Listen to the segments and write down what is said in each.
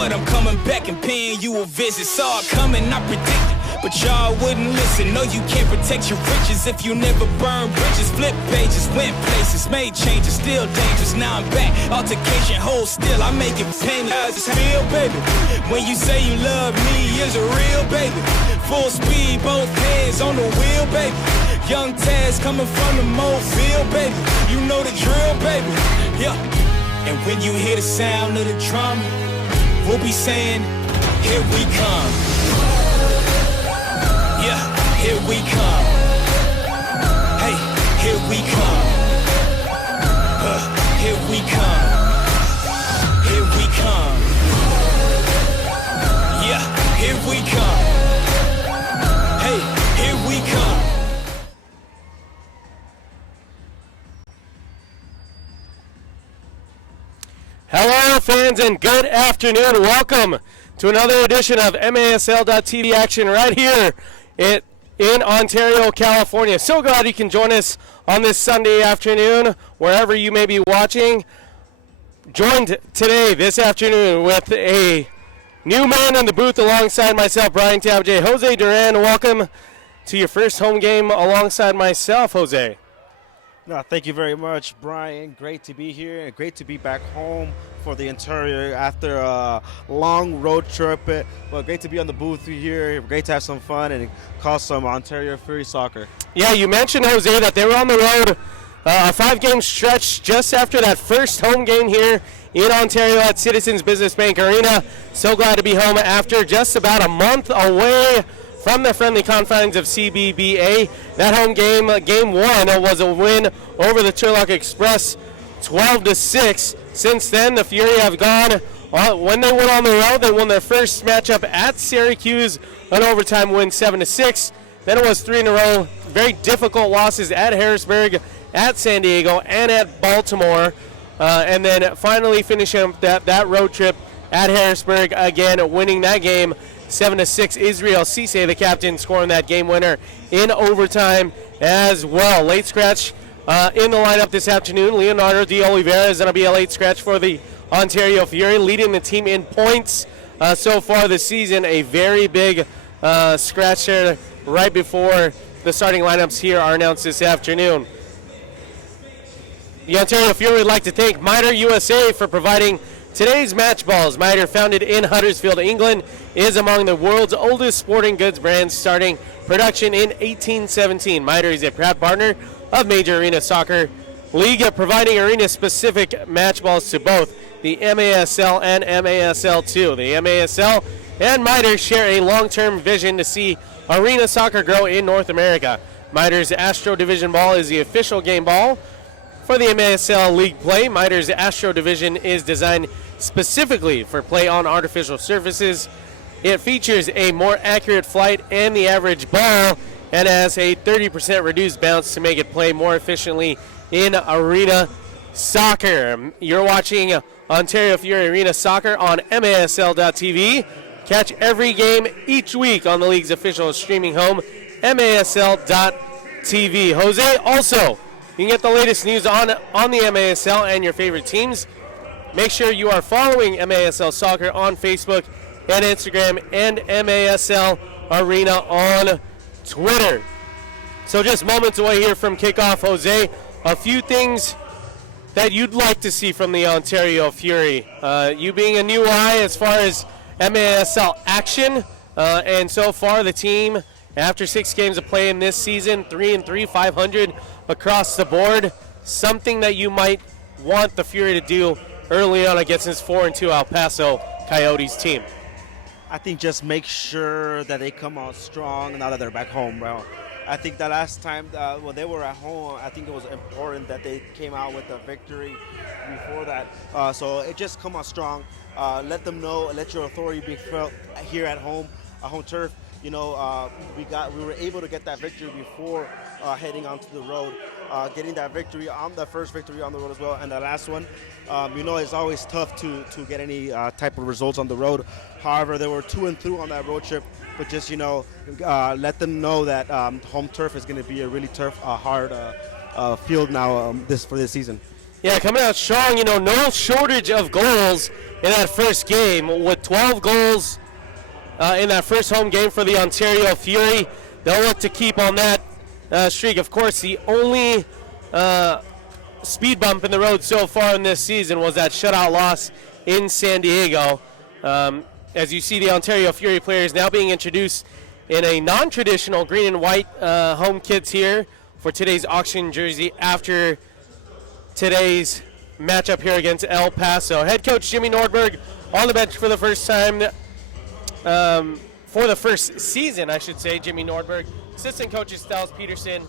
what? I'm coming back and paying you a visit. Saw it coming, I predicted, but y'all wouldn't listen. No, you can't protect your riches if you never burn bridges. Flip pages, went places, made changes, still dangerous. Now I'm back, altercation, hold still, I make it painless. It's real, baby. When you say you love me, is it real, baby? Full speed, both hands on the wheel, baby. Young Taz coming from the Mobile, baby. You know the drill, baby. Yeah. And when you hear the sound of the drum, we'll be saying, here we come. Yeah, here we come. Hey, here we come. Here we come. Here we come. Yeah, here we come. Hey, here we come. Hello, fans, and good afternoon. Welcome to another edition of MASL.TV action right here in Ontario, California. So glad you can join us on this Sunday afternoon, wherever you may be watching. Joined today, this afternoon, with a new man in the booth alongside myself, Brian Tabajay. Jose Duran, welcome to your first home game alongside myself, Jose. No, thank you very much, Brian. Great to be here and great to be back home for the interior after a long road trip. Well, great to be on the booth here. Great to have some fun and call some Ontario Fury soccer. Yeah, you mentioned, Jose, that they were on the road a 5-game stretch just after that first home game here in Ontario at Citizens Business Bank Arena. So glad to be home after just about a month away from the friendly confines of CBBA. That home game, game one, was a win over the Turlock Express, 12-6. Since then, the Fury have gone, when they went on the road, they won their first matchup at Syracuse, an overtime win, 7-6. Then it was 3 in a row, very difficult losses at Harrisburg, at San Diego, and at Baltimore. And then finally finishing that road trip at Harrisburg, again winning that game 7-6. Israel Cisse, the captain, scoring that game winner in overtime as well. Late scratch in the lineup this afternoon. Leonardo de Oliveira is going to be a late scratch for the Ontario Fury, leading the team in points so far this season. A very big scratch there right before the starting lineups here are announced this afternoon. The Ontario Fury would like to thank Miter USA for providing today's match balls. Miter, founded in Huddersfield, England, is among the world's oldest sporting goods brands, starting production in 1817. Miter is a proud partner of Major Arena Soccer League, providing arena-specific match balls to both the MASL and MASL2. The MASL and Miter share a long-term vision to see arena soccer grow in North America. Miter's Astro Division ball is the official game ball for the MASL League play. Miter's Astro Division is designed specifically for play on artificial surfaces. It features a more accurate flight and the average ball, and has a 30% reduced bounce to make it play more efficiently in arena soccer. You're watching Ontario Fury Arena Soccer on MASL.TV. Catch every game each week on the league's official streaming home, MASL.TV. Jose, also, you can get the latest news on the MASL and your favorite teams. Make sure you are following MASL Soccer on Facebook and Instagram, and MASL Arena on Twitter. So just moments away here from kickoff, Jose, a few things that you'd like to see from the Ontario Fury. You being a new eye as far as MASL action, and so far the team, after 6 games of play in this season, 3-3, 500 across the board. Something that you might want the Fury to do early on against this 4-2 El Paso Coyotes team. I think just make sure that they come out strong now that they're back home, bro. I think the last time when they were at home, I think it was important that they came out with a victory before that. So it just come out strong. Let them know, let your authority be felt here at home turf. You know, we were able to get that victory before heading onto the road. Getting that victory on the first victory on the road as well, and the last one. You know, it's always tough to get any type of results on the road. However, they were 2-2 on that road trip, but just, you know, let them know that home turf is going to be a really hard field now for this season. Yeah, coming out strong, you know, no shortage of goals in that first game with 12 goals in that first home game for the Ontario Fury. They'll look to keep on that streak. Of course, the only speed bump in the road so far in this season was that shutout loss in San Diego. As you see, the Ontario Fury players now being introduced in a non-traditional green and white home kits here for today's auction jersey after today's matchup here against El Paso. Head coach Jimmy Nordberg on the bench for the first time, for the first season, I should say, Jimmy Nordberg. Assistant coaches Styles Peterson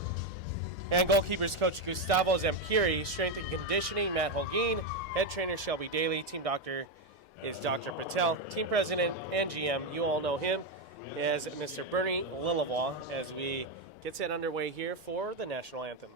and goalkeepers coach Gustavo Zampiri. Strength and conditioning, Matt Holguin. Head trainer Shelby Daly. Team doctor is Dr. Patel. Team president and GM, you all know him as Mr. Bernie Lillavois, as we get set underway here for the national anthem.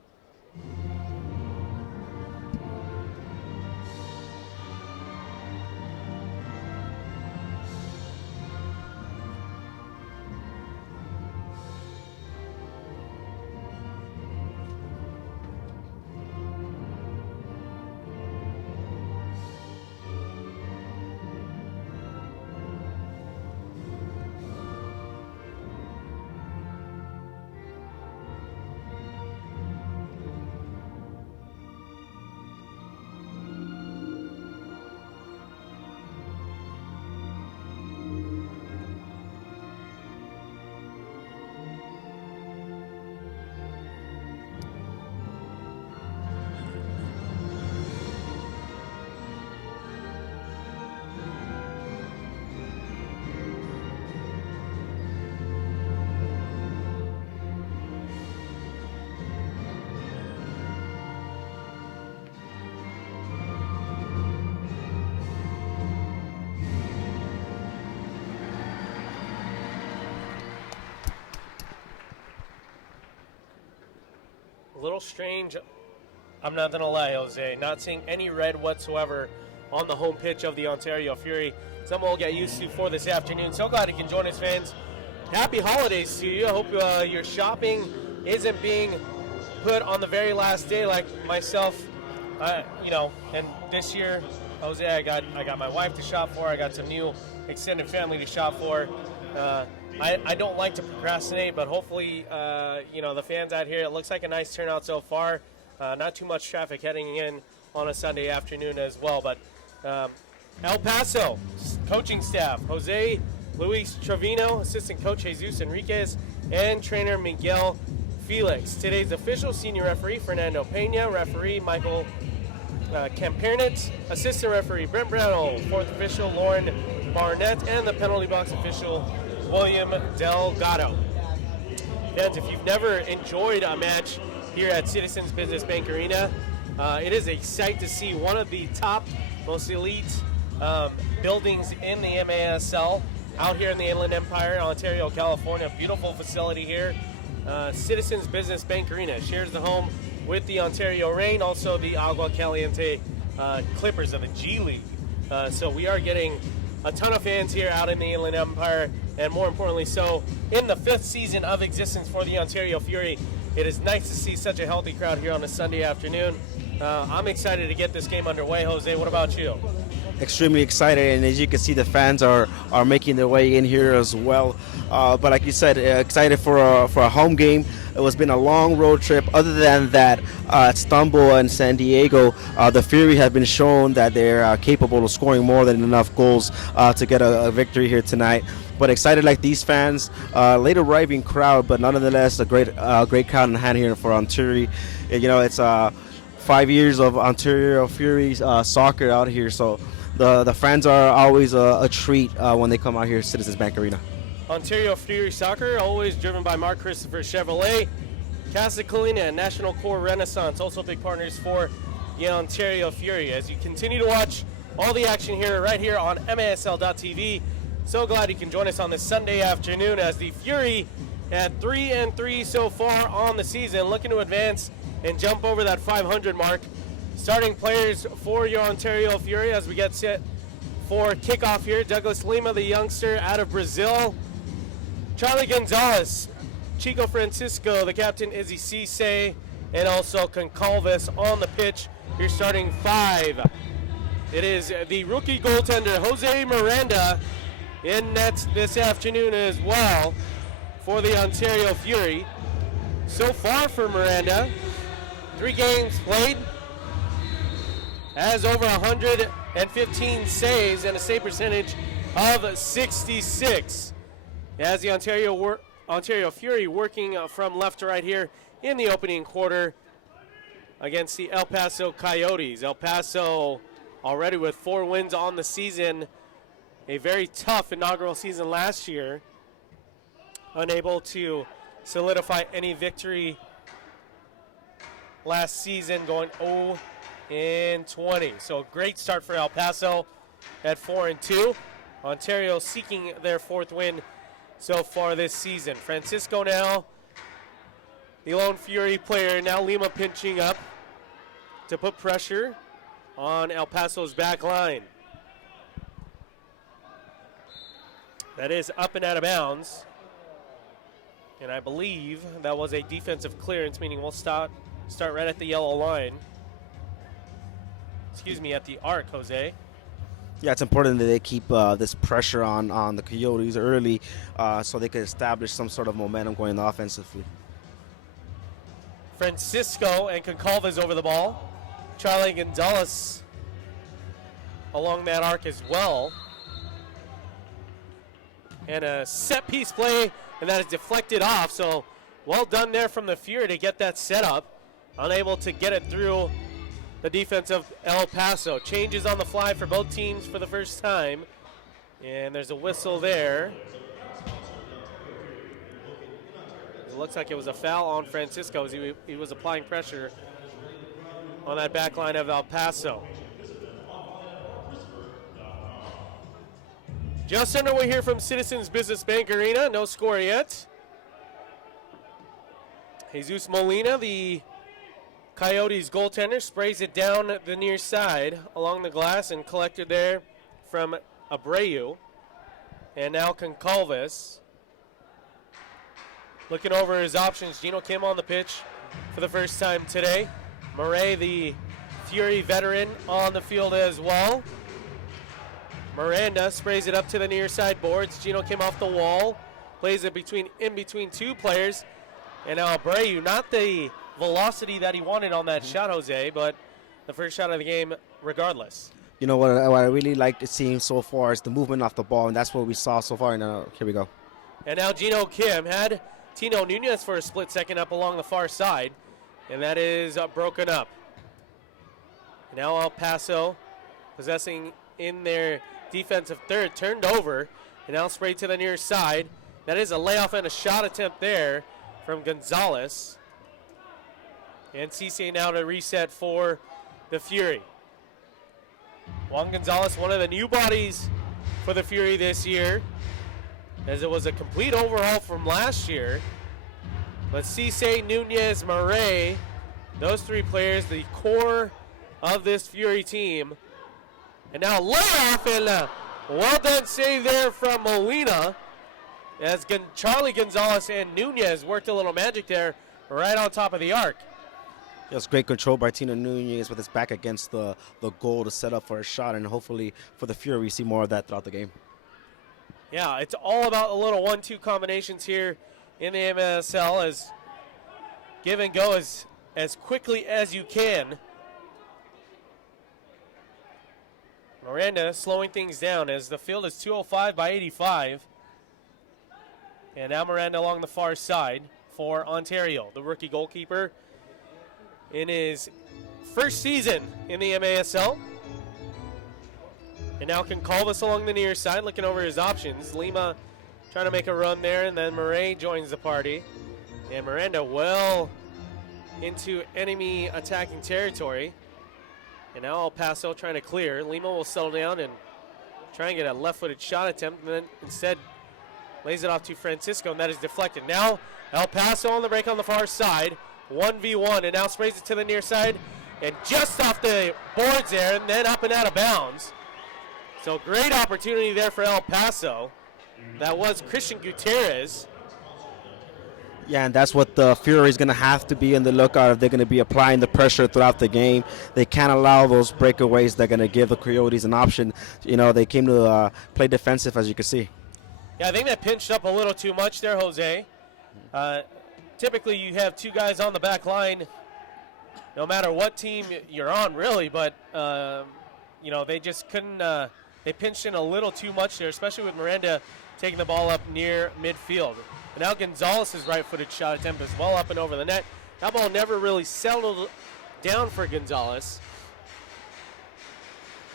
A little strange, I'm not going to lie, Jose. Not seeing any red whatsoever on the home pitch of the Ontario Fury. Something we'll get used to for this afternoon. So glad you can join us, fans. Happy holidays to you. I hope your shopping isn't being put on the very last day like myself. And this year, Jose, I got my wife to shop for. I got some new extended family to shop for. I don't like to procrastinate, but hopefully, the fans out here, it looks like a nice turnout so far. Not too much traffic heading in on a Sunday afternoon as well. But El Paso coaching staff, Jose Luis Trevino, assistant coach Jesus Enriquez, and trainer Miguel Felix. Today's official senior referee, Fernando Pena, referee Michael Campernet, assistant referee Brent Brownell, fourth official Lauren Barnett, and the penalty box official William Delgado. Fans, if you've never enjoyed a match here at Citizens Business Bank Arena, it is a sight to see one of the top, most elite buildings in the MASL out here in the Inland Empire, Ontario, California. Beautiful facility here. Citizens Business Bank Arena shares the home with the Ontario Reign, also the Agua Caliente Clippers of the G League. So we are getting a ton of fans here out in the Inland Empire, and more importantly so, in the 5th season of existence for the Ontario Fury. It is nice to see such a healthy crowd here on a Sunday afternoon. I'm excited to get this game underway. Jose, what about you? Extremely excited, and as you can see, the fans are making their way in here as well. But like you said, excited for a home game. It has been a long road trip. Other than that, at Stumble and San Diego, the Fury have been shown that they're capable of scoring more than enough goals to get a victory here tonight. But excited like these fans, late arriving crowd, but nonetheless a great crowd in hand here for Ontario. It's 5 years of Ontario Fury soccer out here, so the fans are always a treat when they come out here at Citizens Bank Arena. Ontario Fury Soccer, always driven by Mark Christopher Chevrolet. Casa Colina and National Core Renaissance, also big partners for the Ontario Fury. As you continue to watch all the action here, right here on MASL.TV. So glad you can join us on this Sunday afternoon as the Fury at 3-3 so far on the season, looking to advance and jump over that 500 mark. Starting players for your Ontario Fury as we get set for kickoff here. Douglas Lima, the youngster out of Brazil. Charlie Gonzalez, Chico Francisco, the captain Izzy Cisse, and also Concalves on the pitch. Your starting 5. It is the rookie goaltender, Jose Miranda, in net this afternoon as well for the Ontario Fury. So far for Miranda, 3 games played, has over 115 saves and a save percentage of 66. As the Ontario Fury working from left to right here in the opening quarter against the El Paso Coyotes. El Paso already with 4 wins on the season, a very tough inaugural season last year, unable to solidify any victory last season, going 0-20. So a great start for El Paso at 4-2. Ontario seeking their 4th win so far this season. Francisco now, the lone Fury player, now Lima pinching up to put pressure on El Paso's back line. That is up and out of bounds. And I believe that was a defensive clearance, meaning we'll start right at the yellow line. Excuse me, at the arc, Jose. Yeah, it's important that they keep this pressure on the Coyotes early so they can establish some sort of momentum going offensively. Francisco and Concalves over the ball. Charlie Gonzalez along that arc as well. And a set piece play, and that is deflected off. So well done there from the Fury to get that set up. Unable to get it through the defense of El Paso. Changes on the fly for both teams for the first time. And there's a whistle there. It looks like it was a foul on Francisco as he was applying pressure on that back line of El Paso. Just underway here from Citizens Business Bank Arena. No score yet. Jesus Molina, the Coyotes goaltender, sprays it down the near side along the glass and collected there from Abreu. And now Concalves looking over his options. Gino Kim on the pitch for the first time today. Murray, the Fury veteran, on the field as well. Miranda sprays it up to the near side boards. Gino Kim off the wall, plays it in between 2 players. And now Abreu, not the velocity that he wanted on that shot, Jose, but the first shot of the game regardless. You know what I really like seeing so far is the movement off the ball, and that's what we saw so far. And here we go. And now Gino Kim had Tino Nunez for a split second up along the far side, and that is broken up. Now El Paso possessing in their defensive third, turned over, and now sprayed to the near side. That is a layoff and a shot attempt there from Gonzalez. And Cisse now to reset for the Fury. Juan Gonzalez, one of the new bodies for the Fury this year, as it was a complete overhaul from last year. But Cisse, Nunez, Murray, those 3 players, the core of this Fury team. And now layoff, and well done save there from Molina, as Charlie Gonzalez and Nunez worked a little magic there right on top of the arc. Yes, great control by Tino Nunez with his back against the goal to set up for a shot, and hopefully for the Fury we see more of that throughout the game. Yeah, it's all about a little 1-2 combinations here in the MSL, as give and go as quickly as you can. Miranda slowing things down as the field is 205 by 85. And now Miranda along the far side for Ontario, the rookie goalkeeper in his first season in the MASL. And now Concalves along the near side, looking over his options. Lima trying to make a run there, and then Murray joins the party. And Miranda well into enemy attacking territory. And now El Paso trying to clear. Lima will settle down and try and get a left-footed shot attempt, and then instead lays it off to Francisco, and that is deflected. Now El Paso on the break on the far side, 1v1, and now sprays it to the near side, and just off the boards there, and then up and out of bounds. So great opportunity there for El Paso. That was Christian Gutierrez. Yeah, and that's what the Fury is going to have to be on the lookout if they're going to be applying the pressure throughout the game. They can't allow those breakaways. They're going to give the Coyotes an option. They came to play defensive, as you can see. Yeah, I think that pinched up a little too much there, Jose. Typically, you have two guys on the back line, no matter what team you're on, really. But they just couldn't. They pinched in a little too much there, especially with Miranda taking the ball up near midfield. And now Gonzalez's right-footed shot attempt is well up and over the net. That ball never really settled down for Gonzalez.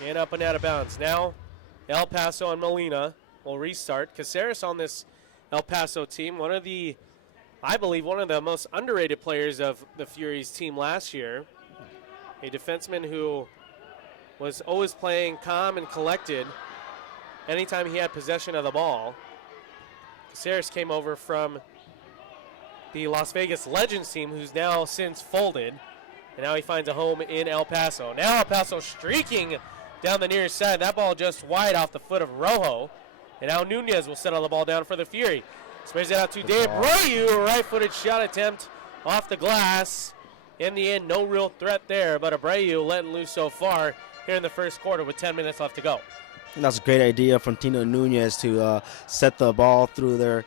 And up and out of bounds. Now, El Paso and Molina will restart. Caceres on this El Paso team, I believe, one of the most underrated players of the Fury's team last year. A defenseman who was always playing calm and collected anytime he had possession of the ball. Caceres came over from the Las Vegas Legends team, who's now since folded, and now he finds a home in El Paso. Now El Paso streaking down the near side. That ball just wide off the foot of Rojo, and now Nunez will settle the ball down for the Fury. Sprays it out to Dave Abreu, right-footed shot attempt off the glass. In the end, no real threat there, but Abreu letting loose so far here in the first quarter with 10 minutes left to go. And that's a great idea from Tino Nunez to set the ball through there,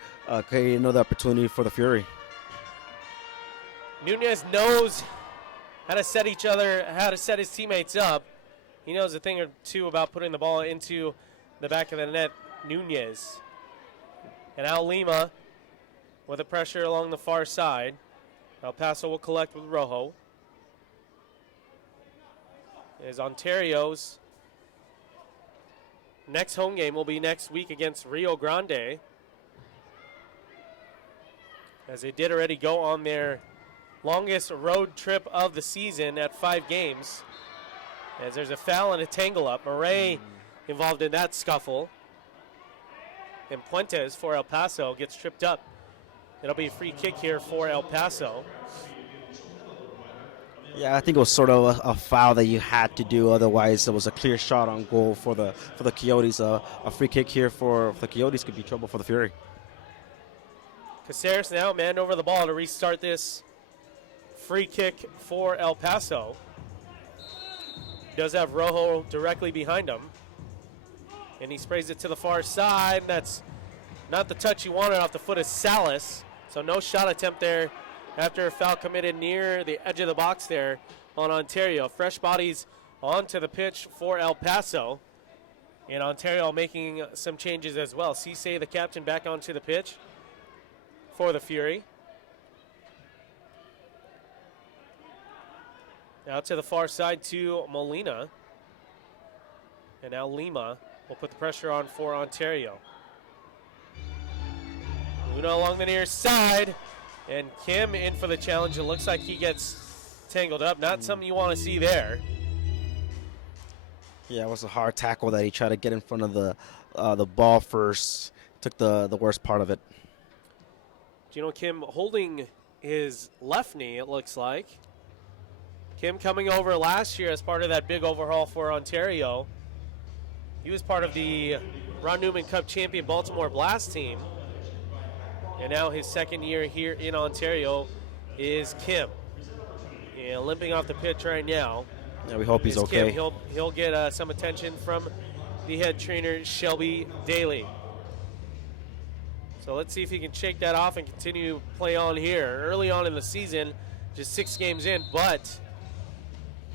create another opportunity for the Fury. Nunez knows how to set his teammates up. He knows a thing or two about putting the ball into the back of the net. Nunez. And Al Lima with the pressure along the far side. El Paso will collect with Rojo. As Ontario's next home game will be next week against Rio Grande, as they did already go on their longest road trip of the season at 5 games. As there's a foul and a tangle up. Murray involved in that scuffle. And Puentes for El Paso gets tripped up. It'll be a free kick here for El Paso. Yeah, I think it was sort of a foul that you had to do. Otherwise, it was a clear shot on goal for the Coyotes. A free kick here for the Coyotes could be trouble for the Fury. Caceres now manned over the ball to restart this free kick for El Paso. He does have Rojo directly behind him. And he sprays it to the far side. That's not the touch he wanted off the foot of Salas. So no shot attempt there after a foul committed near the edge of the box there on Ontario. Fresh bodies onto the pitch for El Paso. And Ontario making some changes as well. Cisse, the captain, back onto the pitch for the Fury. Now to the far side to Molina. And now Lima will put the pressure on for Ontario. Luna along the near side. And Kim in for the challenge. It looks like he gets tangled up. Not something you want to see there. Yeah, it was a hard tackle that he tried to get in front of the ball first. Took the worst part of it. Gino Kim holding his left knee, it looks like. Kim coming over last year as part of that big overhaul for Ontario. He was part of the Ron Newman Cup champion Baltimore Blast team. And now his second year here in Ontario is Kim. Yeah, limping off the pitch right now. Yeah, we hope he's okay. Kim. He'll get some attention from the head trainer, Shelby Daly. So let's see if he can shake that off and continue play on here. Early on in the season, just 6 games in, but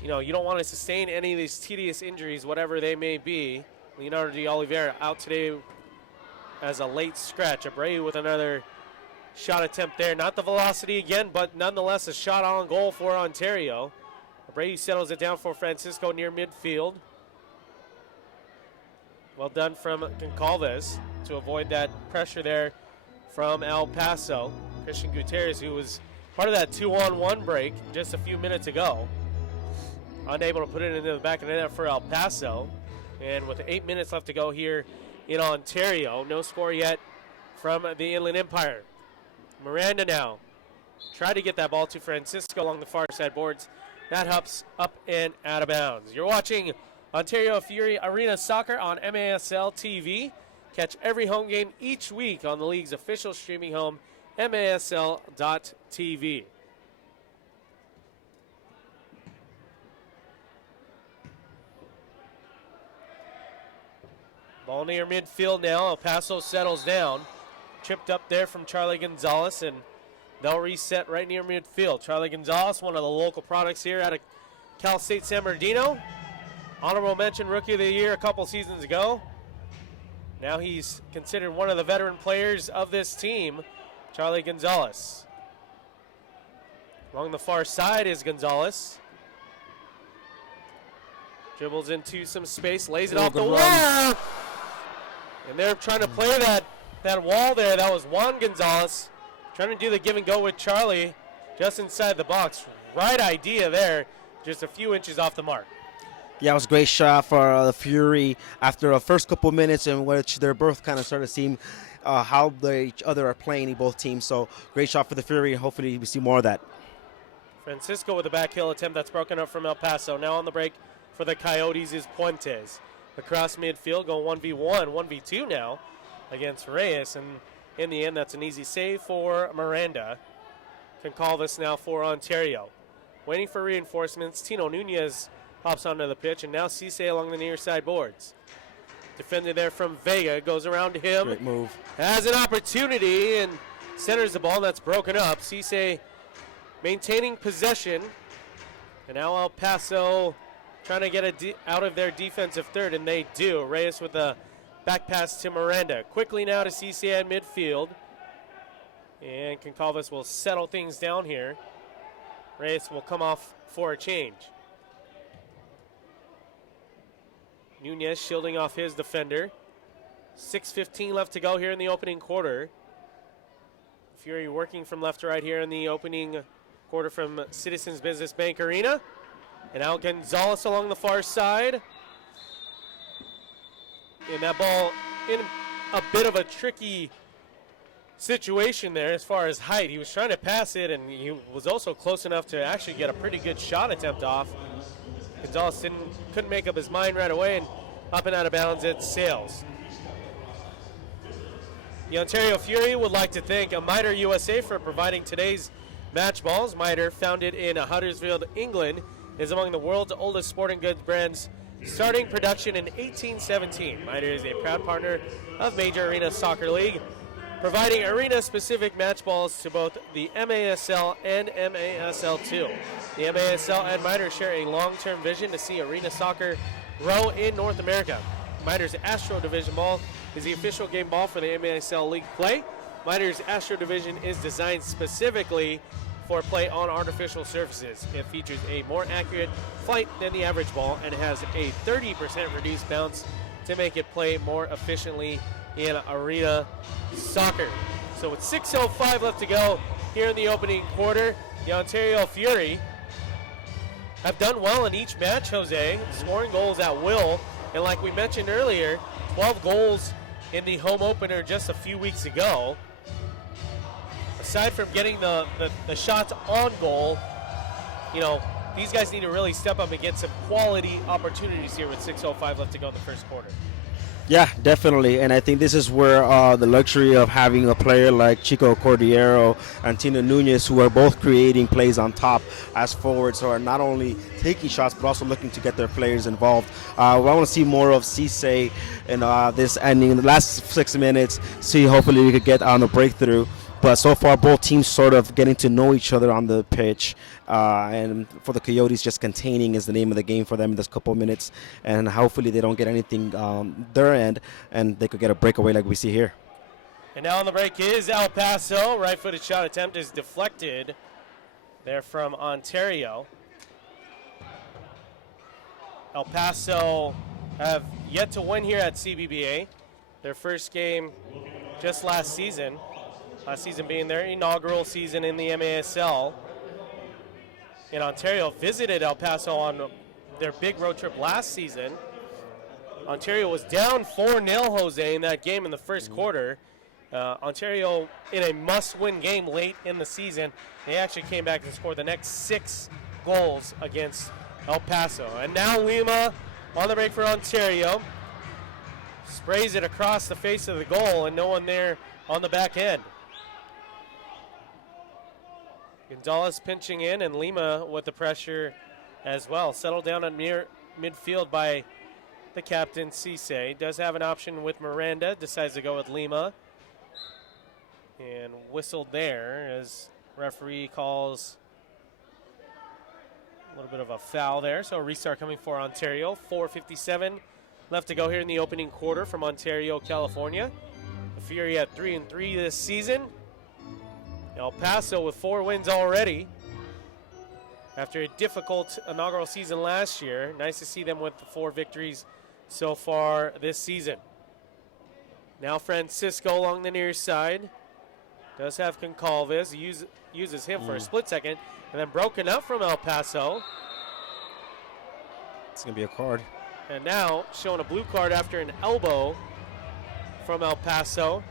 you don't want to sustain any of these tedious injuries, whatever they may be. Leonardo de Oliveira out today as a late scratch. Abreu with another shot attempt there. Not the velocity again, but nonetheless a shot on goal for Ontario. Abreu settles it down for Francisco near midfield. Well done from Goncalves to avoid that pressure there from El Paso. Christian Gutierrez, who was part of that 2-on-1 break just a few minutes ago. Unable to put it into the back of the net for El Paso. And with 8 minutes left to go here in Ontario, no score yet from the Inland Empire. Miranda now tried to get that ball to Francisco along the far side boards. That hops up and out of bounds. You're watching Ontario Fury Arena Soccer on MASL TV. Catch every home game each week on the league's official streaming home, masl.tv. Ball near midfield now. El Paso settles down. Chipped up there from Charlie Gonzalez, and they'll reset right near midfield. Charlie Gonzalez, one of the local products here out of Cal State San Bernardino. Honorable mention Rookie of the Year a couple seasons ago. Now he's considered one of the veteran players of this team, Charlie Gonzalez. Along the far side is Gonzalez. Dribbles into some space, lays it off the wall. And they're trying to play that wall there. That was Juan Gonzalez trying to do the give and go with Charlie just inside the box. Right idea there, just a few inches off the mark. Yeah, it was a great shot for the Fury after the first couple minutes in which they're both kind of started to see how each other are playing in both teams. So great shot for the Fury, and hopefully we see more of that. Francisco with a back heel attempt that's broken up from El Paso. Now on the break for the Coyotes is Puentes. Across midfield, going 1v1, 1v2 now against Reyes. And in the end, that's an easy save for Miranda. Can call this now for Ontario. Waiting for reinforcements. Tino Nunez hops onto the pitch, and now Cisse along the near side boards. Defended there from Vega, goes around to him. Great move. Has an opportunity and centers the ball. That's broken up. Cisse maintaining possession. And now El Paso trying to get out of their defensive third, and they do. Reyes with a back pass to Miranda. Quickly now to Cisse at midfield. And Concalves will settle things down here. Reyes will come off for a change. Nunez shielding off his defender. 6:15 left to go here in the opening quarter. Fury working from left to right here in the opening quarter from Citizens Business Bank Arena. And now Gonzalez along the far side. And that ball in a bit of a tricky situation there as far as height. He was trying to pass it, and he was also close enough to actually get a pretty good shot attempt off. Gonzalez couldn't make up his mind right away, and up and out of bounds it sails. The Ontario Fury would like to thank Mitre USA for providing today's match balls. Mitre, founded in Huddersfield, England, is among the world's oldest sporting goods brands, starting production in 1817. Mitre is a proud partner of Major Arena Soccer League, providing arena-specific match balls to both the MASL and MASL2. The MASL and Mitre share a long-term vision to see arena soccer grow in North America. Mitre's Astro Division ball is the official game ball for the MASL League play. Mitre's Astro Division is designed specifically for play on artificial surfaces. It features a more accurate flight than the average ball and has a 30% reduced bounce to make it play more efficiently in arena soccer. So with 6:05 left to go here in the opening quarter, the Ontario Fury have done well in each match, Jose, scoring goals at will. And like we mentioned earlier, 12 goals in the home opener just a few weeks ago. Aside from getting the shots on goal, you know, these guys need to really step up and get some quality opportunities here with 6:05 left to go in the first quarter. Yeah, definitely. And I think this is where the luxury of having a player like Chico Cordillero and Tino Nunez, who are both creating plays on top as forwards, who are not only taking shots but also looking to get their players involved. I want to see more of Cisse in this ending in the last 6 minutes. See, hopefully we could get on a breakthrough. But so far, both teams sort of getting to know each other on the pitch. And for the Coyotes, just containing is the name of the game for them in this couple of minutes. And hopefully they don't get anything their end, and they could get a breakaway like we see here. And now on the break is El Paso. Right-footed shot attempt is deflected there from Ontario. El Paso have yet to win here at CBBA. Their first game just last season. Last season being their inaugural season in the MASL. And Ontario visited El Paso on their big road trip last season. Ontario was down 4-0, Jose, in that game in the first quarter. Ontario in a must-win game late in the season. They actually came back and scored the next 6 goals against El Paso. And now Lima on the break for Ontario. Sprays it across the face of the goal, and no one there on the back end. Gonzalez pinching in, and Lima with the pressure as well. Settled down at near midfield by the captain, Cisse. Does have an option with Miranda. Decides to go with Lima. And whistled there as referee calls a little bit of a foul there. So a restart coming for Ontario. 4:57 left to go here in the opening quarter from Ontario, California. The Fury at 3-3 this season. El Paso with 4 wins already after a difficult inaugural season last year. Nice to see them with the 4 victories so far this season. Now Francisco along the near side. Does have Concalves. Uses him for a split second. And then broken up from El Paso. It's going to be a card. And now showing a blue card after an elbow from El Paso.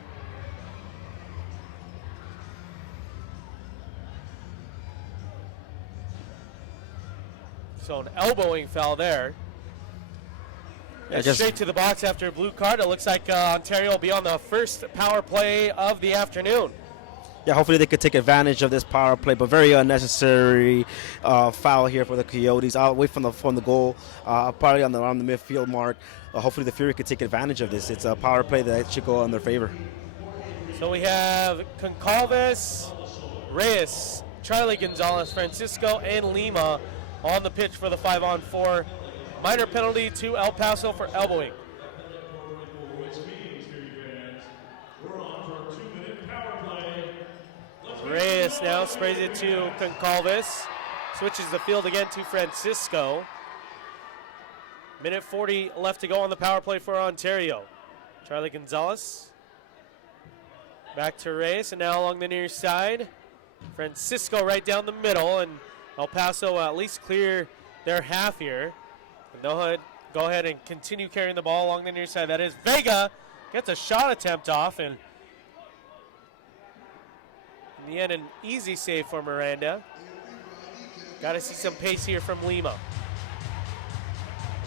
So an elbowing foul there. And straight to the box after a blue card. It looks like Ontario will be on the first power play of the afternoon. Yeah, hopefully they could take advantage of this power play, but very unnecessary foul here for the Coyotes. Away from the goal, probably around the midfield mark. Hopefully the Fury could take advantage of this. It's a power play that should go in their favor. So we have Concalves, Reyes, Charlie Gonzalez, Francisco, and Lima on the pitch for the 5-on-4. Minor penalty to El Paso for elbowing. Reyes now sprays it to Concalves. Switches the field again to Francisco. Minute 40 left to go on the power play for Ontario. Charlie Gonzalez. Back to Reyes, and now along the near side. Francisco right down the middle, and El Paso at least clear their half here. And they'll go ahead and continue carrying the ball along the near side. That is Vega. Gets a shot attempt off, and in the end, an easy save for Miranda. Got to see some pace here from Lima.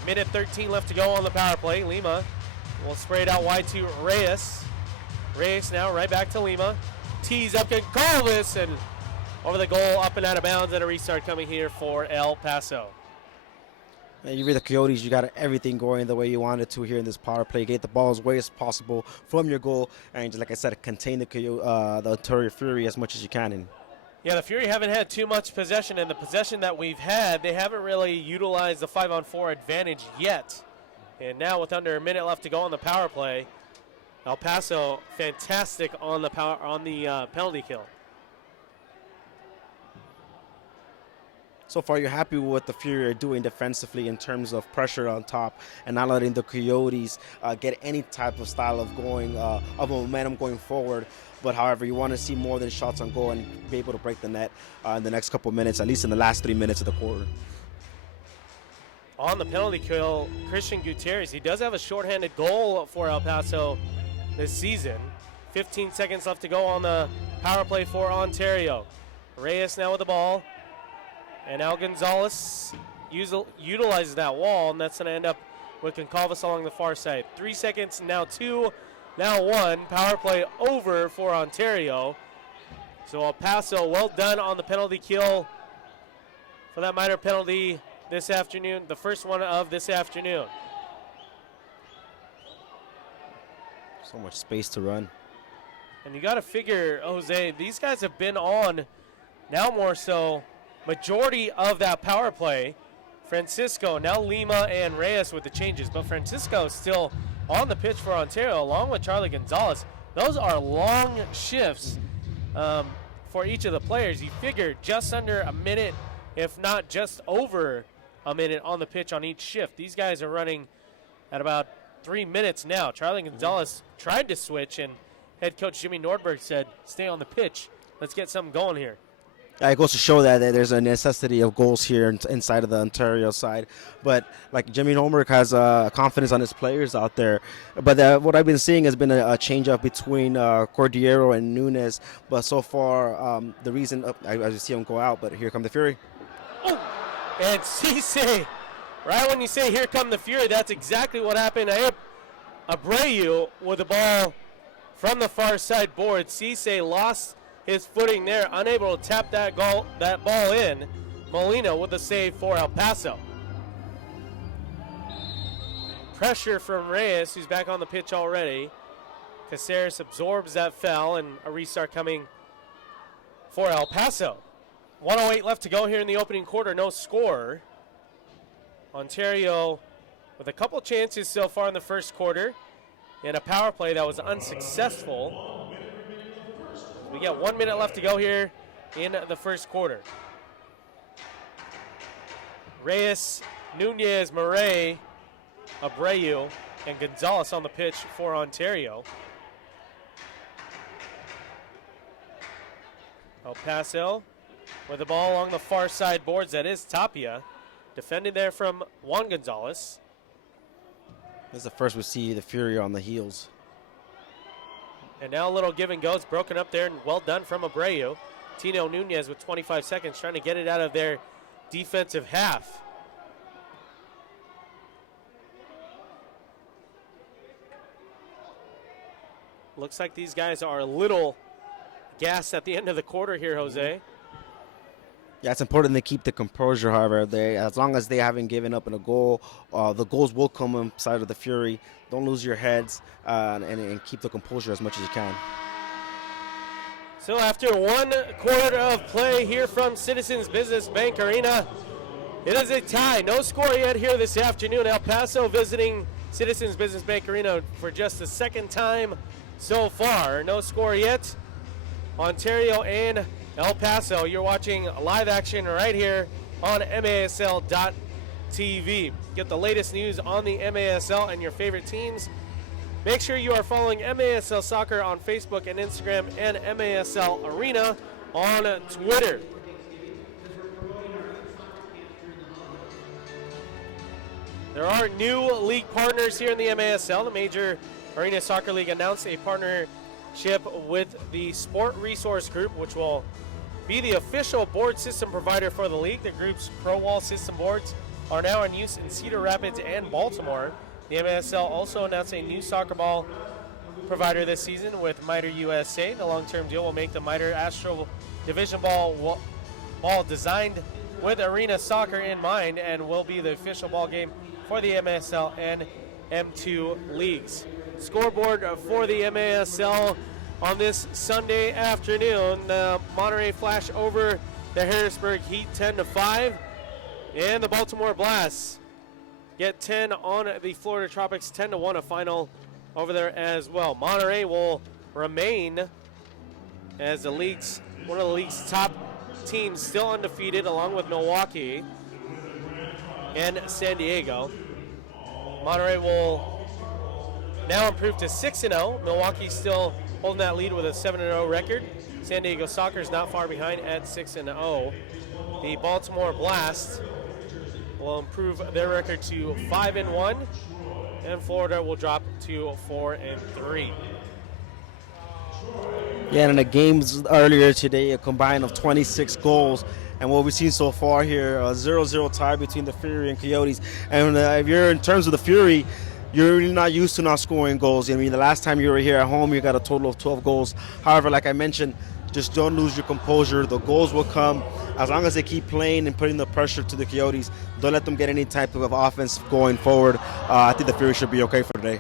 Minute 13 left to go on the power play. Lima will spray it out wide to Reyes. Reyes now right back to Lima. Tees up Concalves, and over the goal, up and out of bounds, and a restart coming here for El Paso. And you read the Coyotes, you got everything going the way you wanted to here in this power play. Get the ball as way as possible from your goal, and just like I said, contain the Ontario Fury as much as you can. And yeah, the Fury haven't had too much possession, and the possession that we've had, they haven't really utilized the 5-on-4 advantage yet. And now with under a minute left to go on the power play, El Paso fantastic on the penalty kill. So far, you're happy with what the Fury are doing defensively in terms of pressure on top and not letting the Coyotes get any type of style of momentum going forward. But however, you want to see more than shots on goal and be able to break the net in the next couple of minutes, at least in the last 3 minutes of the quarter. On the penalty kill, Christian Gutierrez, he does have a shorthanded goal for El Paso this season. 15 seconds left to go on the power play for Ontario. Reyes now with the ball. And now Gonzalez utilizes that wall, and that's going to end up with Concalves along the far side. 3 seconds, now 2, now 1. Power play over for Ontario. So El Paso, well done on the penalty kill for that minor penalty this afternoon, the first one of this afternoon. So much space to run. And you got to figure, Jose, these guys have been on, now more so, majority of that power play. Francisco, now Lima and Reyes with the changes, but Francisco is still on the pitch for Ontario along with Charlie Gonzalez. Those are long shifts for each of the players. You figure just under a minute, if not just over a minute on the pitch on each shift. These guys are running at about 3 minutes now. Charlie Gonzalez tried to switch, and head coach Jimmy Nordberg said, stay on the pitch. Let's get something going here. It goes to show that there's a necessity of goals here inside of the Ontario side. But like Jimmy Nordberg has confidence on his players out there. But what I've been seeing has been a change-up between Cordiero and Nunes. But so far, the reason, I just see him go out, but here come the Fury. Oh, and Cisse, right when you say here come the Fury, that's exactly what happened. Abreu with the ball from the far side board. Cisse lost his footing there, unable to tap that ball in. Molina with the save for El Paso. Pressure from Reyes, who's back on the pitch already. Caceres absorbs that foul, and a restart coming for El Paso. 1:08 left to go here in the opening quarter, no score. Ontario with a couple chances so far in the first quarter, and a power play that was unsuccessful. We got 1 minute left to go here in the first quarter. Reyes, Nunez, Murray, Abreu, and Gonzalez on the pitch for Ontario. El Paso with the ball along the far side boards. That is Tapia. Defended there from Juan Gonzalez. This is the first we see the Fury on the heels. And now a little give and go. It's broken up there, and well done from Abreu. Tino Nunez with 25 seconds trying to get it out of their defensive half. Looks like these guys are a little gassed at the end of the quarter here, Jose. Yeah, it's important to keep the composure, however. As long as they haven't given up in a goal, the goals will come inside of the Fury. Don't lose your heads and keep the composure as much as you can. So after 1 quarter of play here from Citizens Business Bank Arena, it is a tie. No score yet here this afternoon. El Paso visiting Citizens Business Bank Arena for just the second time so far. No score yet. Ontario and El Paso, you're watching live action right here on MASL.TV. Get the latest news on the MASL and your favorite teams. Make sure you are following MASL Soccer on Facebook and Instagram, and MASL Arena on Twitter. There are new league partners here in the MASL. The Major Arena Soccer League announced a partnership with the Sport Resource Group, which will be the official board system provider for the league. The group's Pro Wall system boards are now in use in Cedar Rapids and Baltimore. The MASL also announced a new soccer ball provider this season with Miter USA. The long-term deal will make the Miter Astro Division ball designed with arena soccer in mind and will be the official ball game for the MASL and M2 leagues. Scoreboard for the MASL on this Sunday afternoon. Monterey Flash over the Harrisburg Heat 10-5, and the Baltimore Blast get 10 on the Florida Tropics 10-1, a final over there as well. Monterey will remain as one of the league's top teams, still undefeated, along with Milwaukee and San Diego. Monterey will now improve to 6-0. Milwaukee still holding that lead with a 7-0 record. San Diego Soccer is not far behind at 6-0. The Baltimore Blast will improve their record to 5-1, and Florida will drop to 4-3. Yeah, and in the games earlier today, a combine of 26 goals. And what we've seen so far here, a 0-0 tie between the Fury and Coyotes. And if you're in terms of the Fury, you're really not used to not scoring goals. I mean, the last time you were here at home, you got a total of 12 goals. However, like I mentioned, just don't lose your composure. The goals will come as long as they keep playing and putting the pressure to the Coyotes. Don't let them get any type of offense going forward. I think the Fury should be okay for today.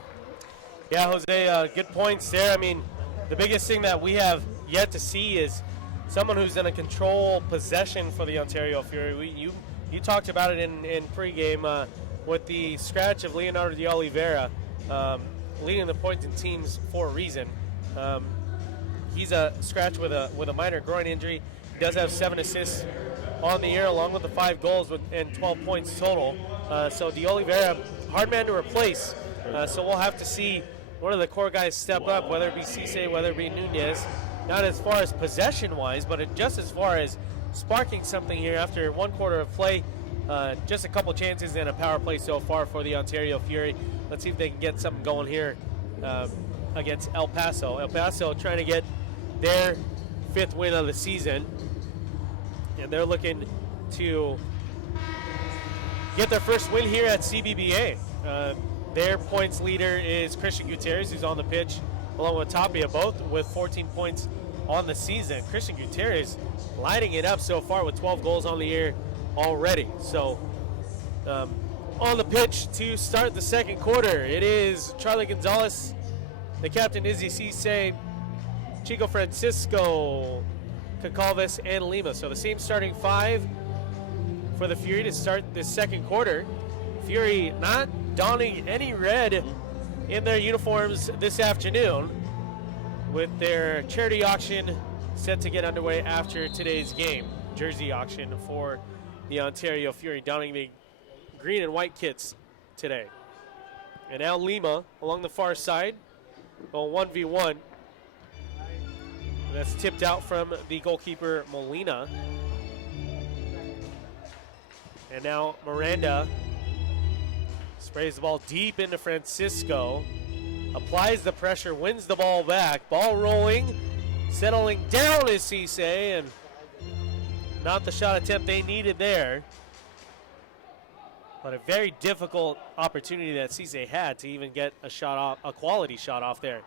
Yeah, Jose, good points there. I mean, the biggest thing that we have yet to see is someone who's going to control possession for the Ontario Fury. You talked about it in pregame with the scratch of Leonardo de Oliveira leading the points in teams for a reason. He's a scratch with a minor groin injury. He does have 7 assists on the year, along with the 5 goals and 12 points total. So de Oliveira, hard man to replace. So we'll have to see one of the core guys step up, whether it be Cisse, whether it be Nunez. Not as far as possession-wise, but just as far as sparking something here after 1 quarter of play. Just a couple chances and a power play so far for the Ontario Fury. Let's see if they can get something going here against El Paso. El Paso trying to get their 5th win of the season, and they're looking to get their first win here at CBBA. Their points leader is Christian Gutierrez, who's on the pitch, along with Tapia, both with 14 points on the season. Christian Gutierrez lighting it up so far with 12 goals on the year already. So on the pitch to start the second quarter, it is Charlie Gonzalez, the captain Izzy Cisse, Chico Francisco, Cacalves, and Lima. So the same starting five for the Fury to start this second quarter. Fury not donning any red in their uniforms this afternoon, with their charity auction set to get underway after today's game. Jersey auction for the Ontario Fury, donning the green and white kits today. And now Lima along the far side, going 1v1. That's tipped out from the goalkeeper Molina. And now Miranda sprays the ball deep into Francisco, applies the pressure, wins the ball back. Ball rolling, settling down is Cisse, and not the shot attempt they needed there. But a very difficult opportunity that Cisse had to even get a shot off, a quality shot off there.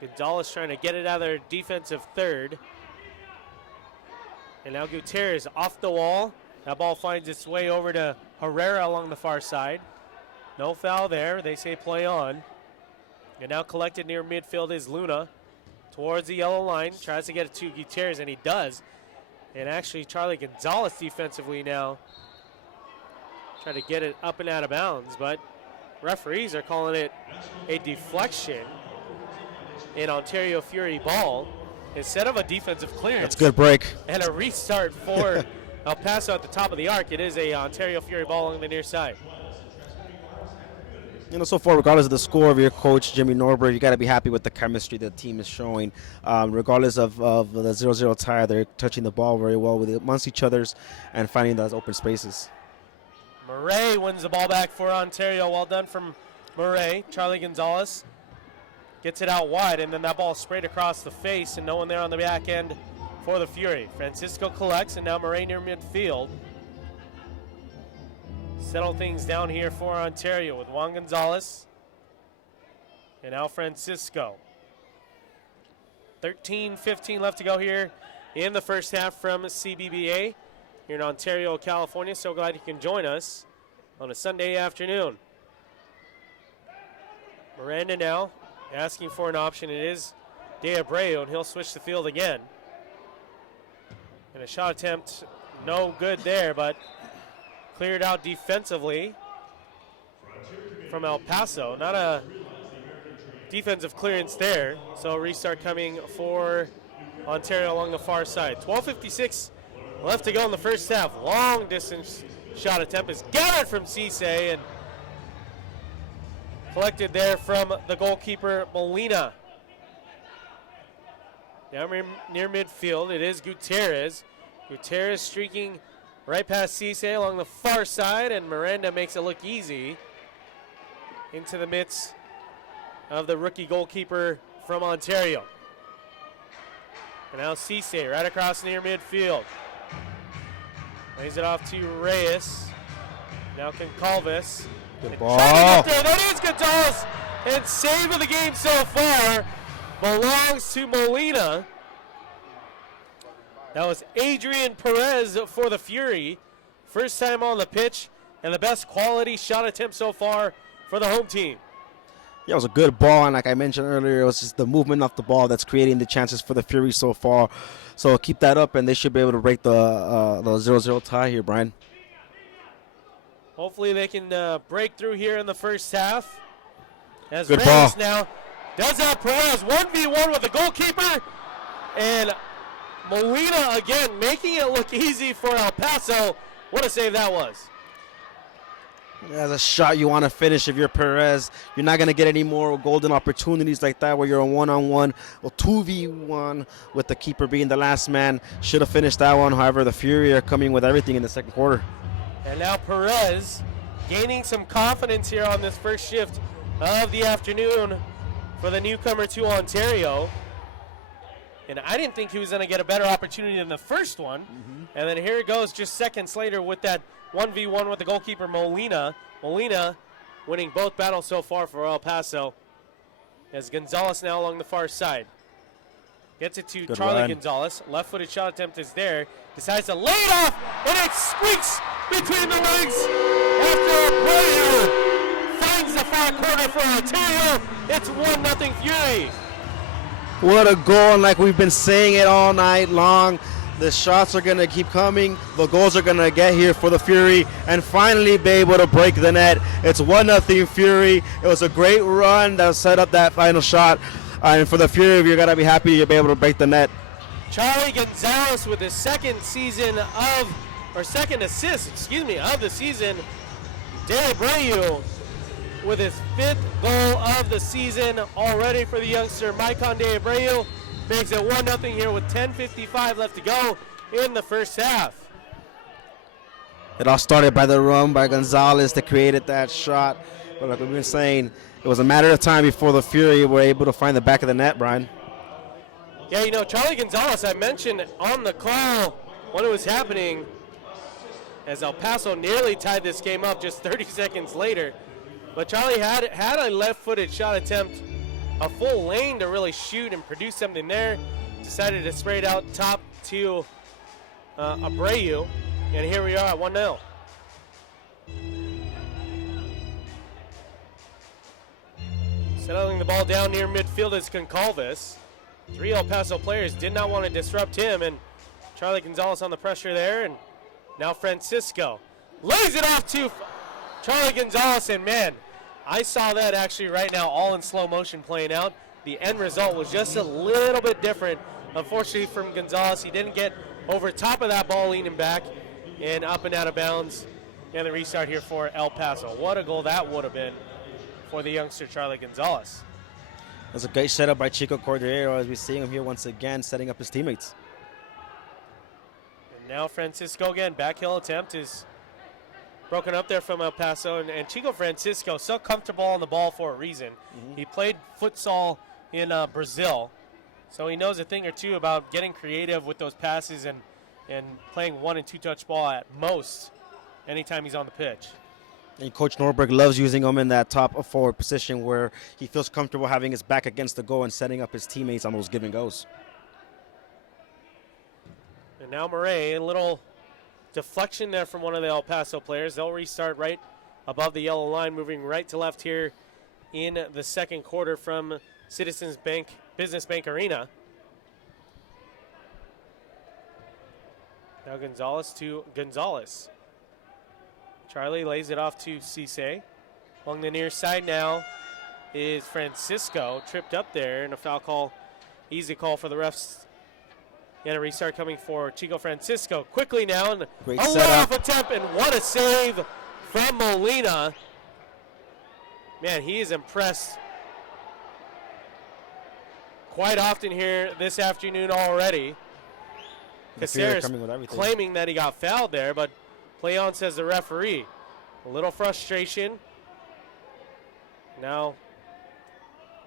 Gonzalez trying to get it out of their defensive third. And now Gutierrez off the wall. That ball finds its way over to Herrera along the far side. No foul there. They say play on. And now collected near midfield is Luna. Towards the yellow line. Tries to get it to Gutierrez, and he does. And actually Charlie Gonzalez defensively now trying to get it up and out of bounds. But referees are calling it a deflection in Ontario Fury ball instead of a defensive clearance. That's a good break. And a restart for El Paso at the top of the arc. It is a Ontario Fury ball along the near side. You know, so far, regardless of the score of your coach, Jimmy Norberg, you got to be happy with the chemistry the team is showing. Regardless of the 0-0 tie, they're touching the ball very well amongst each others and finding those open spaces. Murray wins the ball back for Ontario. Well done from Murray. Charlie Gonzalez gets it out wide, and then that ball sprayed across the face, and no one there on the back end for the Fury. Francisco collects, and now Murray near midfield. Settle things down here for Ontario with Juan Gonzalez and now Francisco. 13-15 left to go here in the first half from CBBA here in Ontario, California. So glad you can join us on a Sunday afternoon. Miranda now asking for an option. It is De Abreu, and he'll switch the field again. And a shot attempt, no good there, but cleared out defensively from El Paso. Not a defensive clearance there. So a restart coming for Ontario along the far side. 12:56 left to go in the first half. Long distance shot attempt is gathered from Cisse and collected there from the goalkeeper Molina. Down near midfield, it is Gutierrez. Gutierrez streaking right past Cisse along the far side, and Miranda makes it look easy into the midst of the rookie goalkeeper from Ontario. And now Cisse right across near midfield. Lays it off to Reyes. Now Concalves. Good ball. That is Gonzalez. And save of the game so far belongs to Molina. That was Adrian Perez for the Fury. First time on the pitch and the best quality shot attempt so far for the home team. Yeah, it was a good ball, and like I mentioned earlier, it was just the movement of the ball that's creating the chances for the Fury so far. So keep that up, and they should be able to break the 0-0 tie here, Brian. Hopefully they can break through here in the first half. As good Reyes ball. Now does have Perez 1v1 with the goalkeeper, and Molina again making it look easy for El Paso. What a save that was. That's a shot you want to finish if you're Perez. You're not going to get any more golden opportunities like that where you're a one-on-one or 2v1 with the keeper being the last man. Should have finished that one. However, the Fury are coming with everything in the second quarter. And now Perez gaining some confidence here on this first shift of the afternoon for the newcomer to Ontario. And I didn't think he was going to get a better opportunity than the first one. And then here it goes just seconds later with that 1v1 with the goalkeeper Molina. Molina winning both battles so far for El Paso. As Gonzalez now along the far side. Gets it to Good Charlie run. Gonzalez. Left-footed shot attempt is there. Decides to lay it off, and it squeaks between the legs after Abreu finds the far corner for Ontario. It's 1-0 Fury. What a goal, and like we've been saying it all night long, the shots are going to keep coming. The goals are going to get here for the Fury, and finally be able to break the net. It's 1-0 Fury. It was a great run that set up that final shot. And for the Fury, you're going to be happy to be able to break the net. Charlie Gonzalez with his second assist, of the season. De Abreu with his 5th goal of the season already for the youngster. Maicon De Abreu makes it 1-0 here with 10:55 left to go in the first half. It all started by the run by Gonzalez that created that shot. But like we've been saying, it was a matter of time before the Fury were able to find the back of the net, Brian. Yeah, you know, Charlie Gonzalez, I mentioned on the call when it was happening, as El Paso nearly tied this game up just 30 seconds later. But Charlie had a left-footed shot attempt, a full lane to really shoot and produce something there. Decided to spray it out top to Abreu, and here we are at 1-0. Settling the ball down near midfield is Concalves. 3 El Paso players did not want to disrupt him, and Charlie Gonzalez on the pressure there, and now Francisco lays it off to Charlie Gonzalez, and man, I saw that actually right now all in slow motion playing out. The end result was just a little bit different. Unfortunately from Gonzalez, he didn't get over top of that ball leaning back and up and out of bounds. And the restart here for El Paso. What a goal that would have been for the youngster Charlie Gonzalez. That's a great setup by Chico Cordero as we see him here once again setting up his teammates. And now Francisco again, backheel attempt is broken up there from El Paso, and Chico Francisco so comfortable on the ball for a reason. He played futsal in Brazil, so he knows a thing or two about getting creative with those passes and playing 1- and 2-touch ball at most anytime he's on the pitch. And Coach Norberg loves using him in that top forward position where he feels comfortable having his back against the goal and setting up his teammates on those give and goes. And now Murray, a little deflection there from one of the El Paso players. They'll restart right above the yellow line, moving right to left here in the second quarter from Citizens Bank, Business Bank Arena. Now Gonzalez to Gonzalez. Charlie lays it off to Cisse. Along the near side now is Francisco, tripped up there, and a foul call, easy call for the refs. And a restart coming for Chico Francisco. Quickly now, and Great a setup. layoff attempt, and what a save from Molina. Man, he is impressed quite often here this afternoon already. Caceres coming with everything. claiming that he got fouled there, but play on, says the referee. A little frustration. Now,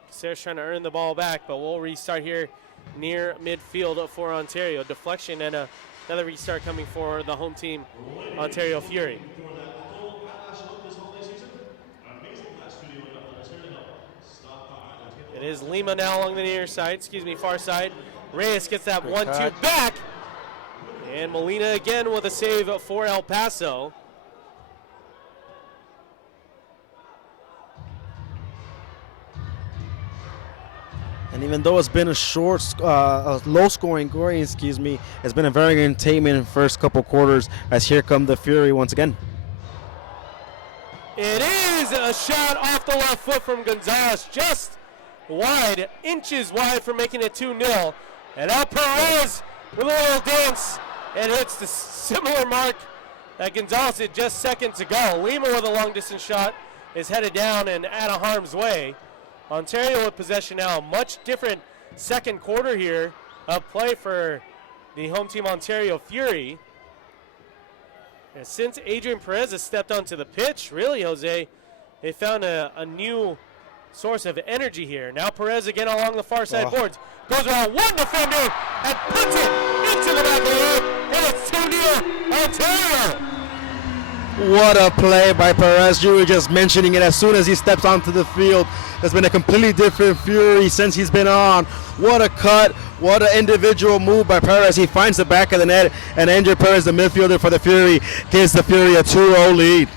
Caceres trying to earn the ball back, but we'll restart here near midfield for Ontario. Deflection and another restart coming for the home team, Ontario Fury. It is Lima now along the near side, far side. Reyes gets that 1-2 back. And Molina again with a save for El Paso. And even though it's been a low-scoring game, it's been a very entertainment first couple quarters as here come the Fury once again. It is a shot off the left foot from Gonzalez, just wide, inches wide for making it 2-0. And now Perez with a little dance and hits the similar mark that Gonzalez did just seconds ago. Lima with a long-distance shot is headed down and out of harm's way. Ontario with possession now. A much different second quarter here of play for the home team Ontario Fury. And since Adrian Perez has stepped onto the pitch, really, Jose, they found a new source of energy here. Now Perez again along the far side boards. Goes around one defender and puts it into the back of the net. And it's 2-0 Ontario. What a play by Perez. You were just mentioning it. As soon as he steps onto the field, there's been a completely different Fury since he's been on. What a cut. What an individual move by Perez. He finds the back of the net, and Andrew Perez, the midfielder for the Fury, gives the Fury a 2-0 lead.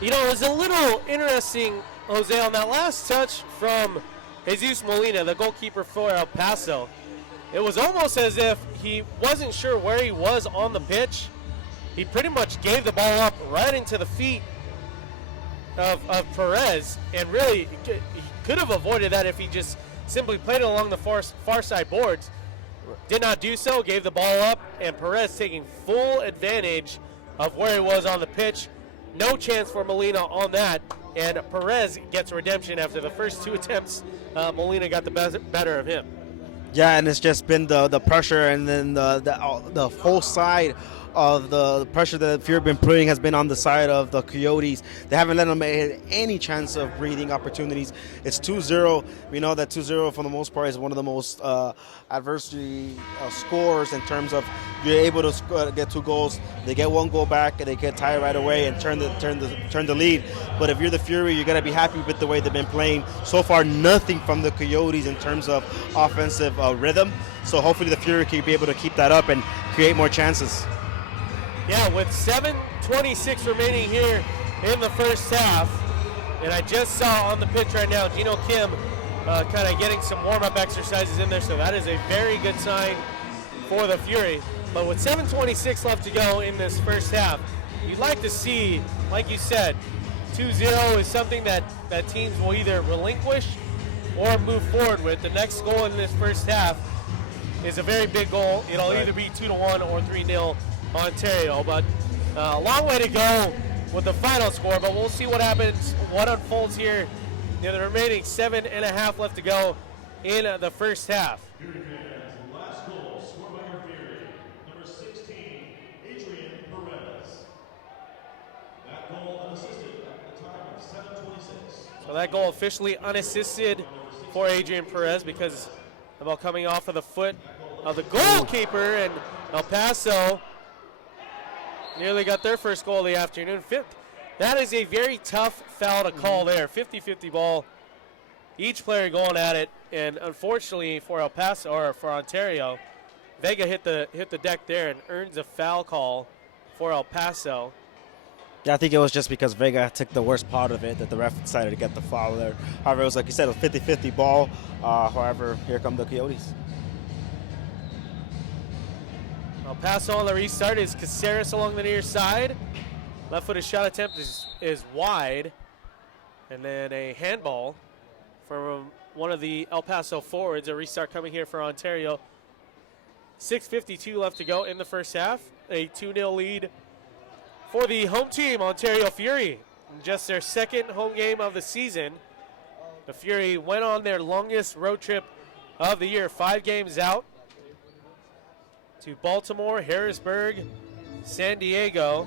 You know, it was a little interesting, Jose, on that last touch from Jesus Molina, the goalkeeper for El Paso. It was almost as if he wasn't sure where he was on the pitch. He pretty much gave the ball up right into the feet of Perez, and really he could have avoided that if he just simply played it along the far side boards. Did not do so, gave the ball up, and Perez taking full advantage of where he was on the pitch. No chance for Molina on that, and Perez gets redemption after the first two attempts. Molina got the better of him. Yeah, and it's just been the pressure, and then the whole side of the pressure that Fury have been putting has been on the side of the Coyotes. They haven't let them have any chance of breathing opportunities. It's 2-0. We know that 2-0 for the most part is one of the most adversity scores in terms of you're able to get 2 goals. They get 1 goal back and they get tied right away and turn the lead. But if you're the Fury, you're gonna be happy with the way they've been playing. So far, nothing from the Coyotes in terms of offensive rhythm. So hopefully the Fury can be able to keep that up and create more chances. Yeah, with 7:26 remaining here in the first half, and I just saw on the pitch right now, Gino Kim kind of getting some warm-up exercises in there, so that is a very good sign for the Fury. But with 7:26 left to go in this first half, you'd like to see, like you said, 2-0 is something that teams will either relinquish or move forward with. The next goal in this first half is a very big goal. It'll either be 2-1 or 3-0 Ontario, but a long way to go with the final score, but we'll see what happens, what unfolds here in the remaining 7.5 left to go in the first half. Last goal scored by your Fury, number 16, Adrian Perez. That goal unassisted at the time of 7:26. So that goal officially unassisted for Adrian Perez because the ball coming off of the foot of the goalkeeper, and El Paso nearly got their first goal of the afternoon. That is a very tough foul to call there. 50-50 ball. Each player going at it, and unfortunately for El Paso, or for Ontario, Vega hit the deck there and earns a foul call for El Paso. Yeah, I think it was just because Vega took the worst part of it that the ref decided to get the foul there. However, it was like you said, a 50-50 ball. However, here come the Coyotes. El Paso on the restart is Caceres along the near side. Left-footed shot attempt is wide. And then a handball from one of the El Paso forwards. A restart coming here for Ontario. 6:52 left to go in the first half. A 2-0 lead for the home team, Ontario Fury. In just their second home game of the season. The Fury went on their longest road trip of the year, 5 games out, to Baltimore, Harrisburg, San Diego.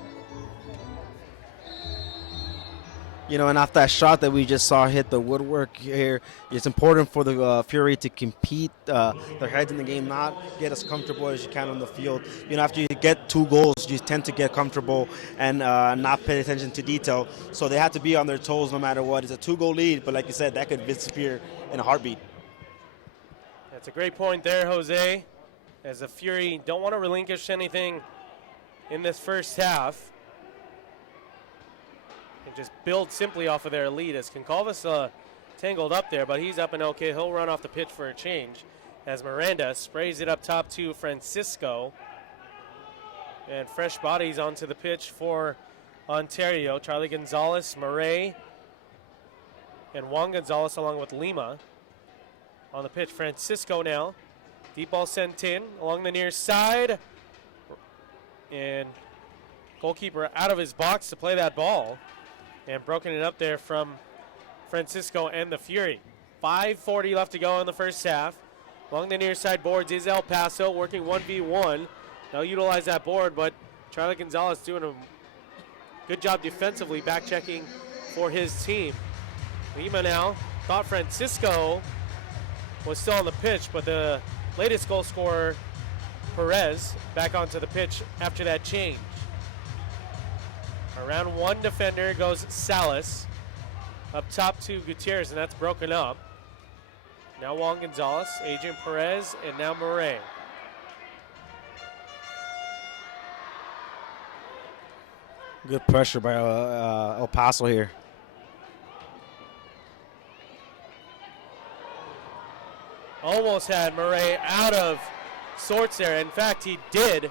You know, and off that shot that we just saw hit the woodwork here, it's important for the Fury to compete their heads in the game, not get as comfortable as you can on the field. You know, after you get 2 goals, you tend to get comfortable and not pay attention to detail. So they have to be on their toes no matter what. It's a 2-goal lead, but like you said, that could disappear in a heartbeat. That's a great point there, Jose. As the Fury don't want to relinquish anything in this first half and just build simply off of their lead. As Concalves tangled up there, but he's up and okay. He'll run off the pitch for a change as Miranda sprays it up top to Francisco. And fresh bodies onto the pitch for Ontario. Charlie Gonzalez, Murray, and Juan Gonzalez along with Lima on the pitch. Francisco now. Deep ball sent in along the near side. And goalkeeper out of his box to play that ball. And broken it up there from Francisco and the Fury. 5:40 left to go in the first half. Along the near side boards is El Paso working 1v1. They'll utilize that board, but Charlie Gonzalez doing a good job defensively, back checking for his team. Lima now thought Francisco was still on the pitch, but the latest goal scorer, Perez, back onto the pitch after that change. Around one defender goes Salas. Up top to Gutierrez, and that's broken up. Now Juan Gonzalez, Adrian Perez, and now Murray. Good pressure by El Paso here. Almost had Murray out of sorts there. In fact, he did.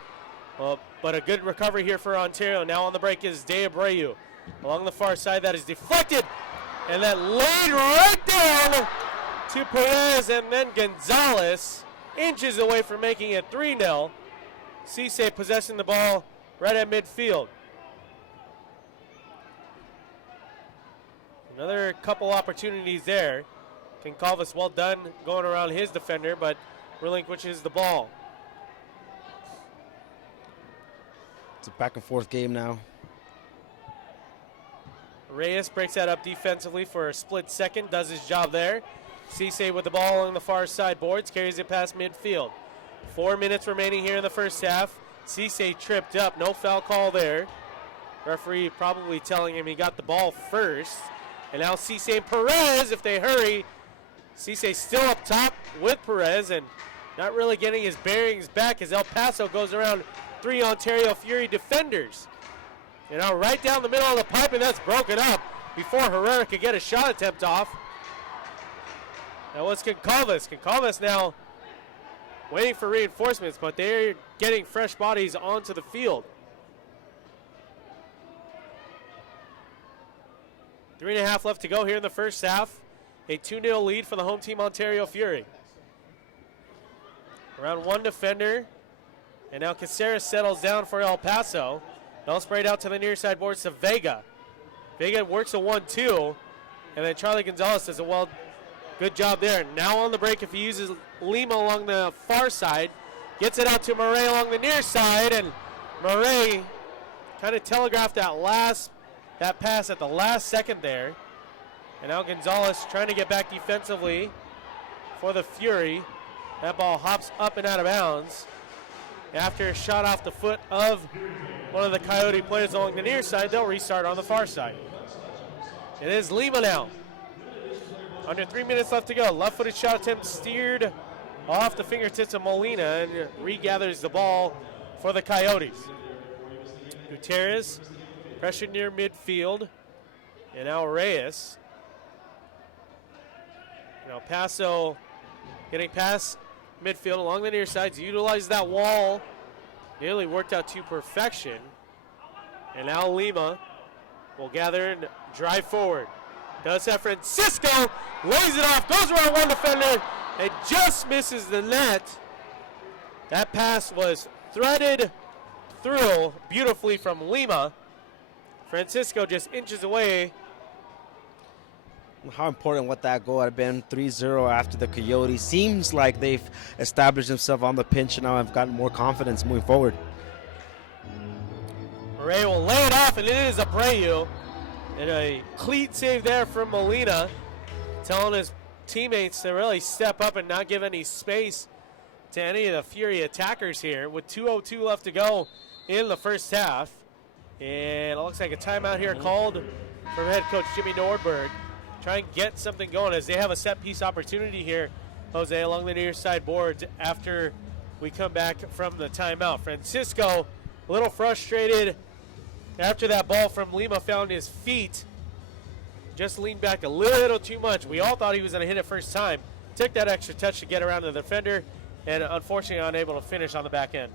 But a good recovery here for Ontario. Now on the break is De Abreu. Along the far side, that is deflected. And that laid right down to Perez, and then Gonzalez inches away from making it 3-0. Cisse possessing the ball right at midfield. Another couple opportunities there. Goncalves, well done going around his defender, but relinquishes the ball. It's a back and forth game now. Reyes breaks that up defensively for a split second, does his job there. Cisse with the ball along the far side boards, carries it past midfield. 4 minutes remaining here in the first half. Cisse tripped up, no foul call there. Referee probably telling him he got the ball first. And now Cisse and Perez, if they hurry. Cisse still up top with Perez and not really getting his bearings back as El Paso goes around 3 Ontario Fury defenders. And now right down the middle of the pipe, and that's broken up before Herrera could get a shot attempt off. Now what's Goncalves? Goncalves now waiting for reinforcements, but they're getting fresh bodies onto the field. 3.5 left to go here in the first half. A 2-0 lead for the home team Ontario Fury. Around one defender. And now Caceres settles down for El Paso. Ball sprayed out to the near side boards to Vega. Vega works a 1-2. And then Charlie Gonzalez does a good job there. Now on the break, if he uses Lima along the far side, gets it out to Murray along the near side. And Murray kind of telegraphed that pass at the last second there. And now Gonzalez trying to get back defensively for the Fury. That ball hops up and out of bounds after a shot off the foot of one of the Coyote players along the near side. They'll restart on the far side. It is Lima now. Under 3 minutes left to go. Left-footed shot attempt steered off the fingertips of Molina and regathers the ball for the Coyotes. Gutierrez pressured near midfield. And now Reyes. Now Paso getting past midfield along the near sides. Utilized that wall. Nearly worked out to perfection. And now Lima will gather and drive forward. Does have Francisco. Lays it off. Goes around one defender. And just misses the net. That pass was threaded through beautifully from Lima. Francisco just inches away. How important would that goal have been? 3-0 after the Coyotes. Seems like they've established themselves on the pinch and now have gotten more confidence moving forward. Murray will lay it off, and it is Abreu. And a cleat save there from Molina, telling his teammates to really step up and not give any space to any of the Fury attackers here with 2:02 left to go in the first half. And it looks like a timeout here called from head coach Jimmy Nordberg. Try and get something going as they have a set-piece opportunity here, Jose, along the near side boards after we come back from the timeout. Francisco, a little frustrated after that ball from Lima found his feet. Just leaned back a little too much. We all thought he was going to hit it first time. Took that extra touch to get around the defender, and unfortunately unable to finish on the back end.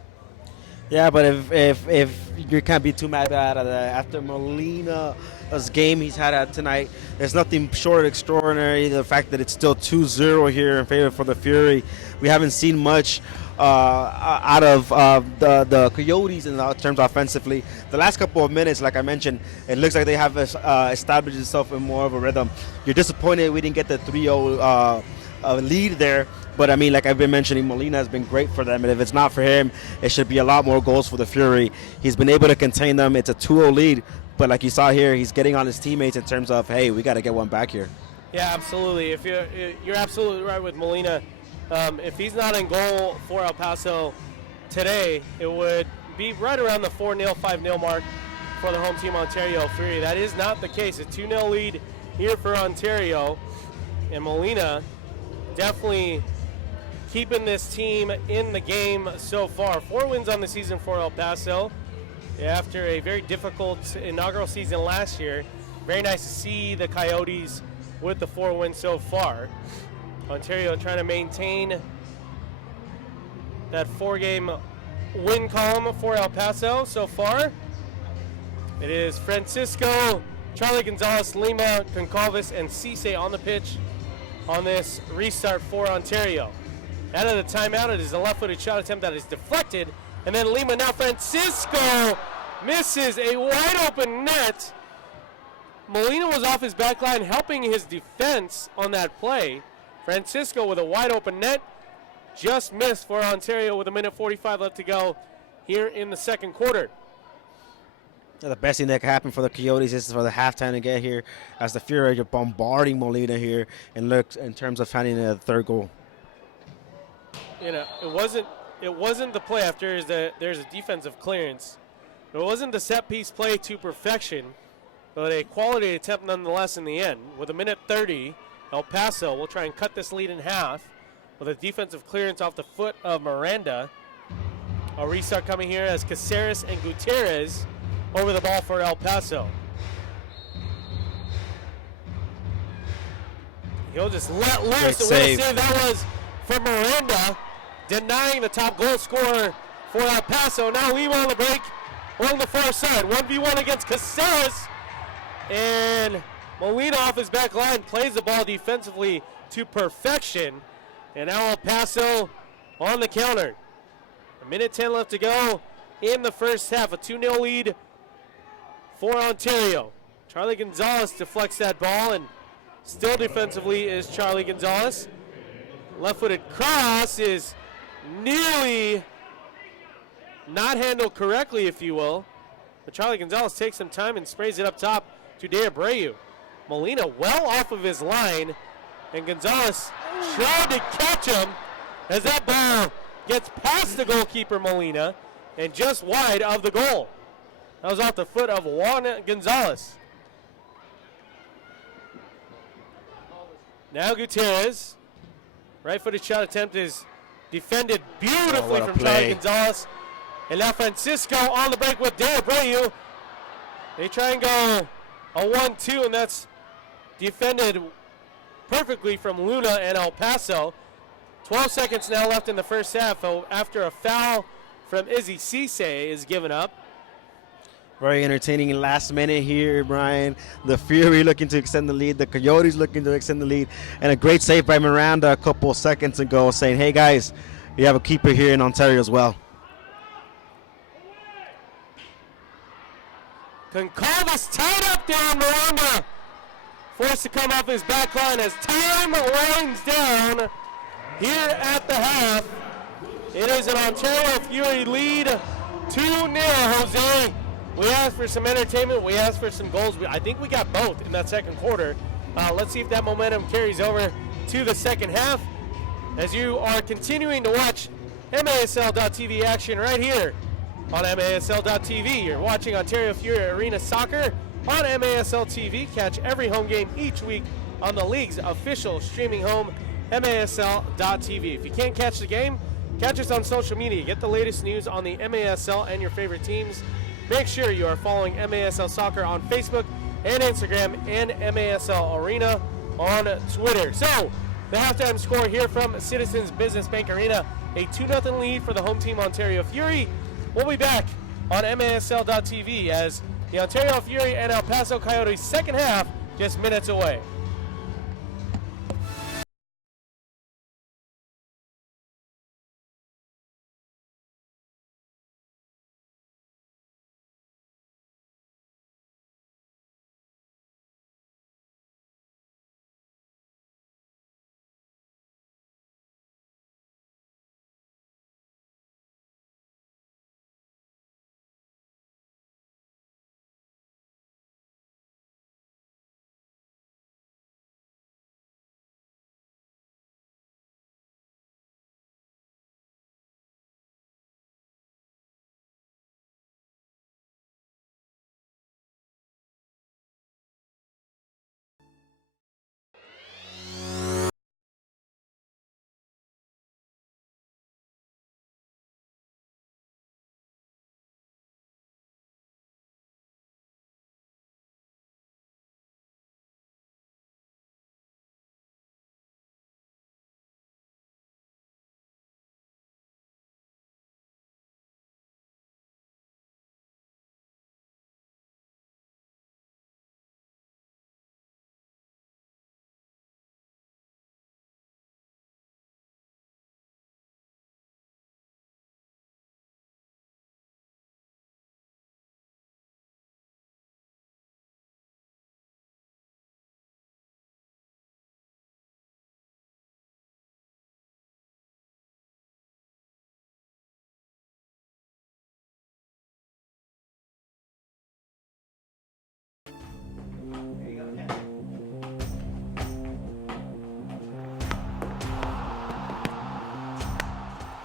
Yeah, but if you can't be too mad at it after Molina's game he's had tonight, there's nothing short of extraordinary. The fact that it's still 2-0 here in favor for the Fury. We haven't seen much out of the Coyotes in terms offensively. The last couple of minutes, like I mentioned, it looks like they have established themselves in more of a rhythm. You're disappointed we didn't get the 3-0 lead there. But, I mean, like I've been mentioning, Molina has been great for them. And if it's not for him, it should be a lot more goals for the Fury. He's been able to contain them. It's a 2-0 lead. But like you saw here, he's getting on his teammates in terms of, hey, we got to get one back here. Yeah, absolutely. If you're absolutely right with Molina. If he's not in goal for El Paso today, it would be right around the 4-0, 5-0 mark for the home team, Ontario Fury. That is not the case. A 2-0 lead here for Ontario. And Molina definitely keeping this team in the game so far. 4 wins on the season for El Paso after a very difficult inaugural season last year. Very nice to see the Coyotes with the 4 wins so far. Ontario trying to maintain that 4-game win column for El Paso so far. It is Francisco, Charlie Gonzalez, Lima, Concalves, and Cisse on the pitch on this restart for Ontario. Out of the timeout, it is a left-footed shot attempt that is deflected. And then Lima, now Francisco misses a wide-open net. Molina was off his back line helping his defense on that play. Francisco with a wide-open net. Just missed for Ontario with 1:45 left to go here in the second quarter. Yeah, the best thing that could happen for the Coyotes is for the halftime to get here as the Fury are bombarding Molina here and look in terms of finding a third goal. You know, it wasn't the play after there's a defensive clearance. It wasn't the set piece play to perfection, but a quality attempt nonetheless in the end. With 1:30, El Paso will try and cut this lead in half with a defensive clearance off the foot of Miranda. A restart coming here as Caceres and Gutierrez over the ball for El Paso. He'll just let loose. Great The save. save that was from Miranda, denying the top goal scorer for El Paso. Now Lima on the break on the far side. 1v1 against Caceres. And Molina off his back line plays the ball defensively to perfection. And now El Paso on the counter. 1:10 left to go in the first half. A 2-0 lead for Ontario. Charlie Gonzalez deflects that ball, and still defensively is Charlie Gonzalez. Left-footed cross is nearly not handled correctly, if you will. But Charlie Gonzalez takes some time and sprays it up top to De Abreu. Molina well off of his line, and Gonzalez tried to catch him as that ball gets past the goalkeeper Molina and just wide of the goal. That was off the foot of Juan Gonzalez. Now Gutierrez. Right-footed shot attempt is defended beautifully from Charlie Gonzalez. And now Francisco on the break with De Abreu. They try and go a 1-2, and that's defended perfectly from Luna and El Paso. 12 seconds now left in the first half after a foul from Izzy Cisse is given up. Very entertaining last minute here, Brian. The Fury looking to extend the lead. The Coyotes looking to extend the lead. And a great save by Miranda a couple of seconds ago saying, hey, guys, we have a keeper here in Ontario as well. Concalves tied up there, Miranda. Forced to come off his back line as time winds down here at the half. It is an Ontario Fury lead, 2-0, Jose. We asked for some entertainment. We asked for some goals. I think we got both in that second quarter. Let's see if that momentum carries over to the second half as you are continuing to watch MASL.TV action right here on MASL.TV. You're watching Ontario Fury Arena Soccer on MASL TV. Catch every home game each week on the league's official streaming home, MASL.TV. If you can't catch the game, catch us on social media. Get the latest news on the MASL and your favorite teams. Make sure you are following MASL Soccer on Facebook and Instagram and MASL Arena on Twitter. So, the halftime score here from Citizens Business Bank Arena, a 2-0 lead for the home team Ontario Fury. We'll be back on MASL.TV as the Ontario Fury and El Paso Coyotes second half just minutes away.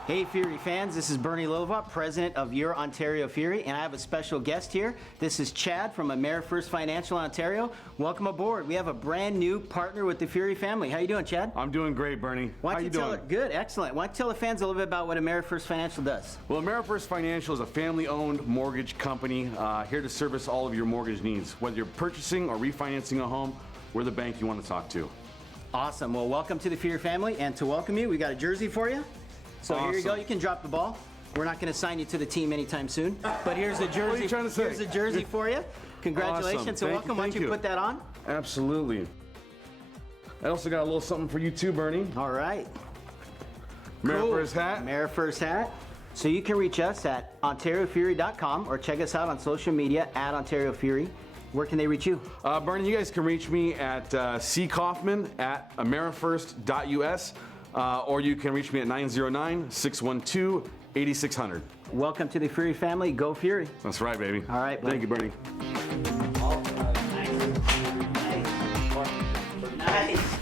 Hey Fury fans, this is Bernie Lova, president of Your Ontario Fury, and I have a special guest here. This is Chad from AmeriFirst Financial Ontario. Welcome aboard. We have a brand new partner with the Fury family. How you doing, Chad? I'm doing great, Bernie. How you doing? Good, excellent. Why don't you tell the fans a little bit about what AmeriFirst Financial does? Well, AmeriFirst Financial is a family-owned mortgage company here to service all of your mortgage needs. Whether you're purchasing or refinancing a home, we're the bank you want to talk to. Awesome. Well, welcome to the Fury family, and to welcome you, we got a jersey for you. So Here you go. You can drop the ball. We're not going to sign you to the team anytime soon, but here's a jersey. What are you trying to say? Here's a jersey for you. Congratulations. Awesome. So welcome. Why don't you put that on? Absolutely. I also got a little something for you too, Bernie. All right. AmeriFirst hat. AmeriFirst hat. So you can reach us at OntarioFury.com or check us out on social media at Ontario Fury. Where can they reach you? Bernie, you guys can reach me at ckaufman@amerifirst.us. Or you can reach me at 909-612-8600. Welcome to the Fury family. Go Fury. That's right, baby. All right, buddy. Thank you, Bernie. Nice.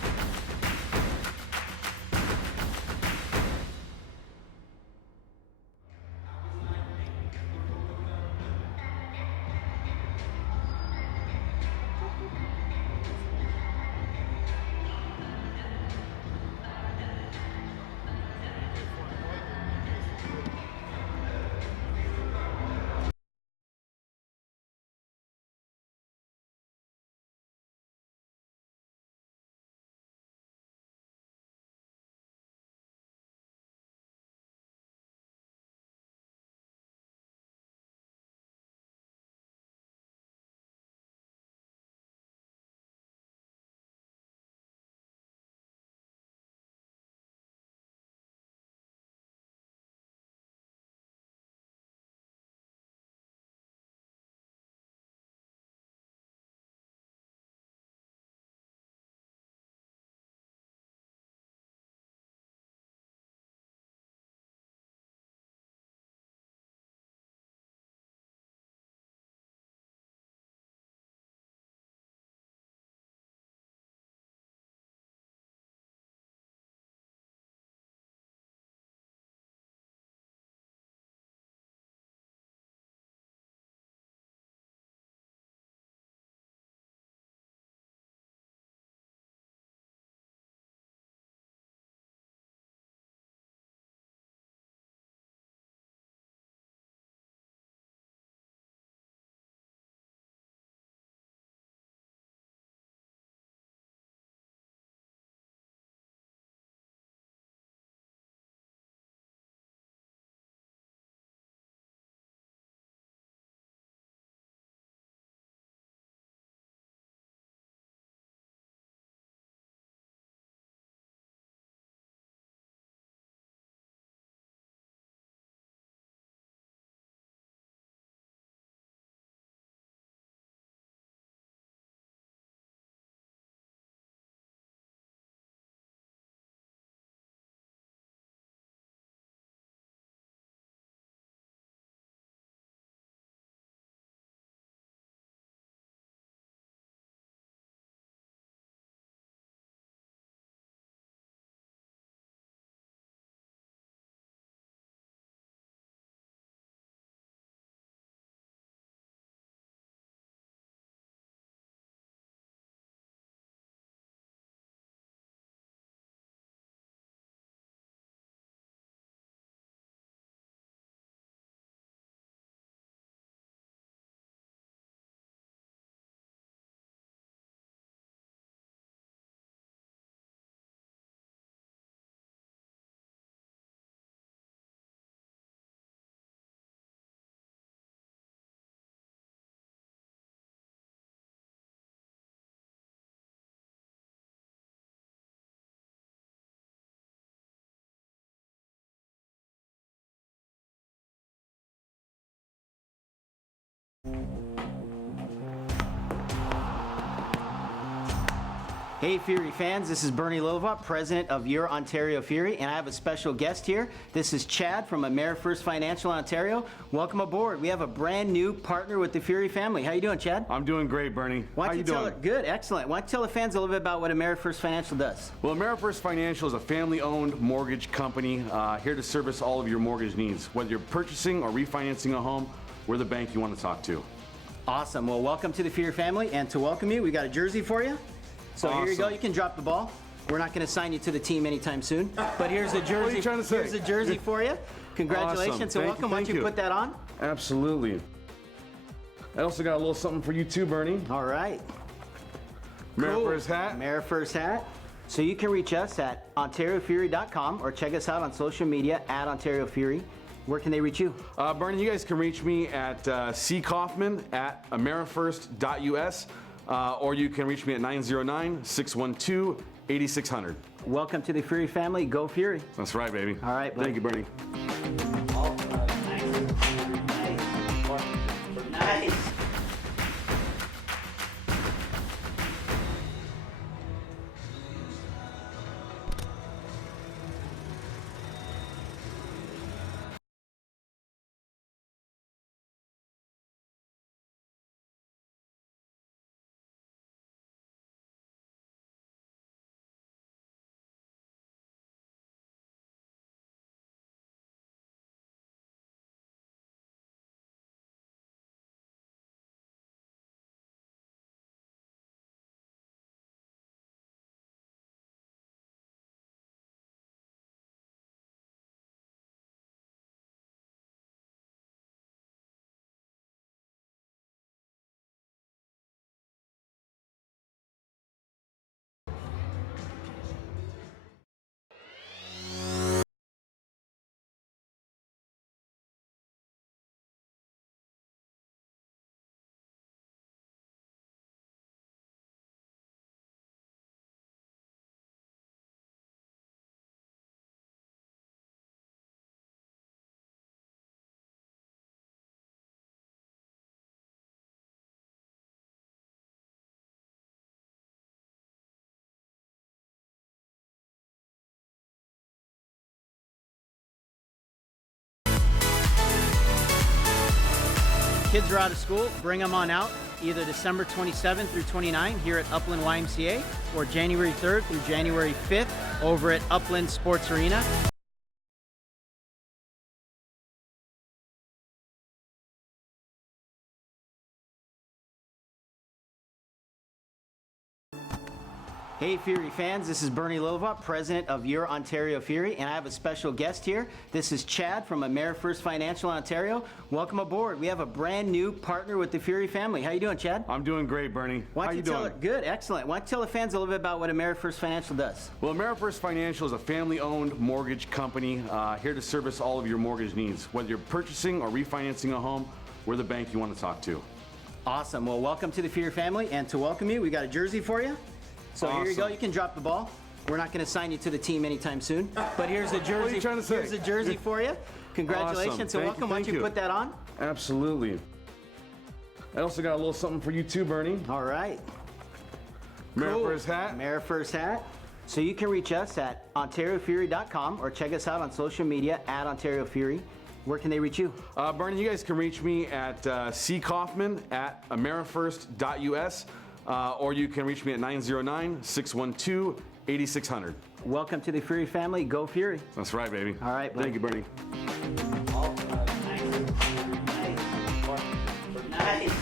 Hey Fury fans, this is Bernie Lova, president of Your Ontario Fury, and I have a special guest here. This is Chad from AmeriFirst Financial in Ontario. Welcome aboard. We have a brand new partner with the Fury family. How you doing, Chad? I'm doing great, Bernie. How you doing? Good, excellent. Why don't you tell the fans a little bit about what AmeriFirst Financial does? Well, AmeriFirst Financial is a family-owned mortgage company here to service all of your mortgage needs. Whether you're purchasing or refinancing a home, we're the bank you want to talk to. Awesome. Well, welcome to the Fury family, and to welcome you, we got a jersey for you. So Here you go. You can drop the ball. We're not going to sign you to the team anytime soon, but here's a jersey. What are you trying to say? Here's a jersey for you. Congratulations. Awesome. So welcome. Why don't you put that on? Absolutely. I also got a little something for you too, Bernie. All right. AmeriFirst hat. AmeriFirst hat. So you can reach us at OntarioFury.com or check us out on social media at OntarioFury. Where can they reach you? Bernie, you guys can reach me at ckaufman@amerifirst.us. Or you can reach me at 909-612-8600. Welcome to the Fury family. Go Fury. That's right, baby. All right, buddy. Thank you, Bernie. Nice. Kids are out of school, bring them on out, either December 27th through 29th here at Upland YMCA, or January 3rd through January 5th over at Upland Sports Arena. Hey Fury fans, this is Bernie Lova, president of Your Ontario Fury, and I have a special guest here. This is Chad from AmeriFirst Financial in Ontario. Welcome aboard. We have a brand new partner with the Fury family. How you doing, Chad? I'm doing great, Bernie. How you doing? Good, excellent. Why don't you tell the fans a little bit about what AmeriFirst Financial does? Well, AmeriFirst Financial is a family-owned mortgage company here to service all of your mortgage needs. Whether you're purchasing or refinancing a home, we're the bank you want to talk to. Awesome. Well, welcome to the Fury family, and to welcome you, we got a jersey for you. So Here you go. You can drop the ball. We're not going to sign you to the team anytime soon, but here's a jersey. What are you trying to say? Here's a jersey for you. Congratulations. Awesome. So welcome. Why don't you put that on? Absolutely. I also got a little something for you too, Bernie. All right. AmeriFirst hat. AmeriFirst hat. So you can reach us at OntarioFury.com or check us out on social media at OntarioFury. Where can they reach you? Bernie, you guys can reach me at ckaufman@amerifirst.us. Or you can reach me at 909-612-8600. Welcome to the Fury family. Go Fury. That's right, baby. All right, buddy. Thank you, Bernie. Nice.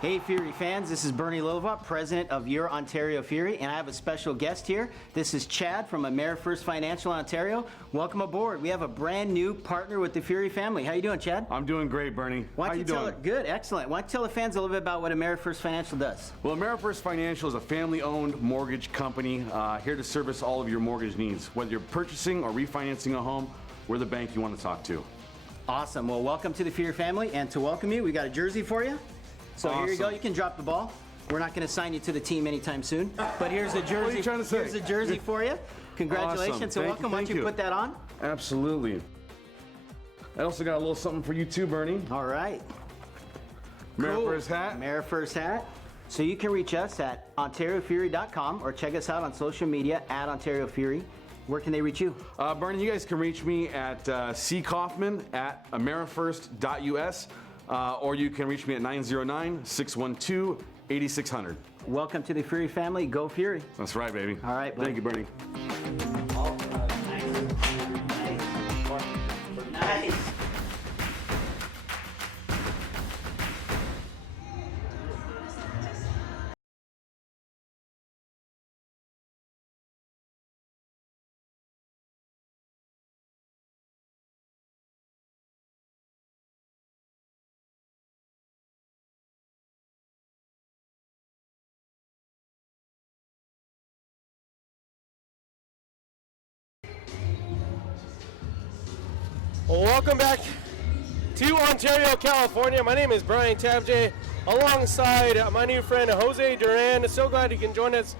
Hey Fury fans, this is Bernie Lova, president of Your Ontario Fury, and I have a special guest here. This is Chad from AmeriFirst Financial Ontario. Welcome aboard. We have a brand new partner with the Fury family. How you doing, Chad? I'm doing great, Bernie. Why don't you tell doing? Good, excellent. Why don't you tell the fans a little bit about what AmeriFirst Financial does? Well, AmeriFirst Financial is a family-owned mortgage company here to service all of your mortgage needs. Whether you're purchasing or refinancing a home, we're the bank you want to talk to. Awesome. Well, welcome to the Fury family, and to welcome you, we got a jersey for you. So Awesome. Here you go. You can drop the ball. We're not going to sign you to the team anytime soon, but here's a jersey. What are you trying to say? Here's a jersey for you. Congratulations. Awesome. So welcome. Why don't you put that on? Absolutely. I also got a little something for you too, Bernie. All right. AmeriFirst hat. AmeriFirst hat. So you can reach us at OntarioFury.com or check us out on social media at OntarioFury. Where can they reach you? Bernie, you guys can reach me at ckaufman@amerifirst.us. Or you can reach me at 909-612-8600. Welcome to the Fury family. Go Fury. That's right, baby. All right, buddy. Thank you, Bernie. Nice. Well, welcome back to Ontario, California. My name is Brian Tabjay, alongside my new friend Jose Duran. So glad you can join us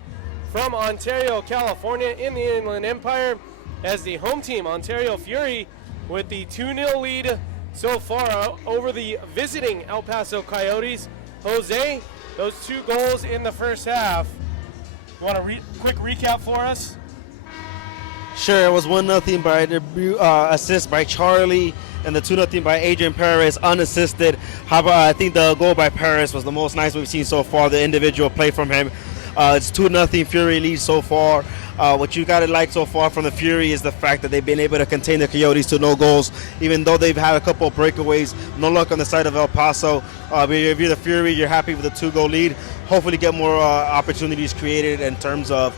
from Ontario, California, in the Inland Empire, as the home team, Ontario Fury, with the 2-0 lead so far over the visiting El Paso Coyotes. Jose, those 2 goals in the first half. You want a quick recap for us? Sure, it was 1-0 by the assist by Charlie, and the 2-0 by Adrian Perez unassisted. However, I think the goal by Perez was the most nice we've seen so far, the individual play from him. It's 2-0 Fury lead so far. What you got to like so far from the Fury is the fact that they've been able to contain the Coyotes to no goals, even though they've had a couple of breakaways. No luck on the side of El Paso. If you're the Fury, you're happy with the 2-goal lead. Hopefully get more opportunities created in terms of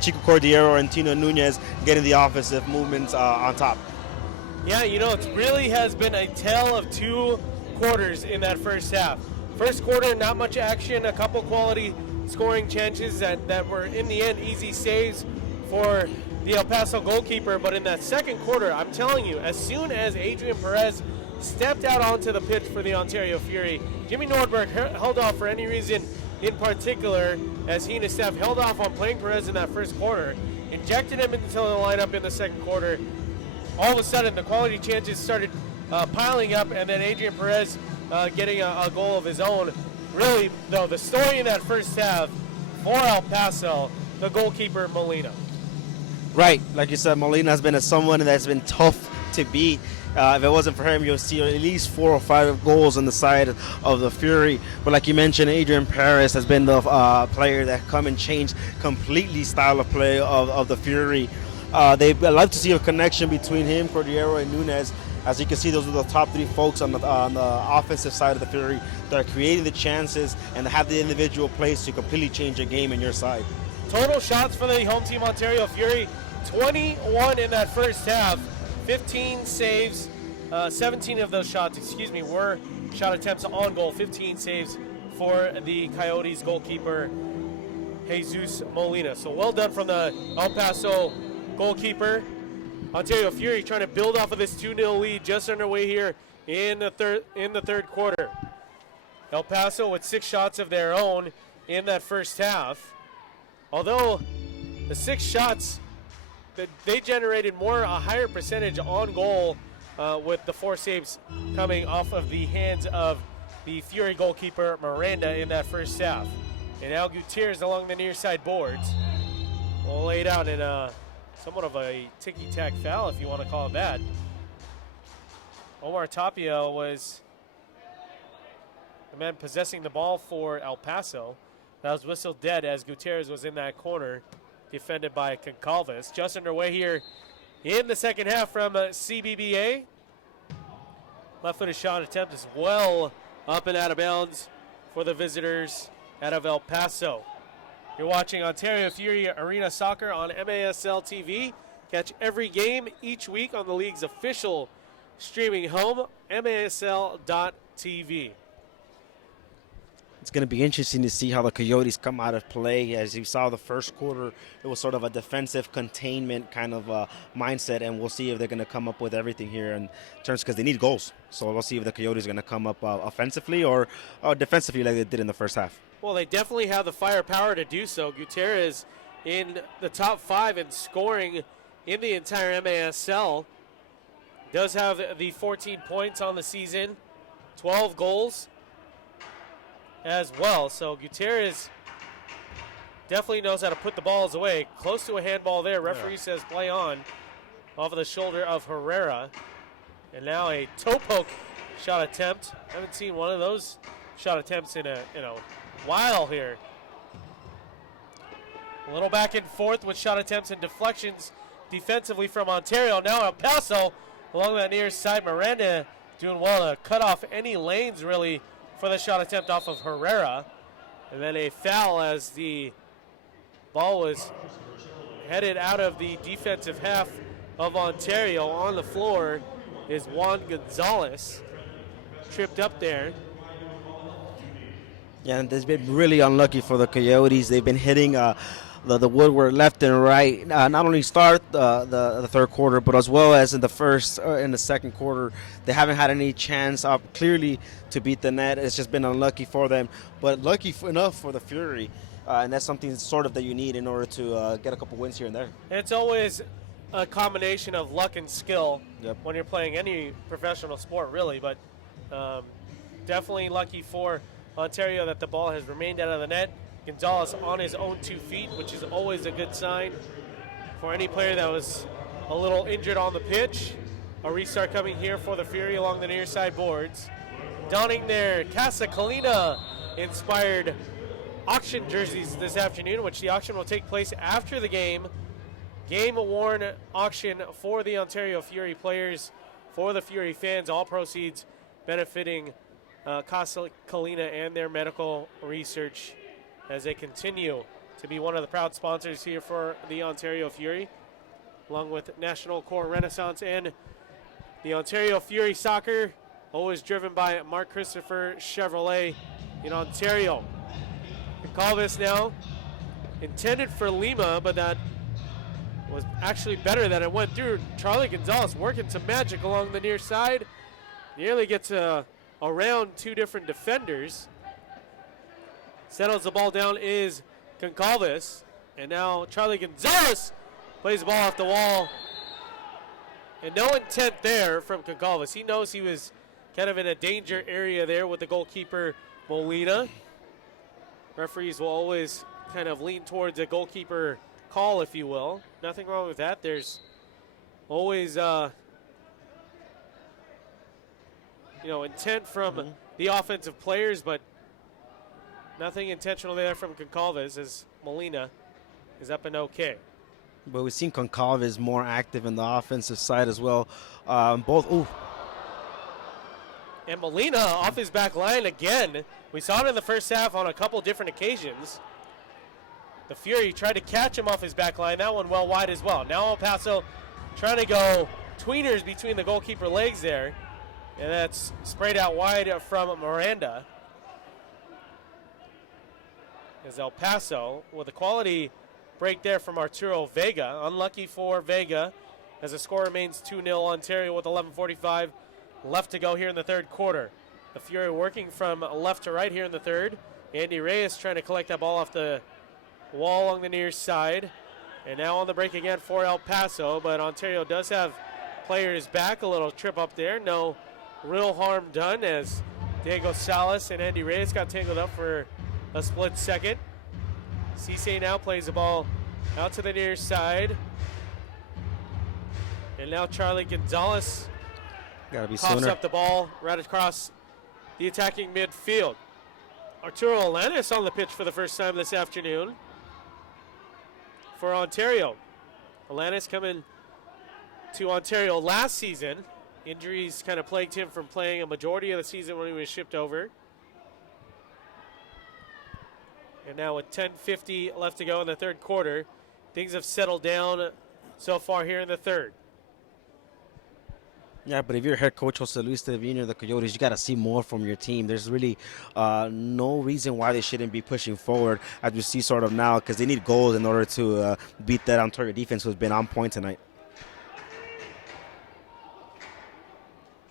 Chico Cordero and Tino Nunez getting the offensive movements on top. Yeah, you know, it really has been a tale of 2 quarters in that first half. First quarter, not much action, a couple quality scoring chances that were in the end easy saves for the El Paso goalkeeper. But in that second quarter, I'm telling you, as soon as Adrian Perez stepped out onto the pitch for the Ontario Fury, Jimmy Nordberg held off for any reason in particular, as he and his staff held off on playing Perez in that first quarter, injected him into the lineup in the second quarter. All of a sudden, the quality chances started piling up, and then Adrian Perez getting a goal of his own. Really, though, the story in that first half for El Paso, the goalkeeper, Molina. Right, like you said, Molina has been someone that's been tough to beat. If it wasn't for him, you'll see at least 4 or 5 goals on the side of the Fury. But like you mentioned, Adrian Perez has been the player that come and change completely style of play of the Fury. They'd love to see a connection between him, Cordero, and Nunez. As you can see, those are the top 3 folks on the offensive side of the Fury that are creating the chances and have the individual plays to completely change a game in your side. Total shots for the home team, Ontario Fury, 21 in that first half. 15 saves, 17 of those shots, were shot attempts on goal. 15 saves for the Coyotes goalkeeper, Jesus Molina. So well done from the El Paso goalkeeper. Ontario Fury trying to build off of this 2-0 lead just underway here in the third quarter. El Paso with 6 shots of their own in that first half. Although the 6 shots, they generated a higher percentage on goal with the 4 saves coming off of the hands of the Fury goalkeeper Miranda in that first half. And Al Gutierrez along the near side boards laid out in somewhat of a ticky-tack foul, if you want to call it that. Omar Tapia was the man possessing the ball for El Paso. That was whistled dead as Gutierrez was in that corner, defended by Concalves. Just underway here in the second half from CBBA. Left-footed shot attempt is well up and out of bounds for the visitors out of El Paso. You're watching Ontario Fury Arena Soccer on MASL TV. Catch every game each week on the league's official streaming home, MASL.tv. It's going to be interesting to see how the Coyotes come out of play. As you saw the first quarter, it was sort of a defensive containment kind of mindset, and we'll see if they're going to come up with everything here in terms, because they need goals. So we'll see if the Coyotes are going to come up offensively or defensively like they did in the first half. Well, they definitely have the firepower to do so. Gutierrez in the top 5 in scoring in the entire MASL. Does have the 14 points on the season, 12 goals as well. So Gutierrez definitely knows how to put the balls away. Close to a handball there. Referee says play on off of the shoulder of Herrera. And now a toe poke shot attempt. Haven't seen one of those shot attempts in a while here. A little back and forth with shot attempts and deflections defensively from Ontario. Now El Paso along that near side. Miranda doing well to cut off any lanes really for the shot attempt off of Herrera. And then a foul as the ball was headed out of the defensive half of Ontario. On the floor is Juan Gonzalez. Tripped up there. Yeah, and it's been really unlucky for the Coyotes. They've been hitting the woodwork left and right. Not only start the third quarter, but as well as in the first in the second quarter, they haven't had any chance clearly to beat the net. It's just been unlucky for them, but lucky enough for the Fury, and that's something sort of that you need in order to get a couple wins here and there. It's always a combination of luck and skill when you're playing any professional sport, really. But definitely lucky for Ontario that the ball has remained out of the net. Gonzalez on his own 2 feet, which is always a good sign for any player that was a little injured on the pitch. A restart coming here for the Fury along the near side boards. Donning their Casa Colina inspired auction jerseys this afternoon, which the auction will take place after the game. Game-worn auction for the Ontario Fury players, for the Fury fans, all proceeds benefiting Casa Colina and their medical research as they continue to be one of the proud sponsors here for the Ontario Fury, along with National Core Renaissance and the Ontario Fury Soccer, always driven by Mark Christopher Chevrolet in Ontario. We call this now intended for Lima, but that was actually better that it went through. Charlie Gonzalez working some magic along the near side. Nearly gets around 2 different defenders. Settles the ball down is Goncalves. And now Charlie Gonzalez plays the ball off the wall. And no intent there from Goncalves. He knows he was kind of in a danger area there with the goalkeeper Molina. Referees will always kind of lean towards a goalkeeper call, if you will. Nothing wrong with that. There's always intent from the offensive players, but nothing intentional there from Goncalves as Molina is up and okay. But we've seen Goncalves more active in the offensive side as well. And Molina off his back line again. We saw it in the first half on a couple different occasions. The Fury tried to catch him off his back line. That one well wide as well. Now El Paso trying to go tweeners between the goalkeeper legs there. And that's sprayed out wide from Miranda. As El Paso with a quality break there from Arturo Vega. Unlucky for Vega as the score remains 2-0 Ontario with 11:45 left to go here in the third quarter. The Fury working from left to right here in the third. Andy Reyes trying to collect that ball off the wall along the near side. And now on the break again for El Paso, but Ontario does have players back. A little trip up there. No real harm done as Diego Salas and Andy Reyes got tangled up for a split second. Cisse now plays the ball out to the near side. And now Charlie Gonzalez coughs up the ball right across the attacking midfield. Arturo Alanis on the pitch for the first time this afternoon for Ontario. Alanis coming to Ontario last season. Injuries kind of plagued him from playing a majority of the season when he was shipped over. And now with 10:50 left to go in the third quarter, things have settled down so far here in the third. Yeah, but if you're head coach Jose Luis Trevino, the Coyotes, you got to see more from your team. There's really no reason why they shouldn't be pushing forward, as we see sort of now, because they need goals in order to beat that Ontario defense, who's been on point tonight.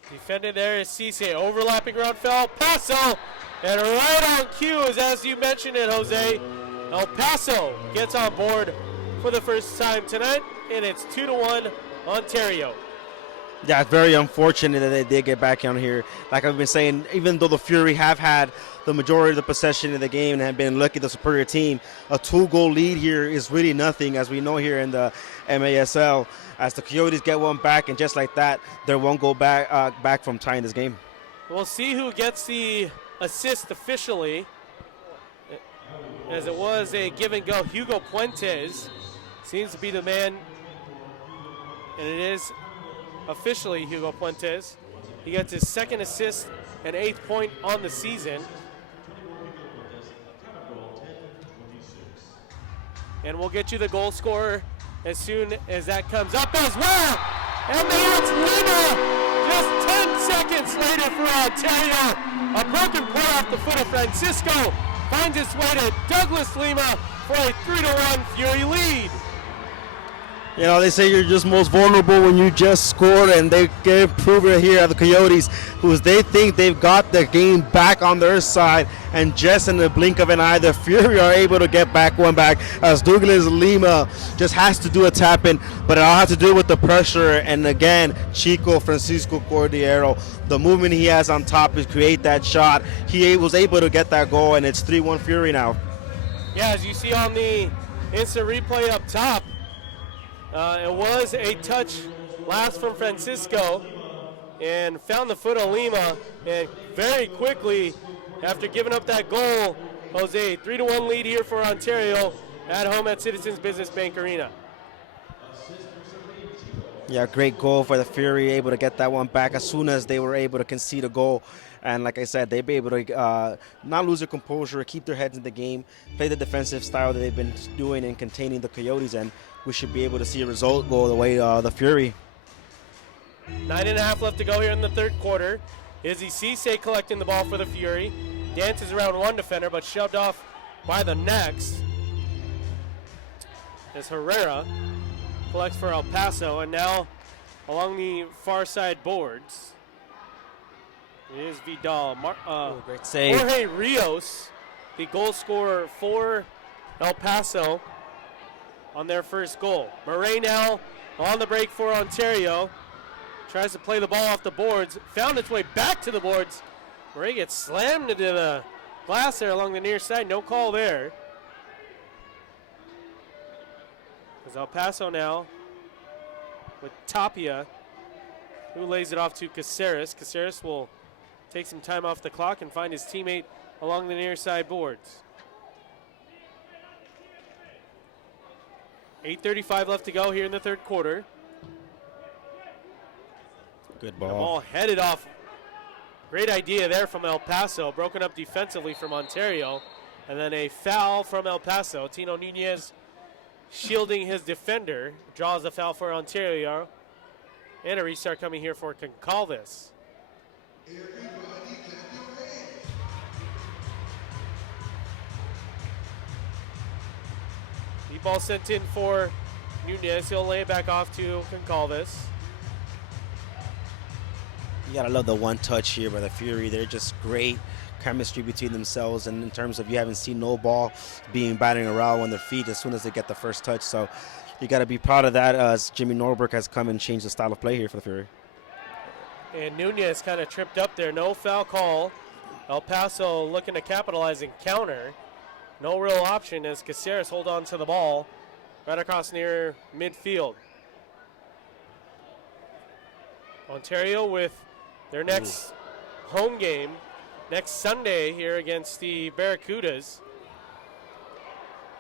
Defended there is Cisse, overlapping around foul, Paso, and right on cue is, as you mentioned it, Jose, El Paso gets on board for the first time tonight, and it's 2-1 Ontario. Yeah, it's very unfortunate that they did get back on here. Like I've been saying, even though the Fury have had the majority of the possession in the game and have been lucky the superior team, a 2-goal lead here is really nothing, as we know here in the MASL. As the Coyotes get one back, and just like that, they're one goal back from tying this game. We'll see who gets the assist officially, as it was a give and go. Hugo Puentes seems to be the man, and it is officially Hugo Puentes. He gets his second assist and 8th point on the season. And we'll get you the goal scorer as soon as that comes up as well. And there it's Lima, just 10 seconds later for Ontario. A broken play off the foot of Francisco finds its way to Douglas Lima for a 3-1 Fury lead. You know, they say you're just most vulnerable when you just scored, and they can prove it here at the Coyotes, who they think they've got the game back on their side, and just in the blink of an eye, the Fury are able to get one back, as Douglas Lima just has to do a tap-in, but it all has to do with the pressure, and again, Chico Francisco Cordiero, the movement he has on top is create that shot. He was able to get that goal, and it's 3-1 Fury now. Yeah, as you see on the instant replay up top, it was a touch last from Francisco and found the foot of Lima, and very quickly after giving up that goal, Jose, 3-1 lead here for Ontario at home at Citizens Business Bank Arena. Yeah, great goal for the Fury, able to get that one back as soon as they were able to concede a goal. And like I said, they'd be able to not lose their composure, keep their heads in the game, play the defensive style that they've been doing in containing the Coyotes, and we should be able to see a result go the way the Fury. 9.5 left to go here in the third quarter. Izzy Cisse collecting the ball for the Fury. Dances around one defender, but shoved off by the next. As Herrera collects for El Paso, and now along the far side boards, it is Vidal. Great save. Jorge Rios, the goal scorer for El Paso on their first goal. Murray now on the break for Ontario. Tries to play the ball off the boards. Found its way back to the boards. Murray gets slammed into the glass there along the near side. No call there. As El Paso now with Tapia, who lays it off to Caceres. Caceres will take some time off the clock and find his teammate along the near side boards. 8:35 left to go here in the third quarter. Good The ball. ball headed off. Great idea there from El Paso. Broken up defensively from Ontario. And then a foul from El Paso. Tino Nunez shielding his defender. Draws the foul for Ontario. And a restart coming here for Concalves. The ball sent in for Nunez. He'll lay it back off to Concalves. You gotta love the one touch here by the Fury. They're just great chemistry between themselves, and in terms of you haven't seen no ball being batting around on their feet as soon as they get the first touch. So you gotta be proud of that, as Jimmy Norberg has come and changed the style of play here for the Fury. And Nunez kind of tripped up there. No foul call. El Paso looking to capitalize and counter. No real option as Caceres hold on to the ball right across near midfield. Ontario with their next home game next Sunday here against the Barracudas,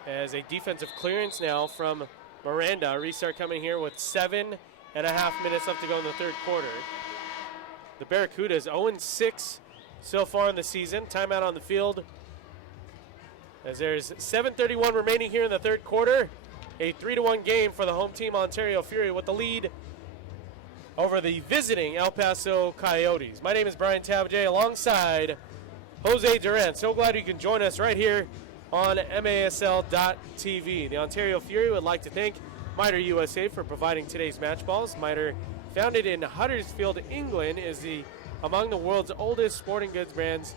as a defensive clearance now from Miranda. Restart coming here with 7.5 minutes left to go in the third quarter. The Barracudas 0-6 so far in the season. Timeout on the field As there's 7:31 remaining here in the third quarter. A 3-1 game for the home team Ontario Fury with the lead over the visiting El Paso Coyotes. My name is Brian Tabajay alongside Jose Durant. So glad you can join us right here on MASL.TV. The Ontario Fury would like to thank Miter USA for providing today's match balls. Miter, founded in Huddersfield, England, is among the world's oldest sporting goods brands,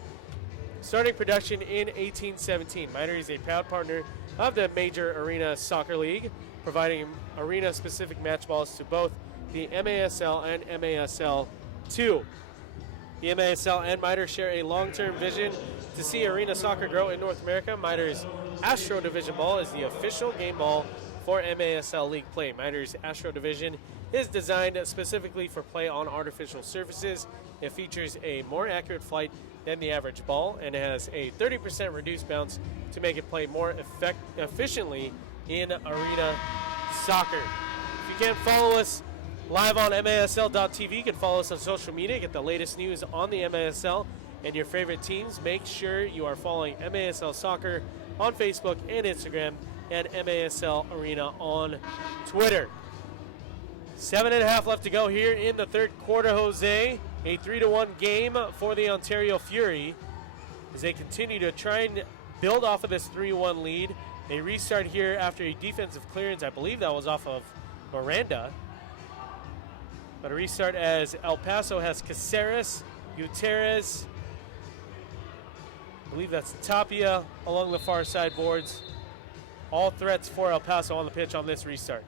starting production in 1817. Miter is a proud partner of the Major Arena Soccer League, providing arena-specific match balls to both the MASL and MASL2. The MASL and Miter share a long-term vision to see arena soccer grow in North America. Miter's Astro Division ball is the official game ball for MASL League play. Miter's Astro Division is designed specifically for play on artificial surfaces. It features a more accurate flight than the average ball and has a 30% reduced bounce to make it play more efficiently in arena soccer. If you can't follow us live on MASL.TV, you can follow us on social media, get the latest news on the MASL and your favorite teams. Make sure you are following MASL Soccer on Facebook and Instagram, and MASL Arena on Twitter. 7.5 left to go here in the third quarter, Jose. A 3-1 game for the Ontario Fury as they continue to try and build off of this 3-1 lead. They restart here after a defensive clearance. I believe that was off of Miranda. But a restart as El Paso has Caceres, Gutierrez, I believe that's Tapia along the far side boards. All threats for El Paso on the pitch on this restart.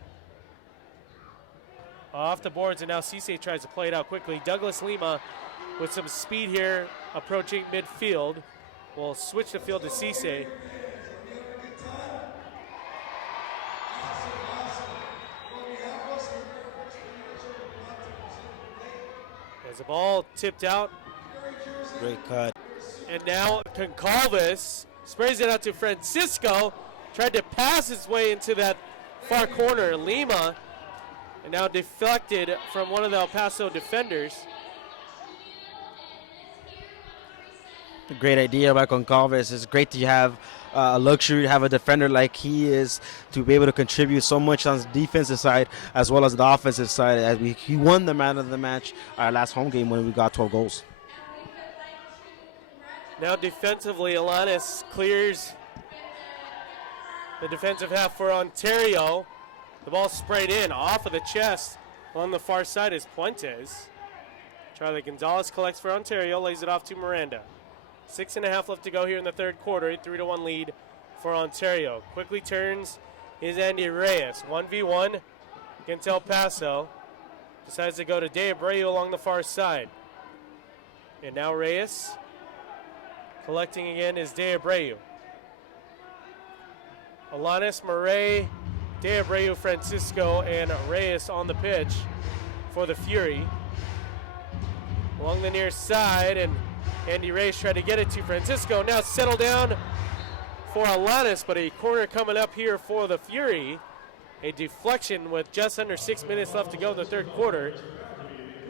Off the boards, and now Cisse tries to play it out quickly. Douglas Lima with some speed here approaching midfield. Will switch the field to Cisse. As the ball tipped out. Great cut. And now Concalves sprays it out to Francisco. Tried to pass his way into that far corner. Lima, and now deflected from one of the El Paso defenders. A great idea by Concalves. It's great to have a luxury to have a defender like he is to be able to contribute so much on the defensive side as well as the offensive side. As he won the man of the match our last home game when we got 12 goals. Now defensively, Alanis clears the defensive half for Ontario. The ball sprayed in off of the chest. On the far side is Puentes. Charlie Gonzalez collects for Ontario, lays it off to Miranda. 6.5 left to go here in the third quarter. A 3-1 lead for Ontario. Quickly turns is Andy Reyes. 1v1 against El Paso. Decides to go to De Abreu along the far side. And now Reyes collecting again is De Abreu. Alanis, Murray, De Abreu, Francisco, and Reyes on the pitch for the Fury. Along the near side, and Andy Reyes tried to get it to Francisco. Now settle down for Alanis, but a corner coming up here for the Fury. A deflection with just under 6 minutes left to go in the third quarter.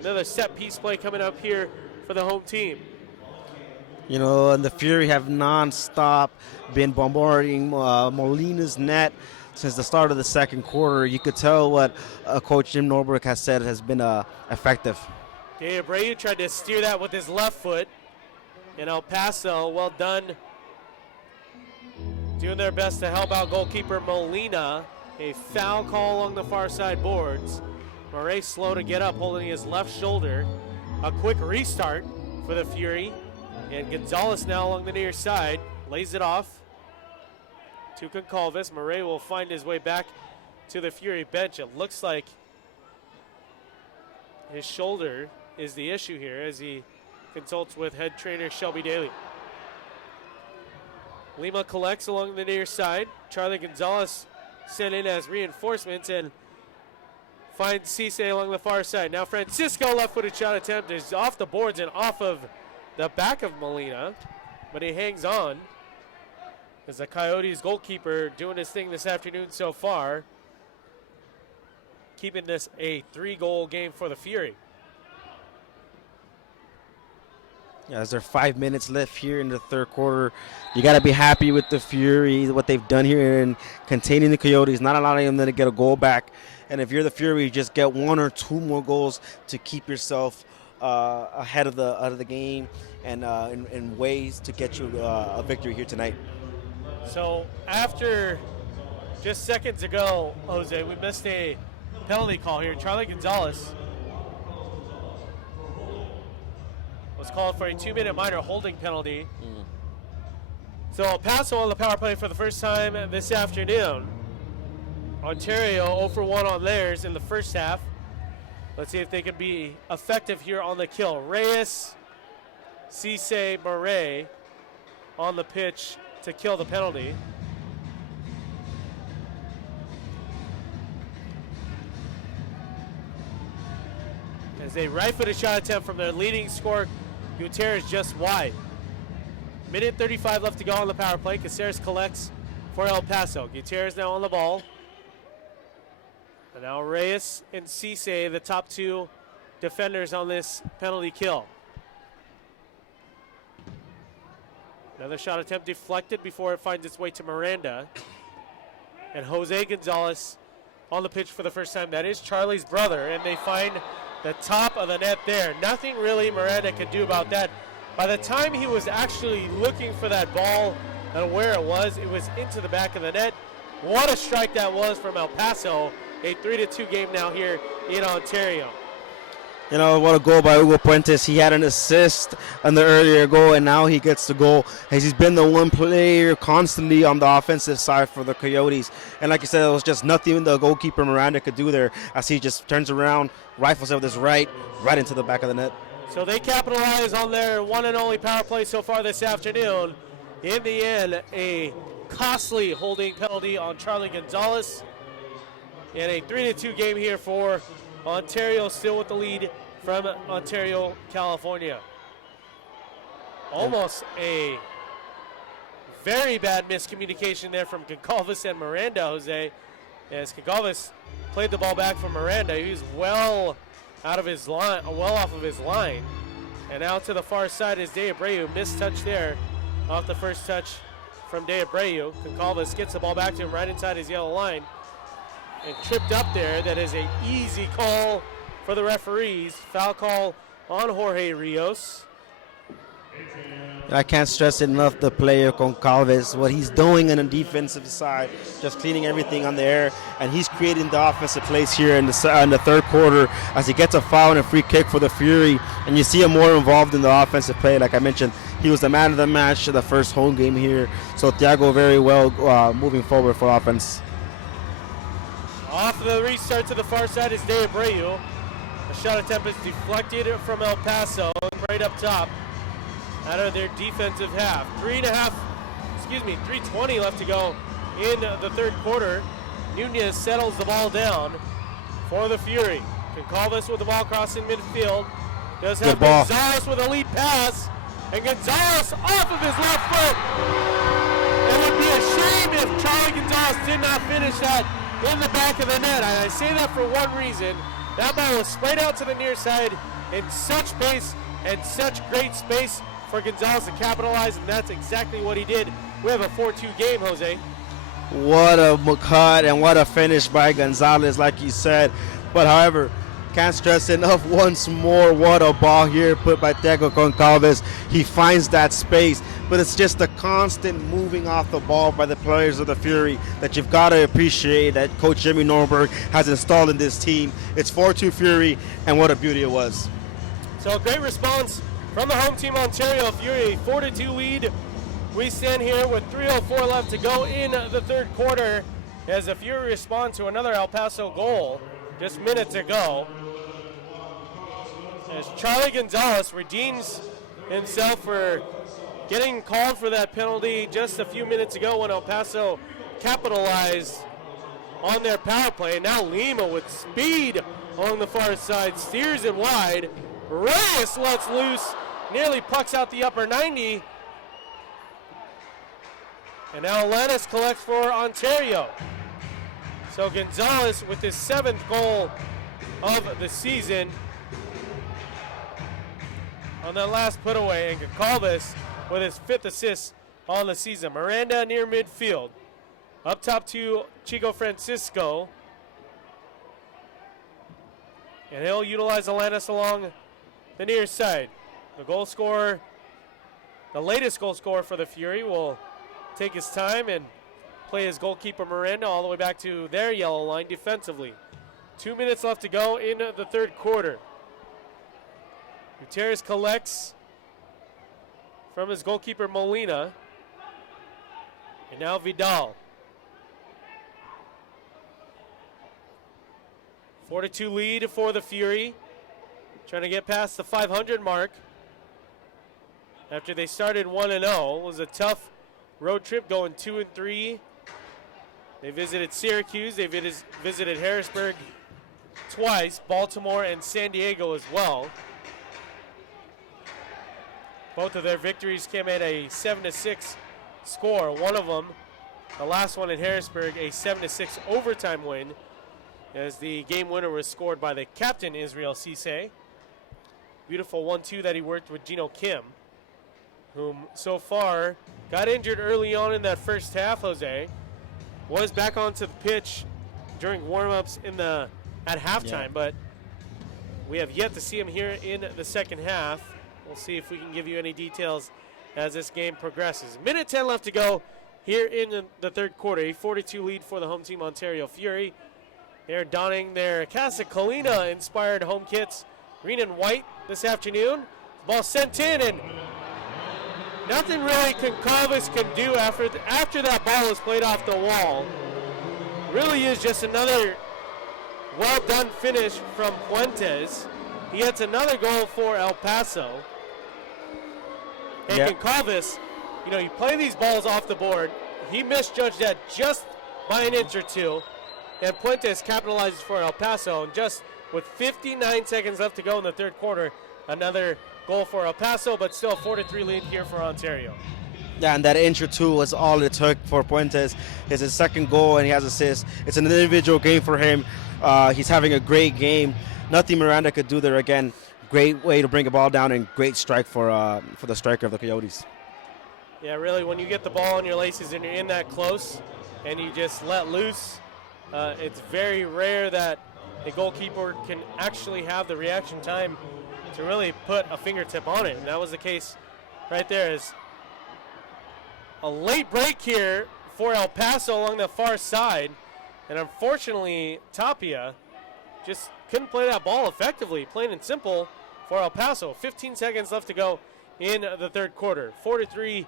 Another set piece play coming up here for the home team. You know, and the Fury have non-stop been bombarding Molina's net since the start of the second quarter. You could tell what Coach Jim Norberg has said has been effective. De Abreu tried to steer that with his left foot. And El Paso, well done, doing their best to help out goalkeeper Molina. A foul call along the far side boards. Murray slow to get up, holding his left shoulder. A quick restart for the Fury. And Gonzalez now along the near side, lays it off to Concalves. Murray will find his way back to the Fury bench. It looks like his shoulder is the issue here as he consults with head trainer Shelby Daly. Lima collects along the near side. Charlie Gonzalez sent in as reinforcements and finds Cisse along the far side. Now Francisco, left-footed shot attempt is off the boards and off of the back of Molina, but he hangs on as the Coyotes goalkeeper doing his thing this afternoon so far, keeping this a 3-goal game for the Fury. As there are 5 minutes left here in the third quarter, you got to be happy with the Fury, what they've done here in containing the Coyotes, not allowing them to get a goal back. And if you're the Fury, you just get 1 or 2 more goals to keep yourself ahead of the game and in ways to get you a victory here tonight. So after just seconds ago, Jose, we missed a penalty call here. Charlie Gonzalez was called for a 2-minute minor holding penalty. So El Paso on the power play for the first time this afternoon. Ontario 0 for 1 on theirs in the first half. Let's see if they can be effective here on the kill. Reyes, Cisse, Murray on the pitch to kill the penalty. As a right-footed shot attempt from their leading scorer, Gutierrez just wide. Minute 35 left to go on the power play. Caceres collects for El Paso. Gutierrez now on the ball. And now Reyes and Cisse, the top 2 defenders on this penalty kill. Another shot attempt deflected before it finds its way to Miranda. And Jose Gonzalez on the pitch for the first time. That is Charlie's brother, and they find the top of the net there. Nothing really Miranda could do about that. By the time he was actually looking for that ball and where it was into the back of the net. What a strike that was from El Paso. A 3-2 game now here in Ontario. You know, what a goal by Hugo Puentes. He had an assist on the earlier goal, and now he gets the goal. As he's been the one player constantly on the offensive side for the Coyotes. And like you said, it was just nothing the goalkeeper Miranda could do there as he just turns around, rifles it with his right into the back of the net. So they capitalize on their one and only power play so far this afternoon. In the end, a costly holding penalty on Charlie Gonzalez. And a 3-2 game here for Ontario, still with the lead from Ontario, California. Almost a very bad miscommunication there from Goncalves and Miranda, Jose. As Goncalves played the ball back from Miranda, he was well out of his line, well off of his line. And out to the far side is De Abreu. Missed touch there off the first touch from De Abreu. Goncalves gets the ball back to him right inside his yellow line. And tripped up there. That is an easy call for the referees. Foul call on Jorge Rios. I can't stress enough the player Goncalves, what he's doing on the defensive side, just cleaning everything on the air, and he's creating the offensive plays here in the third quarter as he gets a foul and a free kick for the Fury, and you see him more involved in the offensive play. Like I mentioned, he was the man of the match the first home game here, so Thiago very well moving forward for offense. Off the restart to the far side is De Abreu. A shot attempt is deflected from El Paso, right up top, out of their defensive half. 3:20 left to go in the third quarter. Nunez settles the ball down for the Fury. Goncalves with the ball crossing midfield. Does have Gonzalez with a lead pass, and Gonzalez off of his left foot. It would be a shame if Charlie Gonzalez did not finish that in the back of the net. I say that for one reason. That ball was sprayed out to the near side in such pace and such great space for Gonzalez to capitalize, and that's exactly what he did. We have a 4-2 game, Jose. What a cut and what a finish by Gonzalez, like you said. But however, can't stress enough once more, what a ball here put by Thiago Goncalves. He finds that space, but it's just the constant moving off the ball by the players of the Fury that you've got to appreciate that Coach Jimmy Norberg has installed in this team. It's 4-2 Fury, and what a beauty it was. So a great response from the home team, Ontario Fury, 4-2 lead. We stand here with 3:04 left to go in the third quarter as the Fury respond to another El Paso goal just minutes ago. As Charlie Gonzalez redeems himself for getting called for that penalty just a few minutes ago when El Paso capitalized on their power play. And now Lima with speed along the far side steers it wide. Reyes lets loose, nearly pucks out the upper 90. And now Lannis collects for Ontario. So Gonzalez with his 7th goal of the season. on that last put away, and Goncalves with his 5th assist on the season. Miranda near midfield. Up top to Chico Francisco. And he'll utilize Alanis along the near side. The goal scorer, the latest goal scorer for the Fury, will take his time and play his goalkeeper Miranda all the way back to their yellow line defensively. 2 minutes left to go in the third quarter. Gutierrez collects from his goalkeeper Molina. And now Vidal. 4-2 lead for the Fury. Trying to get past the 500 mark. After they started 1-0. It was a tough road trip going 2-3. They visited Syracuse. They visited Harrisburg twice. Baltimore and San Diego as well. Both of their victories came at a 7-6 score. One of them, the last one in Harrisburg, a 7-6 overtime win, as the game winner was scored by the captain, Israel Cisse. Beautiful 1-2 that he worked with Gino Kim, whom so far got injured early on in that first half, Jose. Was back onto the pitch during warm-ups at halftime, but we have yet to see him here in the second half. We'll see if we can give you any details as this game progresses. Minute 10 left to go here in the third quarter. A 4-2 lead for the home team, Ontario Fury. They're donning their Casa Colina-inspired home kits, green and white, this afternoon. Ball sent in, and nothing really Goncalves can do after that ball is played off the wall. Really is just another well-done finish from Puentes. He gets another goal for El Paso. And Goncalves, you play these balls off the board. He misjudged that just by an inch or two. And Puentes capitalizes for El Paso. And just with 59 seconds left to go in the third quarter, another goal for El Paso, but still a 4-3 lead here for Ontario. Yeah, and that inch or two was all it took for Puentes. It's his second goal, and he has assists. It's an individual game for him. He's having a great game. Nothing Miranda could do there again. Great way to bring a ball down, and great strike for the striker of the Coyotes. Yeah, really, when you get the ball on your laces and you're in that close and you just let loose, it's very rare that a goalkeeper can actually have the reaction time to really put a fingertip on it. And that was the case right there. Is a late break here for El Paso along the far side. And unfortunately, Tapia just couldn't play that ball effectively, plain and simple, for El Paso. 15 seconds left to go in the third quarter. 4-3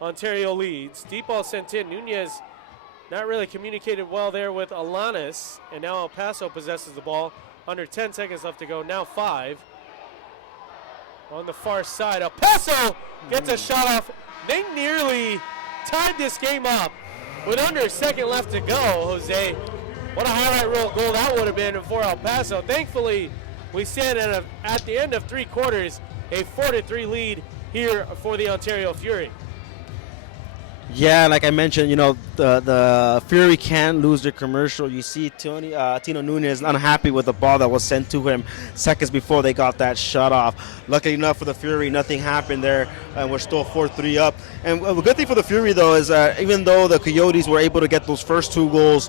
Ontario leads. Deep ball sent in. Nunez not really communicated well there with Alanis. And now El Paso possesses the ball. Under 10 seconds left to go. Now 5. On the far side, El Paso gets a shot off. They nearly tied this game up with under a second left to go, Jose. What a highlight reel goal that would have been for El Paso. Thankfully, we stand at the end of three quarters, a 4-3 lead here for the Ontario Fury. Yeah, like I mentioned, the Fury can lose their commercial. You see Tino Nunez unhappy with the ball that was sent to him seconds before they got that shut off. Luckily enough for the Fury, nothing happened there, and we're still 4-3 up. And the good thing for the Fury, though, is even though the Coyotes were able to get those first two goals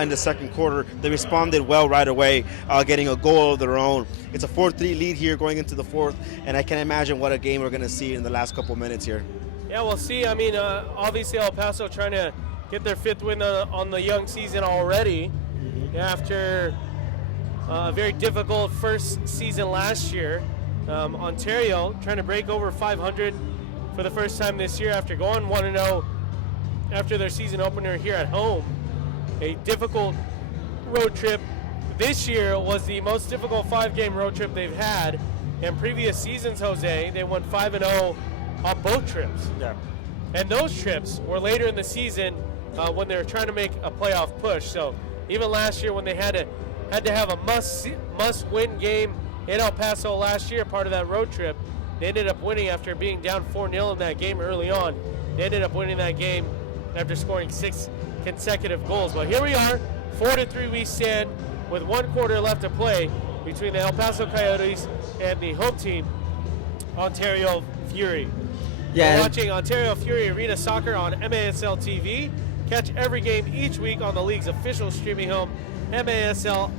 in the second quarter, they responded well right away, getting a goal of their own. It's a 4-3 lead here going into the fourth, and I can imagine what a game we're going to see in the last couple minutes here. Yeah, we'll see. I mean, obviously El Paso trying to get their fifth win on the young season already after a very difficult first season last year. Ontario trying to break over 500 for the first time this year after going 1-0 after their season opener here at home. A difficult road trip. This year was the most difficult 5-game road trip they've had. In previous seasons, Jose, they won 5-0 on both trips. Yeah. And those trips were later in the season when they were trying to make a playoff push. So even last year when they had to have a must-win game in El Paso last year, part of that road trip, they ended up winning after being down 4-0 in that game early on. They ended up winning that game after scoring 6 consecutive goals. But here we are, 4-3 we stand with 1 quarter left to play between the El Paso Coyotes and the home team, Ontario Fury. Yeah. You're watching Ontario Fury Arena Soccer on MASL TV. Catch every game each week on the league's official streaming home, masl.tv.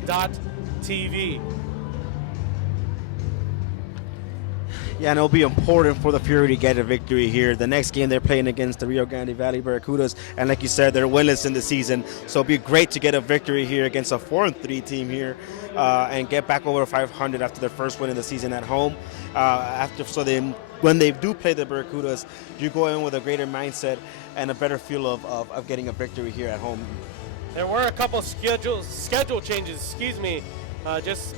Yeah, and it'll be important for the Fury to get a victory here. The next game they're playing against the Rio Grande Valley Barracudas, and like you said, they're winless in the season. So it'll be great to get a victory here against a 4-3 team here, and get back over 500 after their first win in the season at home. When they do play the Barracudas, you go in with a greater mindset and a better feel of getting a victory here at home. There were a couple schedule changes, just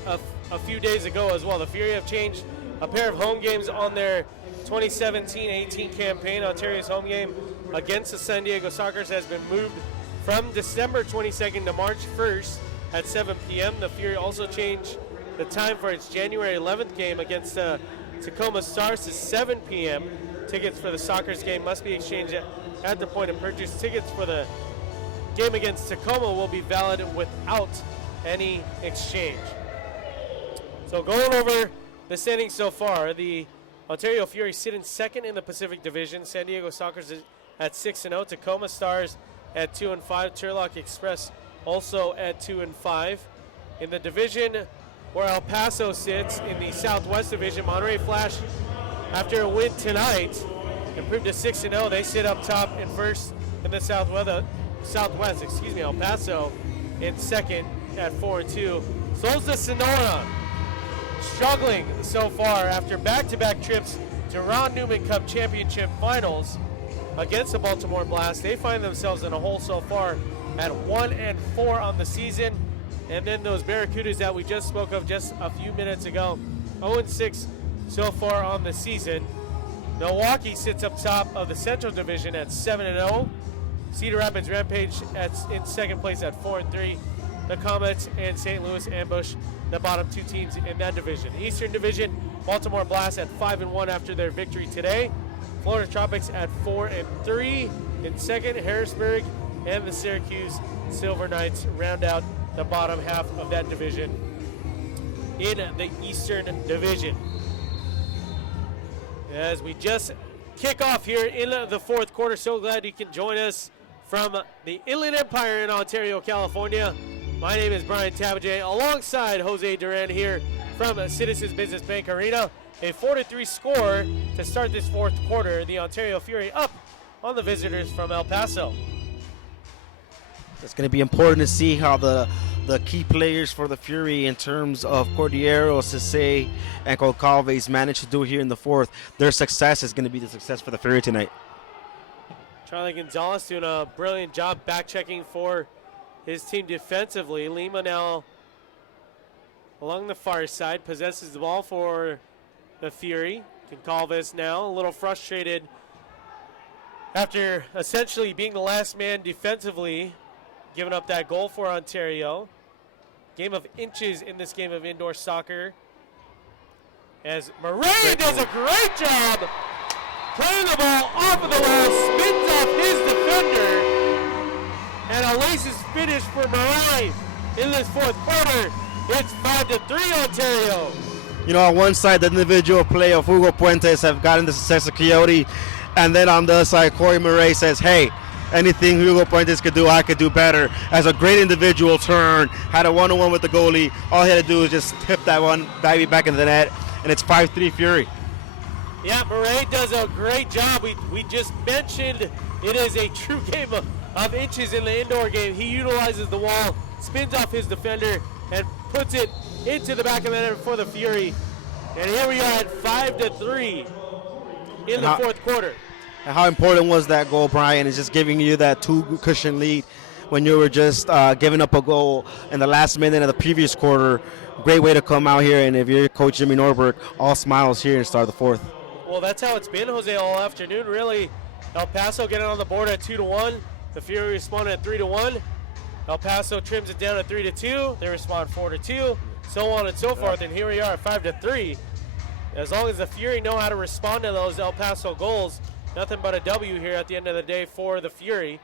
a few days ago as well. The Fury have changed a pair of home games on their 2017-18 campaign. Ontario's home game against the San Diego Sockers has been moved from December 22nd to March 1st at 7 p.m. The Fury also changed the time for its January 11th game against the Tacoma Stars to 7 p.m. Tickets for the Sockers game must be exchanged at the point of purchase. Tickets for the game against Tacoma will be valid without any exchange. So going over the standings so far, the Ontario Fury sit in second in the Pacific Division. San Diego Sockers is at 6-0. Tacoma Stars at 2-5. Turlock Express also at 2-5. In the division where El Paso sits in the Southwest Division, Monterey Flash, after a win tonight, improved to 6-0. They sit up top in first in the Southwest. El Paso in second at 4-2. So's the Sonora, struggling so far after back-to-back trips to Ron Newman Cup Championship Finals against the Baltimore Blast. They find themselves in a hole so far at 1-4 on the season. And then those Barracudas that we just spoke of just a few minutes ago, 0-6 so far on the season. Milwaukee sits up top of the Central Division at 7-0. Cedar Rapids Rampage in second place at 4-3. The Comets and St. Louis Ambush, the bottom two teams in that division. Eastern Division, Baltimore Blast at 5-1 after their victory today. Florida Tropics at 4-3. In second, Harrisburg and the Syracuse Silver Knights round out the bottom half of that division in the Eastern Division. As we just kick off here in the fourth quarter, so glad you can join us from the Inland Empire in Ontario, California. My name is Brian Tabajay, alongside Jose Duran here from Citizens Business Bank Arena. A 4-3 score to start this fourth quarter. The Ontario Fury up on the visitors from El Paso. It's going to be important to see how the key players for the Fury in terms of Cordillero, Cisse, and Concalves manage to do here in the fourth. Their success is going to be the success for the Fury tonight. Charlie Gonzalez doing a brilliant job back-checking for his team defensively. Lima now along the far side possesses the ball for the Fury. Concalves now a little frustrated after essentially being the last man defensively, giving up that goal for Ontario. Game of inches in this game of indoor soccer, as Murray does a great job playing the ball off of the wall, spins off his defender, and a laces finish for Murray in this fourth quarter. It's 5-3 Ontario. You know, on one side, the individual play of Hugo Puentes have gotten the success of Coyote, and then on the other side, Corey Murray says, hey, anything Hugo Puentes could do, I could do better. As a great individual turn, had a one-on-one with the goalie. All he had to do was just tip that one, dive it back into the net, and it's 5-3 Fury. Yeah, Murray does a great job. We just mentioned it is a true game of inches in the indoor game. He utilizes the wall, spins off his defender, and puts it into the back of the net for the Fury. And here we are at 5-3 in the fourth quarter. And how important was that goal, Brian? It's just giving you that two-cushion lead when you were just giving up a goal in the last minute of the previous quarter. Great way to come out here, and if you're Coach Jimmy Norberg, all smiles here and start the fourth. Well, that's how it's been, Jose, all afternoon, really. El Paso getting on the board at 2-1. The Fury responded at 3-1. El Paso trims it down at 3-2. They respond 4-2, so on and so forth. And here we are at 5-3. As long as the Fury know how to respond to those El Paso goals, nothing but a W here at the end of the day for the Fury,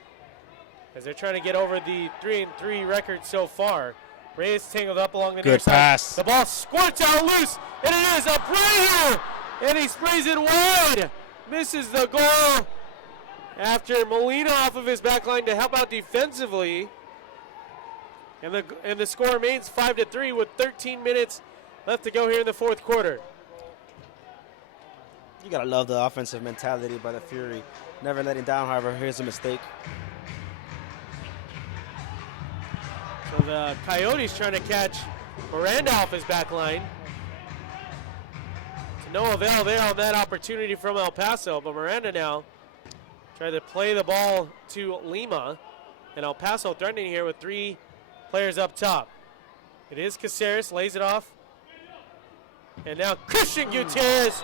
as they're trying to get over the 3-3 record so far. Reyes tangled up along the near side. Good pass. The ball squirts out loose, and it is up right here And he sprays it wide. Misses the goal after Molina off of his back line to help out defensively. And the score remains 5-3 with 13 minutes left to go here in the fourth quarter. You got to love the offensive mentality by the Fury. Never letting down, however, here's a mistake. So the Coyotes trying to catch Miranda off his back line. To no avail there on that opportunity from El Paso, but Miranda now trying to play the ball to Lima. And El Paso threatening here with 3 players up top. It is Caceres, lays it off. And now Christian Gutierrez.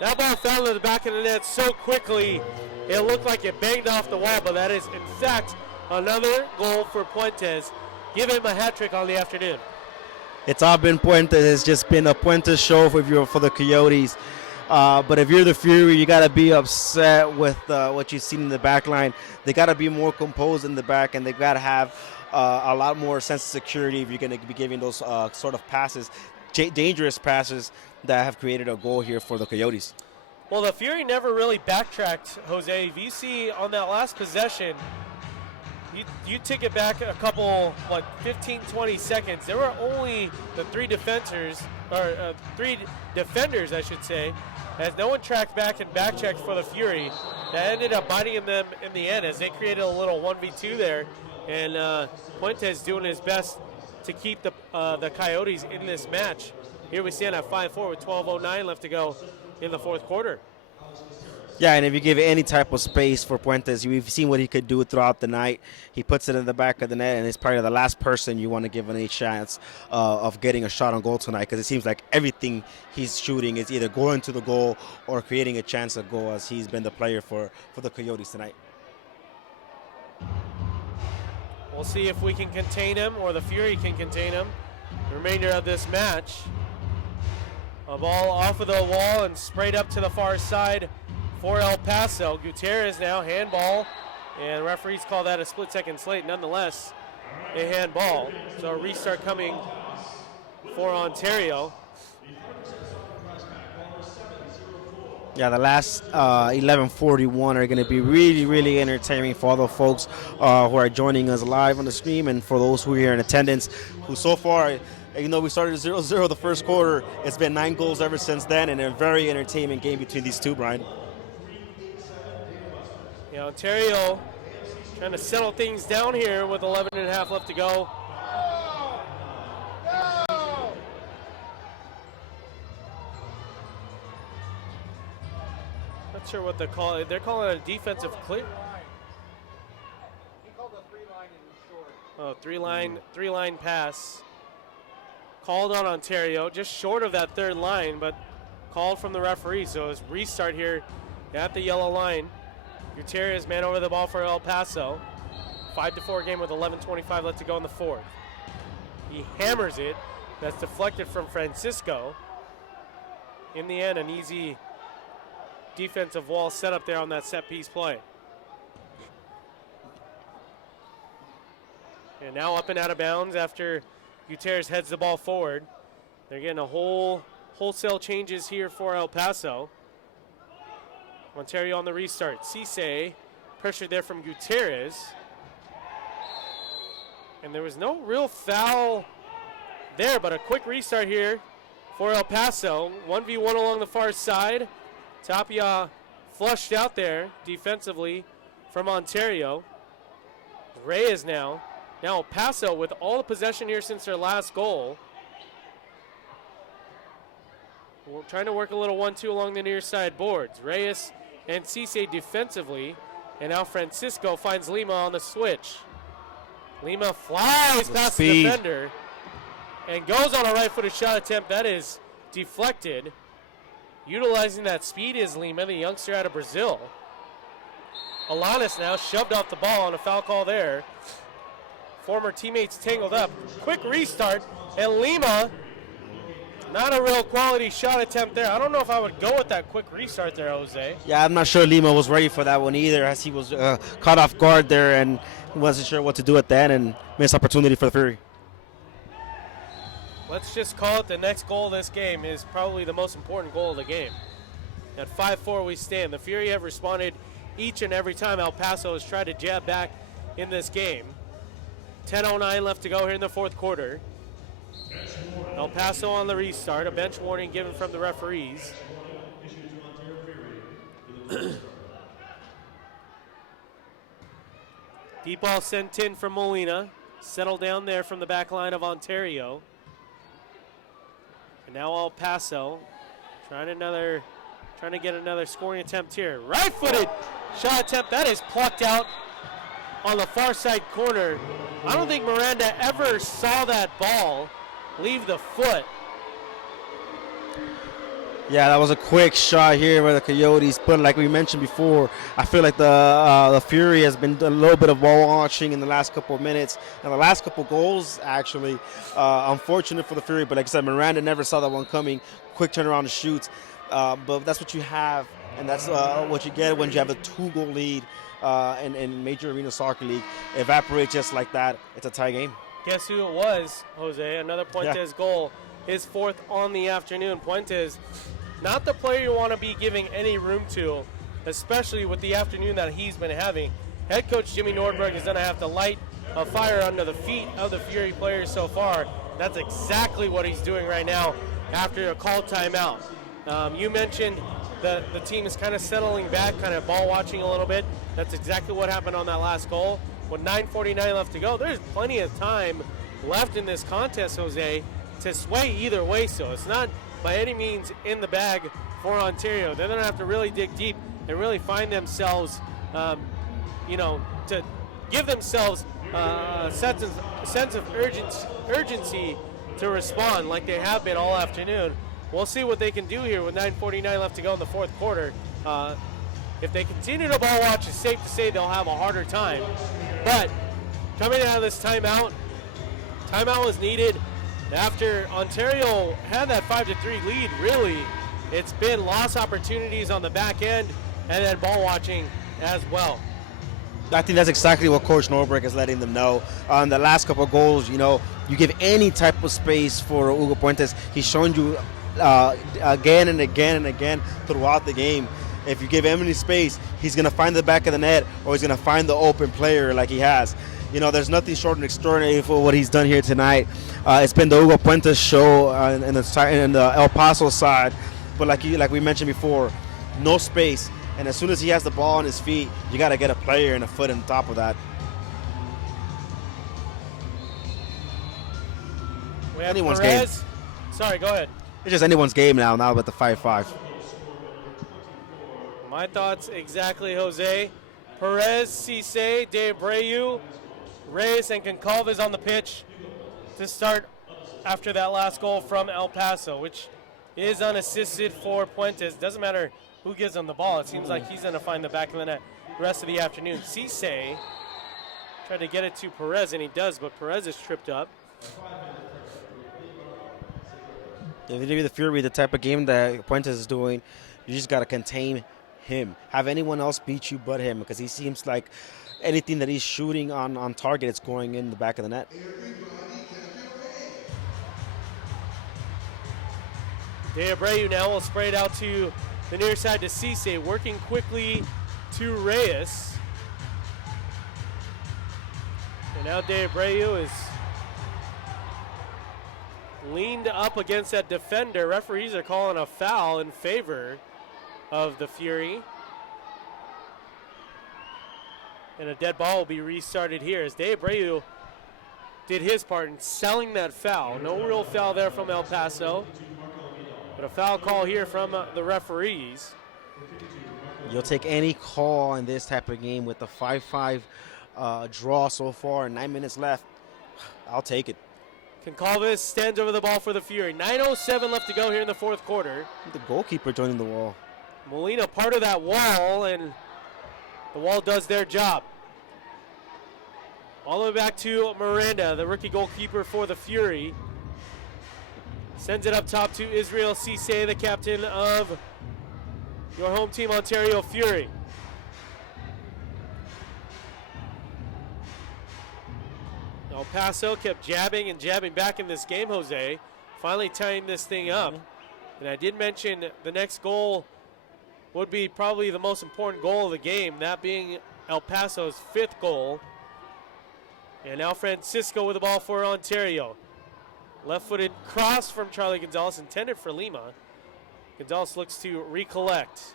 That ball fell to the back of the net so quickly, it looked like it banged off the wall, but that is, in fact, another goal for Puentes. Give him a hat trick on the afternoon. It's all been Puentes. It's just been a Puentes show for the Coyotes. But if you're the Fury, you got to be upset with what you've seen in the back line. They got to be more composed in the back, and they got to have a lot more sense of security if you're going to be giving those sort of passes, dangerous passes that have created a goal here for the Coyotes. Well, the Fury never really backtracked, Jose. If you see on that last possession, you take it back a couple, 15, 20 seconds. There were only the 3 defenders, I should say, as no one tracked back and backchecked for the Fury. That ended up biting them in the end as they created a little 1v2 there. And Puentes doing his best to keep the Coyotes in this match. Here we stand at 5-4 with 12:09 left to go in the fourth quarter. Yeah, and if you give any type of space for Puentes, we've seen what he could do throughout the night. He puts it in the back of the net, and he's probably the last person you want to give any chance of getting a shot on goal tonight, because it seems like everything he's shooting is either going to the goal or creating a chance of goal, as he's been the player for the Coyotes tonight. We'll see if we can contain him or the Fury can contain him. The remainder of this match. A ball off of the wall and sprayed up to the far side for El Paso. Gutierrez now, handball, and referees call that a split-second slate. Nonetheless, a handball. So a restart coming for Ontario. Yeah, the last 11:41 are going to be really, really entertaining for all the folks who are joining us live on the stream, and for those who are here in attendance, who so far, even though we started 0-0 the first quarter, it's been 9 goals ever since then, and a very entertaining game between these two, Brian. Yeah, Ontario trying to settle things down here with 11 and a half left to go. Not sure what they call it. They're calling it a defensive clear. He called a 3-line and short. Oh, three-line pass. Called on Ontario, just short of that third line, but called from the referee. So it's restart here at the yellow line. Gutierrez man over the ball for El Paso. 5-4 game with 11:25 left to go in the fourth. He hammers it. That's deflected from Francisco. In the end, an easy defensive wall set up there on that set piece play. And now up and out of bounds after Gutierrez heads the ball forward. They're getting a wholesale changes here for El Paso. Ontario on the restart. Cisse pressure there from Gutierrez. And there was no real foul there, but a quick restart here for El Paso. 1v1 along the far side. Tapia flushed out there defensively from Ontario. Reyes now. Now El Paso with all the possession here since their last goal. We're trying to work a little 1-2 along the near side boards. Reyes and Cisse defensively. And now Francisco finds Lima on the switch. Lima flies past the defender and goes on a right-footed shot attempt. That is deflected. Utilizing that speed is Lima, the youngster out of Brazil. Alanis now shoved off the ball on a foul call there. Former teammates tangled up. Quick restart, and Lima, not a real quality shot attempt there. I don't know if I would go with that quick restart there, Jose. Yeah, I'm not sure Lima was ready for that one either, as he was caught off guard there and wasn't sure what to do at the end, and missed opportunity for the Fury. Let's just call it the next goal of this game is probably the most important goal of the game. At 5-4 we stand. The Fury have responded each and every time El Paso has tried to jab back in this game. 10:09 left to go here in the fourth quarter. El Paso on the restart. A bench warning given from the referees. Deep ball sent in from Molina. Settled down there from the back line of Ontario. And now El Paso trying to get another scoring attempt here. Right-footed shot attempt. That is plucked out on the far side corner. I don't think Miranda ever saw that ball leave the foot. Yeah, that was a quick shot here by the Coyotes. But like we mentioned before, I feel like the Fury has been a little bit of ball watching in the last couple of minutes. And the last couple goals, actually, unfortunate for the Fury. But like I said, Miranda never saw that one coming. Quick turnaround to shoot. But that's what you have, and that's what you get when you have a 2-goal lead in Major Arena Soccer League. Evaporate just like that. It's a tie game. Guess who it was, Jose? Another Puentes goal. His 4th on the afternoon. Puentes, not the player you want to be giving any room to, especially with the afternoon that he's been having. Head coach Jimmy Nordberg is going to have to light a fire under the feet of the Fury players so far. That's exactly what he's doing right now after a called timeout. You mentioned the team is kind of settling back, kind of ball watching a little bit. That's exactly what happened on that last goal. With 9:49 left to go, there's plenty of time left in this contest, Jose, to sway either way. So it's not by any means in the bag for Ontario. They're going to have to really dig deep and really find themselves, to give themselves a sense of urgency to respond like they have been all afternoon. We'll see what they can do here with 9:49 left to go in the fourth quarter. If they continue to ball watch, it's safe to say they'll have a harder time. But coming out of this timeout was needed after Ontario had that 5-3 lead. Really, it's been lost opportunities on the back end and then ball watching as well. I think that's exactly what Coach Norberg is letting them know. On the last couple of goals, you give any type of space for Hugo Puentes. He's shown you again and again and again throughout the game. If you give him any space, he's going to find the back of the net or he's going to find the open player like he has. There's nothing short and extraordinary for what he's done here tonight. It's been the Hugo Puentes show in the El Paso side. But like we mentioned before, no space. And as soon as he has the ball on his feet, you got to get a player and a foot on top of that. We have Anyone's Perez. game. Sorry, go ahead. It's just anyone's game now with the 5-5. My thoughts exactly, Jose. Perez, Cisse, De Abreu, Reyes, and Concalves on the pitch to start after that last goal from El Paso, which is unassisted for Puentes. Doesn't matter who gives him the ball. It seems like he's going to find the back of the net the rest of the afternoon. Cisse tried to get it to Perez, and he does, but Perez is tripped up. If you give the Fury the type of game that Puentes is doing, you just got to contain him. Have anyone else beat you but him, because he seems like anything that he's shooting on target, it's going in the back of the net. De Abreu now will spray it out to the near side to Cisse, working quickly to Reyes. And now De Abreu is leaned up against that defender. Referees are calling a foul in favor of the Fury. And a dead ball will be restarted here as De Abreu did his part in selling that foul. No real foul there from El Paso, but a foul call here from the referees. You'll take any call in this type of game with the 5-5 draw so far and 9 minutes left. I'll take it. Concalves stands over the ball for the Fury. 9:07 left to go here in the fourth quarter. The goalkeeper joining the wall. Molina part of that wall, and the wall does their job. All the way back to Miranda, the rookie goalkeeper for the Fury. Sends it up top to Israel Cisse, the captain of your home team, Ontario Fury. El Paso kept jabbing and jabbing back in this game, Jose. Finally tying this thing up. And I did mention the next goal would be probably the most important goal of the game, that being El Paso's 5th goal. And now Francisco with the ball for Ontario. Left-footed cross from Charlie Gonzalez, intended for Lima. Gonzalez looks to recollect.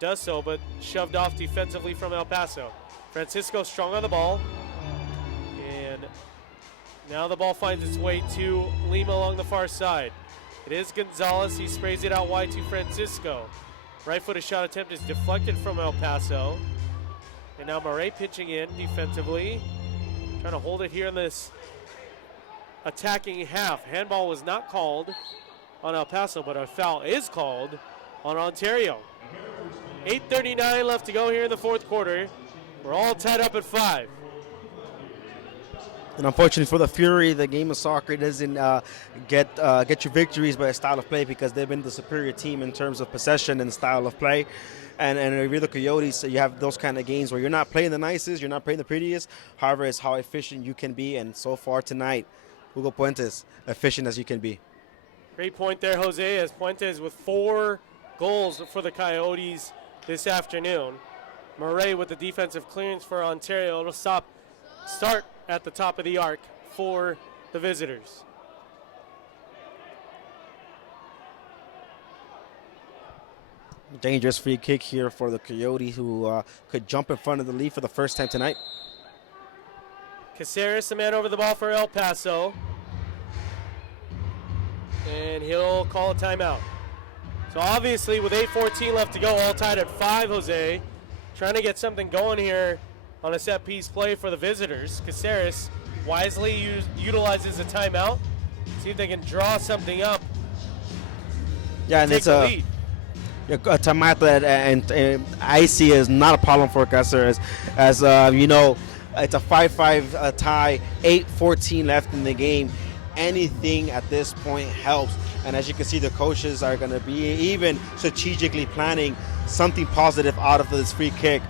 Does so, but shoved off defensively from El Paso. Francisco strong on the ball. And now the ball finds its way to Lima along the far side. It is Gonzalez. He sprays it out wide to Francisco. Right-footed shot attempt is deflected from El Paso. And now Murray pitching in defensively. Trying to hold it here in this attacking half. Handball was not called on El Paso, but a foul is called on Ontario. 8:39 left to go here in the 4th quarter. We're all tied up at 5. And unfortunately for the Fury, the game of soccer doesn't get you victories by a style of play, because they've been the superior team in terms of possession and style of play. And if you're the Coyotes, you have those kind of games where you're not playing the nicest, you're not playing the prettiest. However, it's how efficient you can be. And so far tonight, Hugo Puentes, efficient as you can be. Great point there, Jose, as Puentes with 4 goals for the Coyotes this afternoon. Murray with the defensive clearance for Ontario. It'll start at the top of the arc for the visitors. Dangerous free kick here for the Coyotes, who could jump in front of the lead for the first time tonight. Caceres, the man over the ball for El Paso. And he'll call a timeout. So obviously with 8:14 left to go, all tied at 5, Jose. Trying to get something going here on a set piece play for the visitors. Caceres wisely utilizes a timeout. See if they can draw something up. Yeah, and it's a timeout that and I see is not a problem for Caceres. As you know, it's a 5-5 tie, 8:14 left in the game. Anything at this point helps. And as you can see, the coaches are going to be even strategically planning something positive out of this free kick.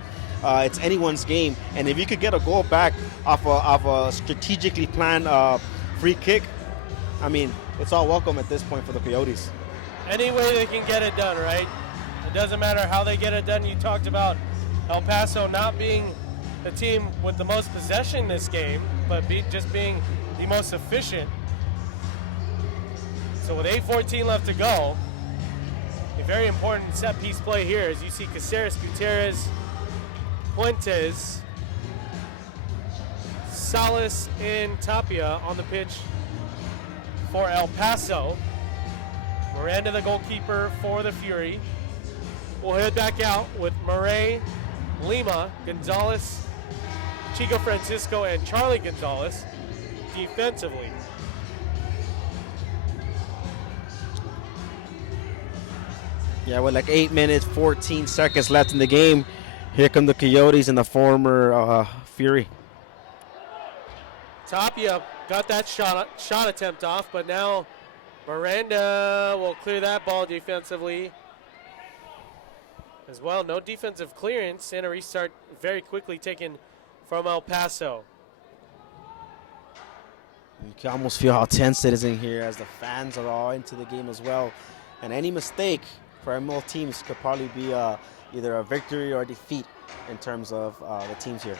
It's anyone's game. And if you could get a goal back off a strategically planned free kick, I mean, it's all welcome at this point for the Coyotes. Any way they can get it done, right? It doesn't matter how they get it done. You talked about El Paso not being the team with the most possession this game, but just being the most efficient. So with 8:14 left to go, a very important set piece play here as you see Caceres, Gutierrez, Puentes, Salas, and Tapia on the pitch for El Paso. Miranda, the goalkeeper for the Fury. We'll head back out with Murray, Lima, Gonzalez, Chico Francisco, and Charlie Gonzalez defensively. Yeah, with like 8 minutes, 14 seconds left in the game. Here come the Coyotes and the former Fury. Tapia got that shot attempt off, but now Miranda will clear that ball defensively as well. No defensive clearance and a restart very quickly taken from El Paso. You can almost feel how tense it is in here as the fans are all into the game as well. And any mistake for ML teams could probably be either a victory or a defeat in terms of the teams here.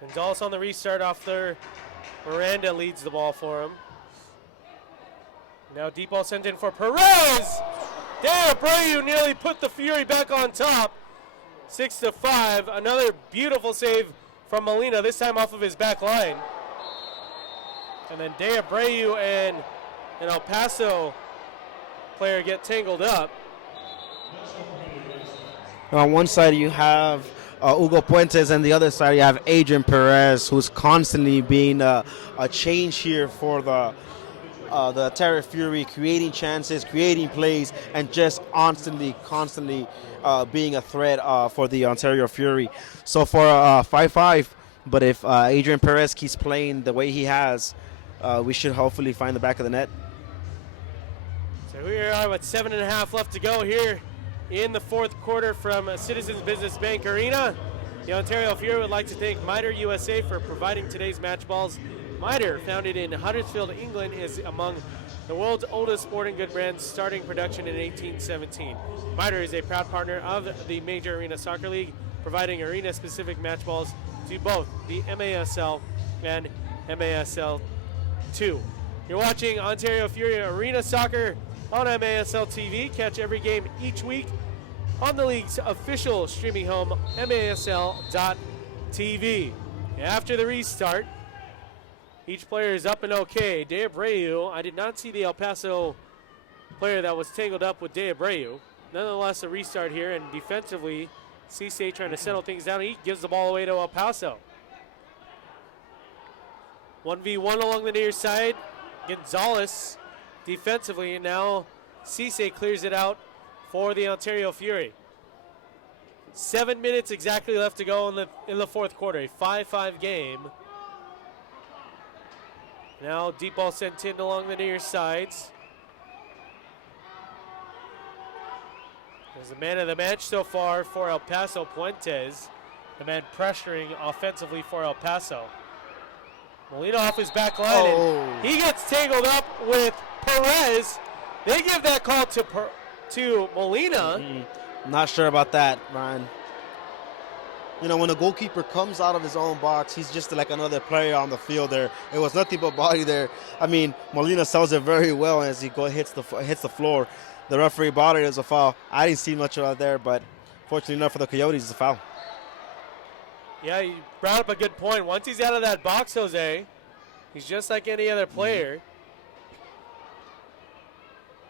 Gonzalez on the restart off there. Miranda leads the ball for him. Now deep ball sent in for Perez. De Abreu nearly put the Fury back on top. 6-5. Another beautiful save from Molina, this time off of his back line. And then De Abreu and an El Paso player get tangled up. On one side you have Hugo Puentes, and the other side you have Adrian Perez, who's constantly being a change here for the Ontario Fury, creating chances, creating plays, and just constantly being a threat for the Ontario Fury. So for 5-5, but if Adrian Perez keeps playing the way he has, we should hopefully find the back of the net. So we are with 7.5 left to go here in the 4th quarter from Citizens Business Bank Arena. The Ontario Fury would like to thank Miter USA for providing today's match balls Mitre, founded in Huddersfield, England, is among the world's oldest sporting good brands, starting production in 1817. Mitre is a proud partner of the Major Arena Soccer League, providing arena-specific match balls to both the MASL and MASL 2. You're watching Ontario Fury Arena Soccer on MASL TV. Catch every game each week on the league's official streaming home, MASL.tv. After the restart, each player is up and okay. De Abreu, I did not see the El Paso player that was tangled up with De Abreu. Nonetheless, a restart here, and defensively, Cisse trying to settle things down. He gives the ball away to El Paso. 1v1 along the near side. Gonzalez defensively, and now Cisse clears it out for the Ontario Fury. 7 minutes exactly left to go in the fourth quarter. A 5-5 game. Now deep ball sent in along the near sides. There's the man of the match so far for El Paso, Puentes. The man pressuring offensively for El Paso. Molina off his back line. And he gets tangled up with Perez. They give that call to Molina. Not sure about that, Ryan. You know, when a goalkeeper comes out of his own box, he's just like another player on the field there. It was nothing but body there. I mean, Molina sells it very well as he hits the floor. The referee bought it as a foul. I didn't see much of it there, but fortunately enough for the Coyotes, it's a foul. Yeah, you brought up a good point. Once he's out of that box, Jose, he's just like any other player.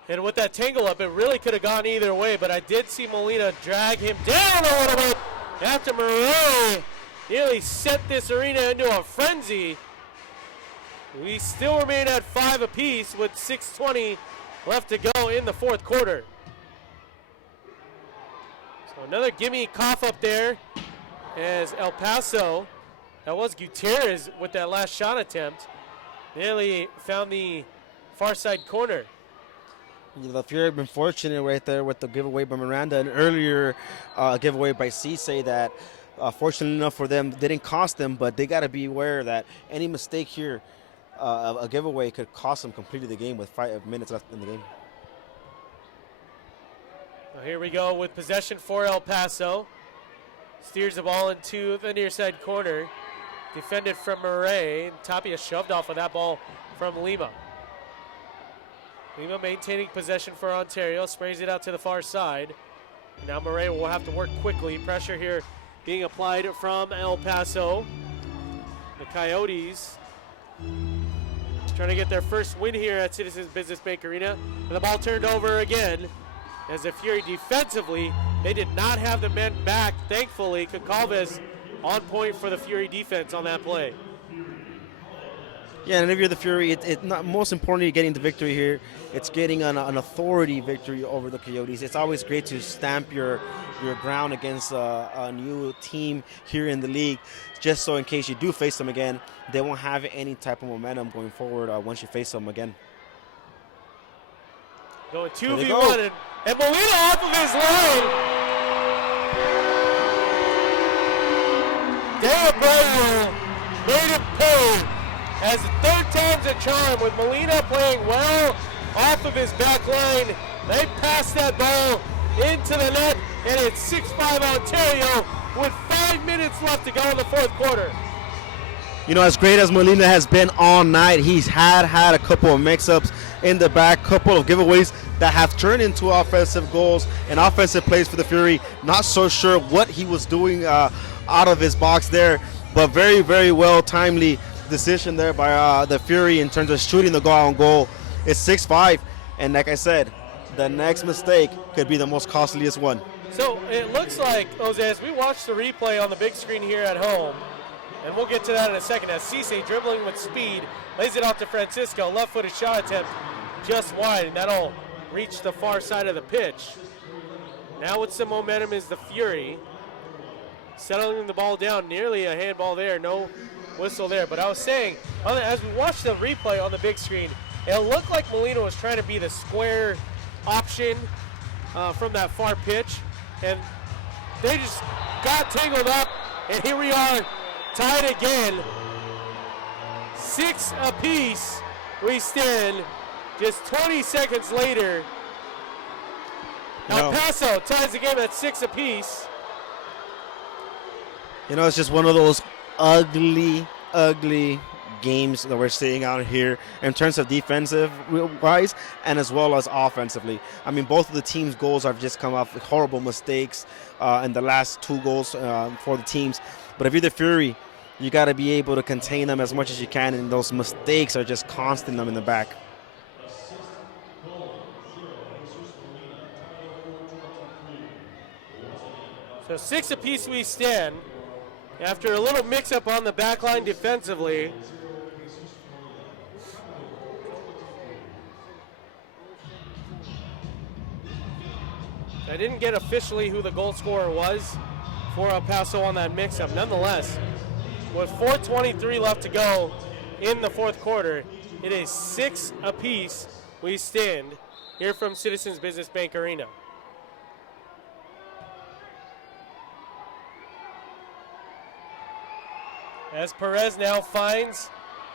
And with that tangle up, it really could have gone either way, but I did see Molina drag him down a little bit after Murray nearly set this arena into a frenzy. We still remain at 5 apiece with 6:20 left to go in the fourth quarter. So another gimme cough up there as El Paso, that was Gutierrez with that last shot attempt, nearly found the far side corner. The Fury have been fortunate right there with the giveaway by Miranda and earlier giveaway by Cisse that, fortunately enough for them, didn't cost them, but they got to be aware that any mistake here, a giveaway could cost them completely the game with 5 minutes left in the game. Well, here we go with possession for El Paso. Steers the ball into the near side corner. Defended from Murray. Tapia shoved off of that ball from Lima. Lima maintaining possession for Ontario, sprays it out to the far side. Now Murray will have to work quickly. Pressure here being applied from El Paso. The Coyotes trying to get their first win here at Citizens Business Bank Arena. And the ball turned over again as the Fury defensively, they did not have the men back. Thankfully, Concalves on point for the Fury defense on that play. Yeah, and if you're the Fury, most importantly, getting the victory here, it's getting an authority victory over the Coyotes. It's always great to stamp your ground against a new team here in the league, just so in case you do face them again, they won't have any type of momentum going forward once you face them again. Going 2v1, and Molina off of his line. De Abreu made it pay. As the third time's a charm with Molina playing well off of his back line. They pass that ball into the net, and it's 6-5 Ontario with 5 minutes left to go in the fourth quarter. You know, as great as Molina has been all night, he's had a couple of mix-ups in the back, couple of giveaways that have turned into offensive goals and offensive plays for the Fury. Not so sure what he was doing out of his box there, but very, very well timely decision there by the Fury in terms of shooting the goal on goal. It's 6-5, and like I said, the next mistake could be the most costliest one. So it looks like, Jose, as we watch the replay on the big screen here at home, and we'll get to that in a second, as Cisse dribbling with speed, lays it off to Francisco, left-footed shot attempt just wide, and that'll reach the far side of the pitch. Now with some momentum is the Fury, settling the ball down, nearly a handball there, no whistle there. But I was saying, as we watched the replay on the big screen, it looked like Molina was trying to be the square option from that far pitch, and they just got tangled up, and here we are tied again. 6 apiece we stand. Just 20 seconds later, El Paso ties the game at 6 apiece. You know, it's just one of those ugly games that we're seeing out here in terms of defensive wise and as well as offensively. I mean, both of the teams' goals have just come off with horrible mistakes in the last 2 goals for the teams. But if you're the Fury, you got to be able to contain them as much as you can, and those mistakes are just costing them in the back. So 6 apiece we stand. After a little mix-up on the back line defensively. I didn't get officially who the goal scorer was for El Paso on that mix-up. Nonetheless, with 4:23 left to go in the fourth quarter, it is 6 apiece we stand here from Citizens Business Bank Arena. As Perez now finds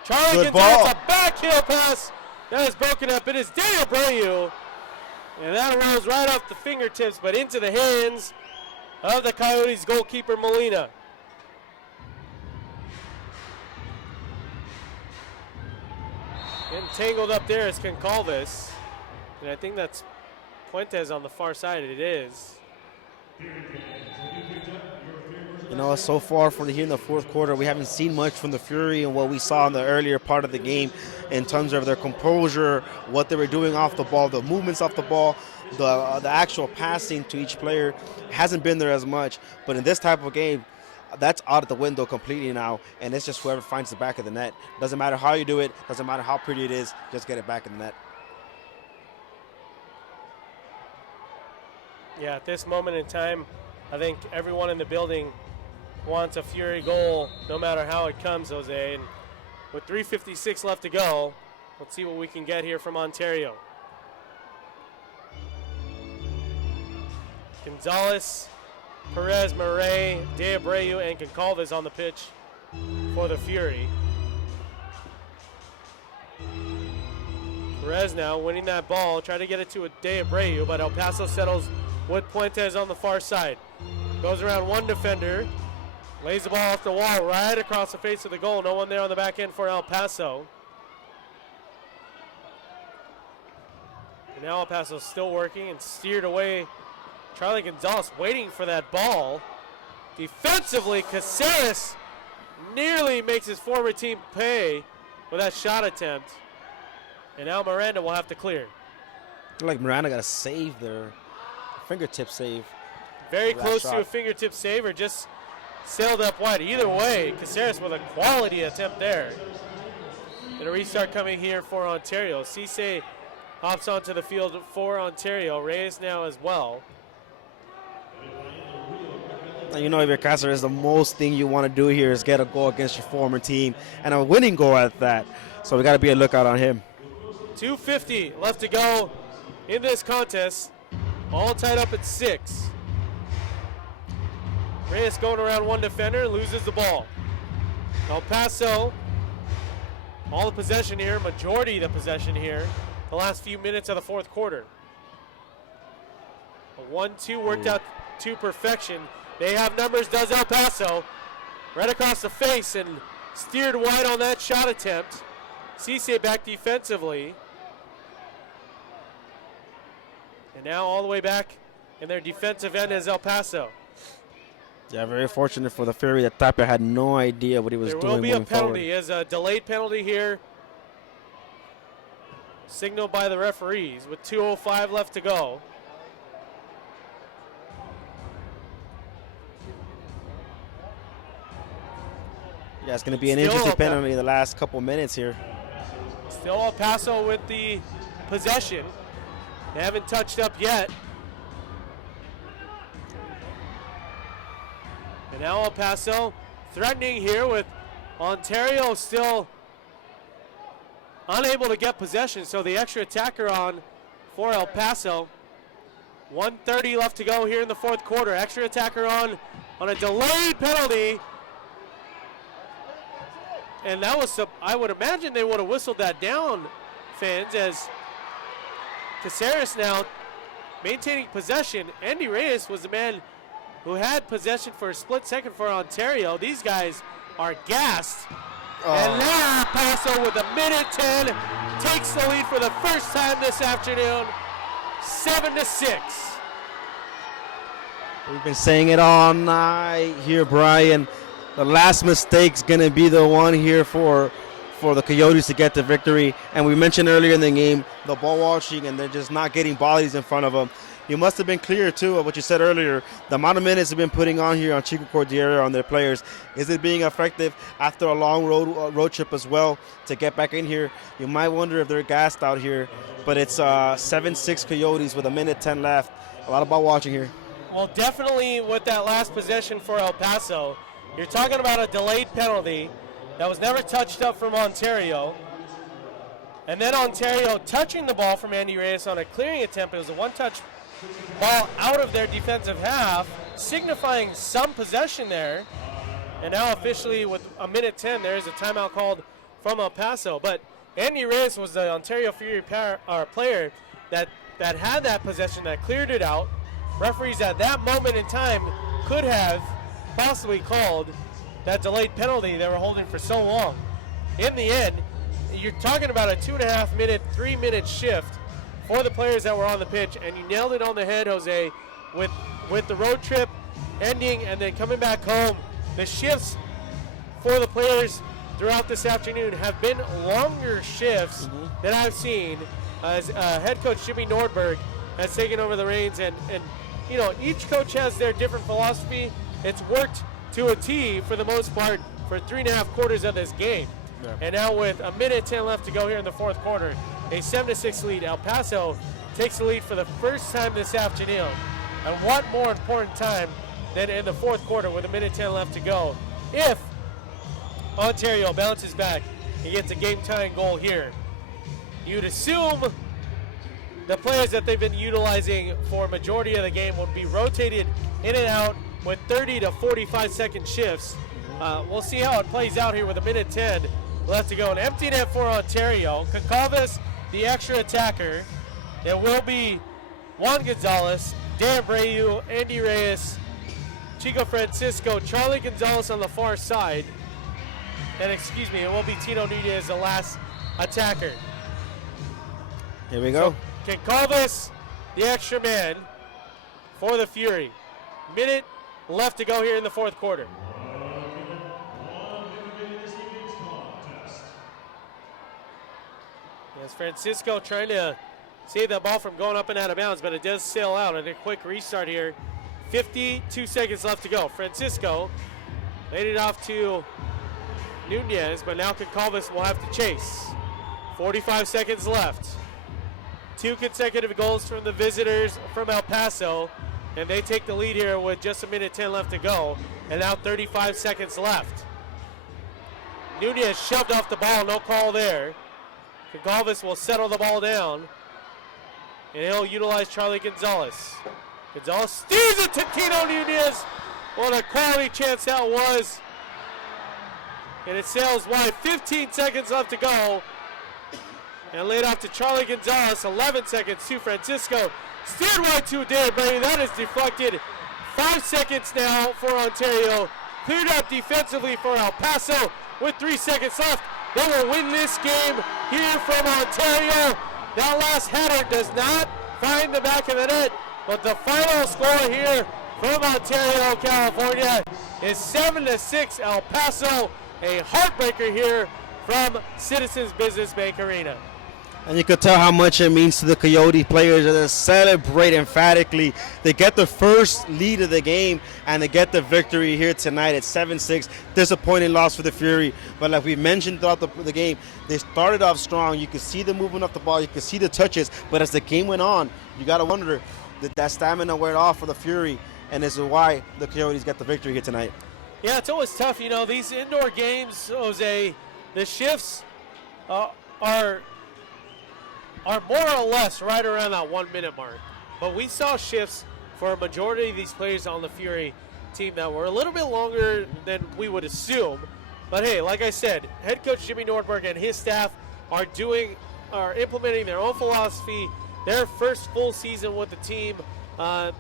Charlie Gonzalez, a backheel pass that is broken up. It is De Abreu, and that rolls right off the fingertips, but into the hands of the Coyotes goalkeeper Molina. Getting tangled up there is Concalves, and I think that's Puentes on the far side. It is. You know, so far from here in the fourth quarter, we haven't seen much from the Fury and what we saw in the earlier part of the game in terms of their composure, what they were doing off the ball, the movements off the ball, the actual passing to each player hasn't been there as much. But in this type of game, that's out of the window completely now, and it's just whoever finds the back of the net. Doesn't matter how you do it, doesn't matter how pretty it is, just get it back in the net. Yeah, at this moment in time, I think everyone in the building wants a Fury goal no matter how it comes, Jose. And with 3:56 left to go, let's see what we can get here from Ontario. Gonzalez, Perez, Murray, De Abreu, and Concalves on the pitch for the Fury. Perez now winning that ball, try to get it to a De Abreu, but El Paso settles with Puentes on the far side. Goes around one defender, lays the ball off the wall right across the face of the goal. No one there on the back end for El Paso. And now El Paso still working and steered away. Charlie Gonzalez waiting for that ball. Defensively, Caceres nearly makes his former team pay with that shot attempt. And now Miranda will have to clear. Like Miranda got a save there, fingertip save. Very close to a fingertip save or just sailed up wide. Either way, Caceres with a quality attempt there. And a restart coming here for Ontario. Cisse hops onto the field for Ontario. Reyes now as well. You know, if you're Caceres, the most thing you want to do here is get a goal against your former team, and a winning goal at that. So we got to be a lookout on him. 2:50 left to go in this contest. All tied up at 6. Reyes going around one defender, loses the ball. El Paso, all the possession here, majority of the possession here, the last few minutes of the fourth quarter. A 1-2 worked out to perfection. They have numbers, does El Paso. Right across the face and steered wide on that shot attempt. Cisse back defensively. And now all the way back in their defensive end is El Paso. Yeah, very fortunate for the Fury that Tapia had no idea what he was doing. There will be a penalty. Forward. As a delayed penalty here. Signaled by the referees with 2:05 left to go. Yeah, it's going to be an interesting penalty in the last couple minutes here. Still El Paso with the possession. They haven't touched up yet. And now El Paso threatening here with Ontario still unable to get possession. So the extra attacker on for El Paso. 1:30 left to go here in the fourth quarter. Extra attacker on a delayed penalty. And that was I would imagine they would have whistled that down, fans, as Caceres now maintaining possession. Andy Reyes was the man who had possession for a split second for Ontario. These guys are gassed. And now Paso with a minute 10 takes the lead for the first time this afternoon, 7-6. We've been saying it all night here, Brian. The last mistake's going to be the one here for the Coyotes to get the victory. And we mentioned earlier in the game the ball watching, and they're just not getting bodies in front of them. You must have been clear, too, of what you said earlier. The amount of minutes they've been putting on here on Chico Cordillera on their players. Is it being effective after a long road trip as well to get back in here? You might wonder if they're gassed out here. But it's 7-6 Coyotes with a minute 10 left. A lot of ball watching here. Well, definitely with that last possession for El Paso, you're talking about a delayed penalty that was never touched up from Ontario. And then Ontario touching the ball from Andy Reyes on a clearing attempt. It was a one-touch ball out of their defensive half, signifying some possession there. And now officially with a minute 10, there is a timeout called from El Paso. But Andy Reyes was the Ontario Fury player that had that possession, that cleared it out. Referees at that moment in time could have possibly called that delayed penalty they were holding for so long. In the end, you're talking about a 2.5 minute, 3 minute shift for the players that were on the pitch, and you nailed it on the head, Jose, with the road trip ending and then coming back home. The shifts for the players throughout this afternoon have been longer shifts than I've seen as head coach Jimmy Nordberg has taken over the reins, and you know, each coach has their different philosophy. It's worked to a T for the most part for 3.5 quarters of this game. Yeah. And now with a minute 10 left to go here in the fourth quarter, a 7-6 lead. El Paso takes the lead for the first time this afternoon. And what more important time than in the fourth quarter with a minute 10 left to go, if Ontario bounces back and gets a game-tying goal here. You'd assume the players that they've been utilizing for a majority of the game would be rotated in and out with 30 to 45 second shifts. We'll see how it plays out here with a minute 10 left to go. An empty net for Ontario. Concalves, the extra attacker. There will be Juan Gonzalez, Dan Breu, Andy Reyes, Chico Francisco, Charlie Gonzalez on the far side. And it will be Tino Nunez, the last attacker. Here we go. So, Concalves, the extra man for the Fury. Minute left to go here in the fourth quarter. Yes, Francisco trying to save that ball from going up and out of bounds, but it does sail out. And a quick restart here. 52 seconds left to go. Francisco laid it off to Nunez, but now Concalves will have to chase. 45 seconds left. 2 consecutive goals from the visitors from El Paso, and they take the lead here with just a minute 10 left to go, and now 35 seconds left. Nunez shoved off the ball, no call there. Concalves will settle the ball down, and he'll utilize Charlie Gonzalez. Gonzalez steers it to Tino Nunez. What a quality chance that was. And it sails wide, 15 seconds left to go. And laid off to Charlie Gonzalez, 11 seconds to Francisco. Steered right to Dan Brady, that is deflected. 5 seconds now for Ontario. Cleared up defensively for El Paso with 3 seconds left. They will win this game here from Ontario. That last header does not find the back of the net, but the final score here from Ontario, California is 7-6 El Paso. A heartbreaker here from Citizens Business Bank Arena. And you could tell how much it means to the Coyote players. They celebrate emphatically. They get the first lead of the game, and they get the victory here tonight at 7-6. Disappointing loss for the Fury. But like we mentioned throughout the game, they started off strong. You could see the movement of the ball. You could see the touches. But as the game went on, you got to wonder, did that stamina wear off for the Fury? And this is why the Coyotes get the victory here tonight. Yeah, it's always tough. You know, these indoor games, Jose, the shifts are more or less right around that 1 minute mark. But we saw shifts for a majority of these players on the Fury team that were a little bit longer than we would assume. But hey, like I said, head coach Jimmy Nordberg and his staff are implementing their own philosophy. Their first full season with the team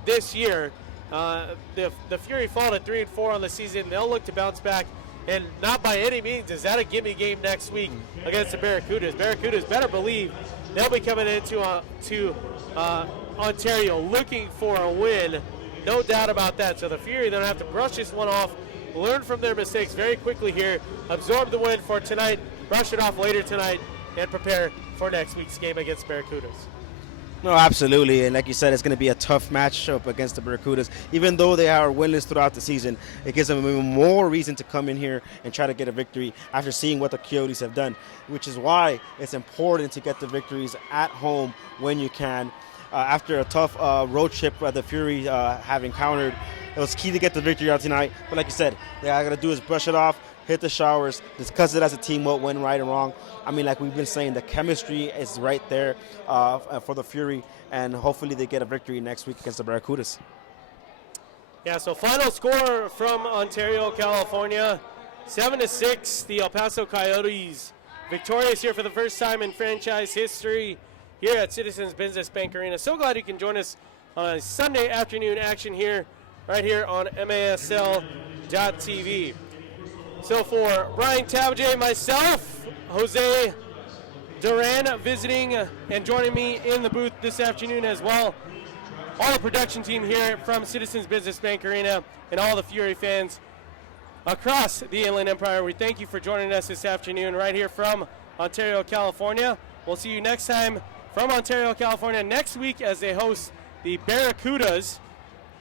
this year. The Fury fall at 3-4 on the season. They'll look to bounce back, and not by any means is that a gimme game next week against the Barracudas. Barracudas better believe they'll be coming into Ontario looking for a win, no doubt about that. So the Fury then have to brush this one off, learn from their mistakes very quickly here, absorb the win for tonight, brush it off later tonight, and prepare for next week's game against Barracudas. No, absolutely, and like you said, it's going to be a tough matchup against the Barracudas. Even though they are winless throughout the season, it gives them even more reason to come in here and try to get a victory after seeing what the Coyotes have done, which is why it's important to get the victories at home when you can. After a tough road trip the Fury have encountered, it was key to get the victory out tonight. But like you said, they all got to do is brush it off, hit the showers, discuss it as a team, what went right and wrong. I mean, like we've been saying, the chemistry is right there for the Fury, and hopefully they get a victory next week against the Barracudas. Yeah, so final score from Ontario, California, 7-6. The El Paso Coyotes victorious here for the first time in franchise history here at Citizens Business Bank Arena. So glad you can join us on a Sunday afternoon action here, right here on MASL.TV. So for Brian Tabajay, myself, Jose Duran visiting and joining me in the booth this afternoon as well. All the production team here from Citizens Business Bank Arena and all the Fury fans across the Inland Empire, we thank you for joining us this afternoon right here from Ontario, California. We'll see you next time from Ontario, California next week as they host the Barracudas.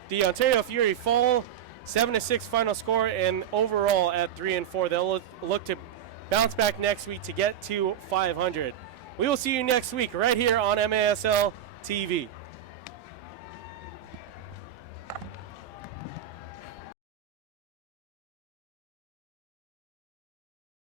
The Ontario Fury fall 7-6 final score, and overall at 3-4. They'll look to bounce back next week to get to 500. We will see you next week right here on MASL TV.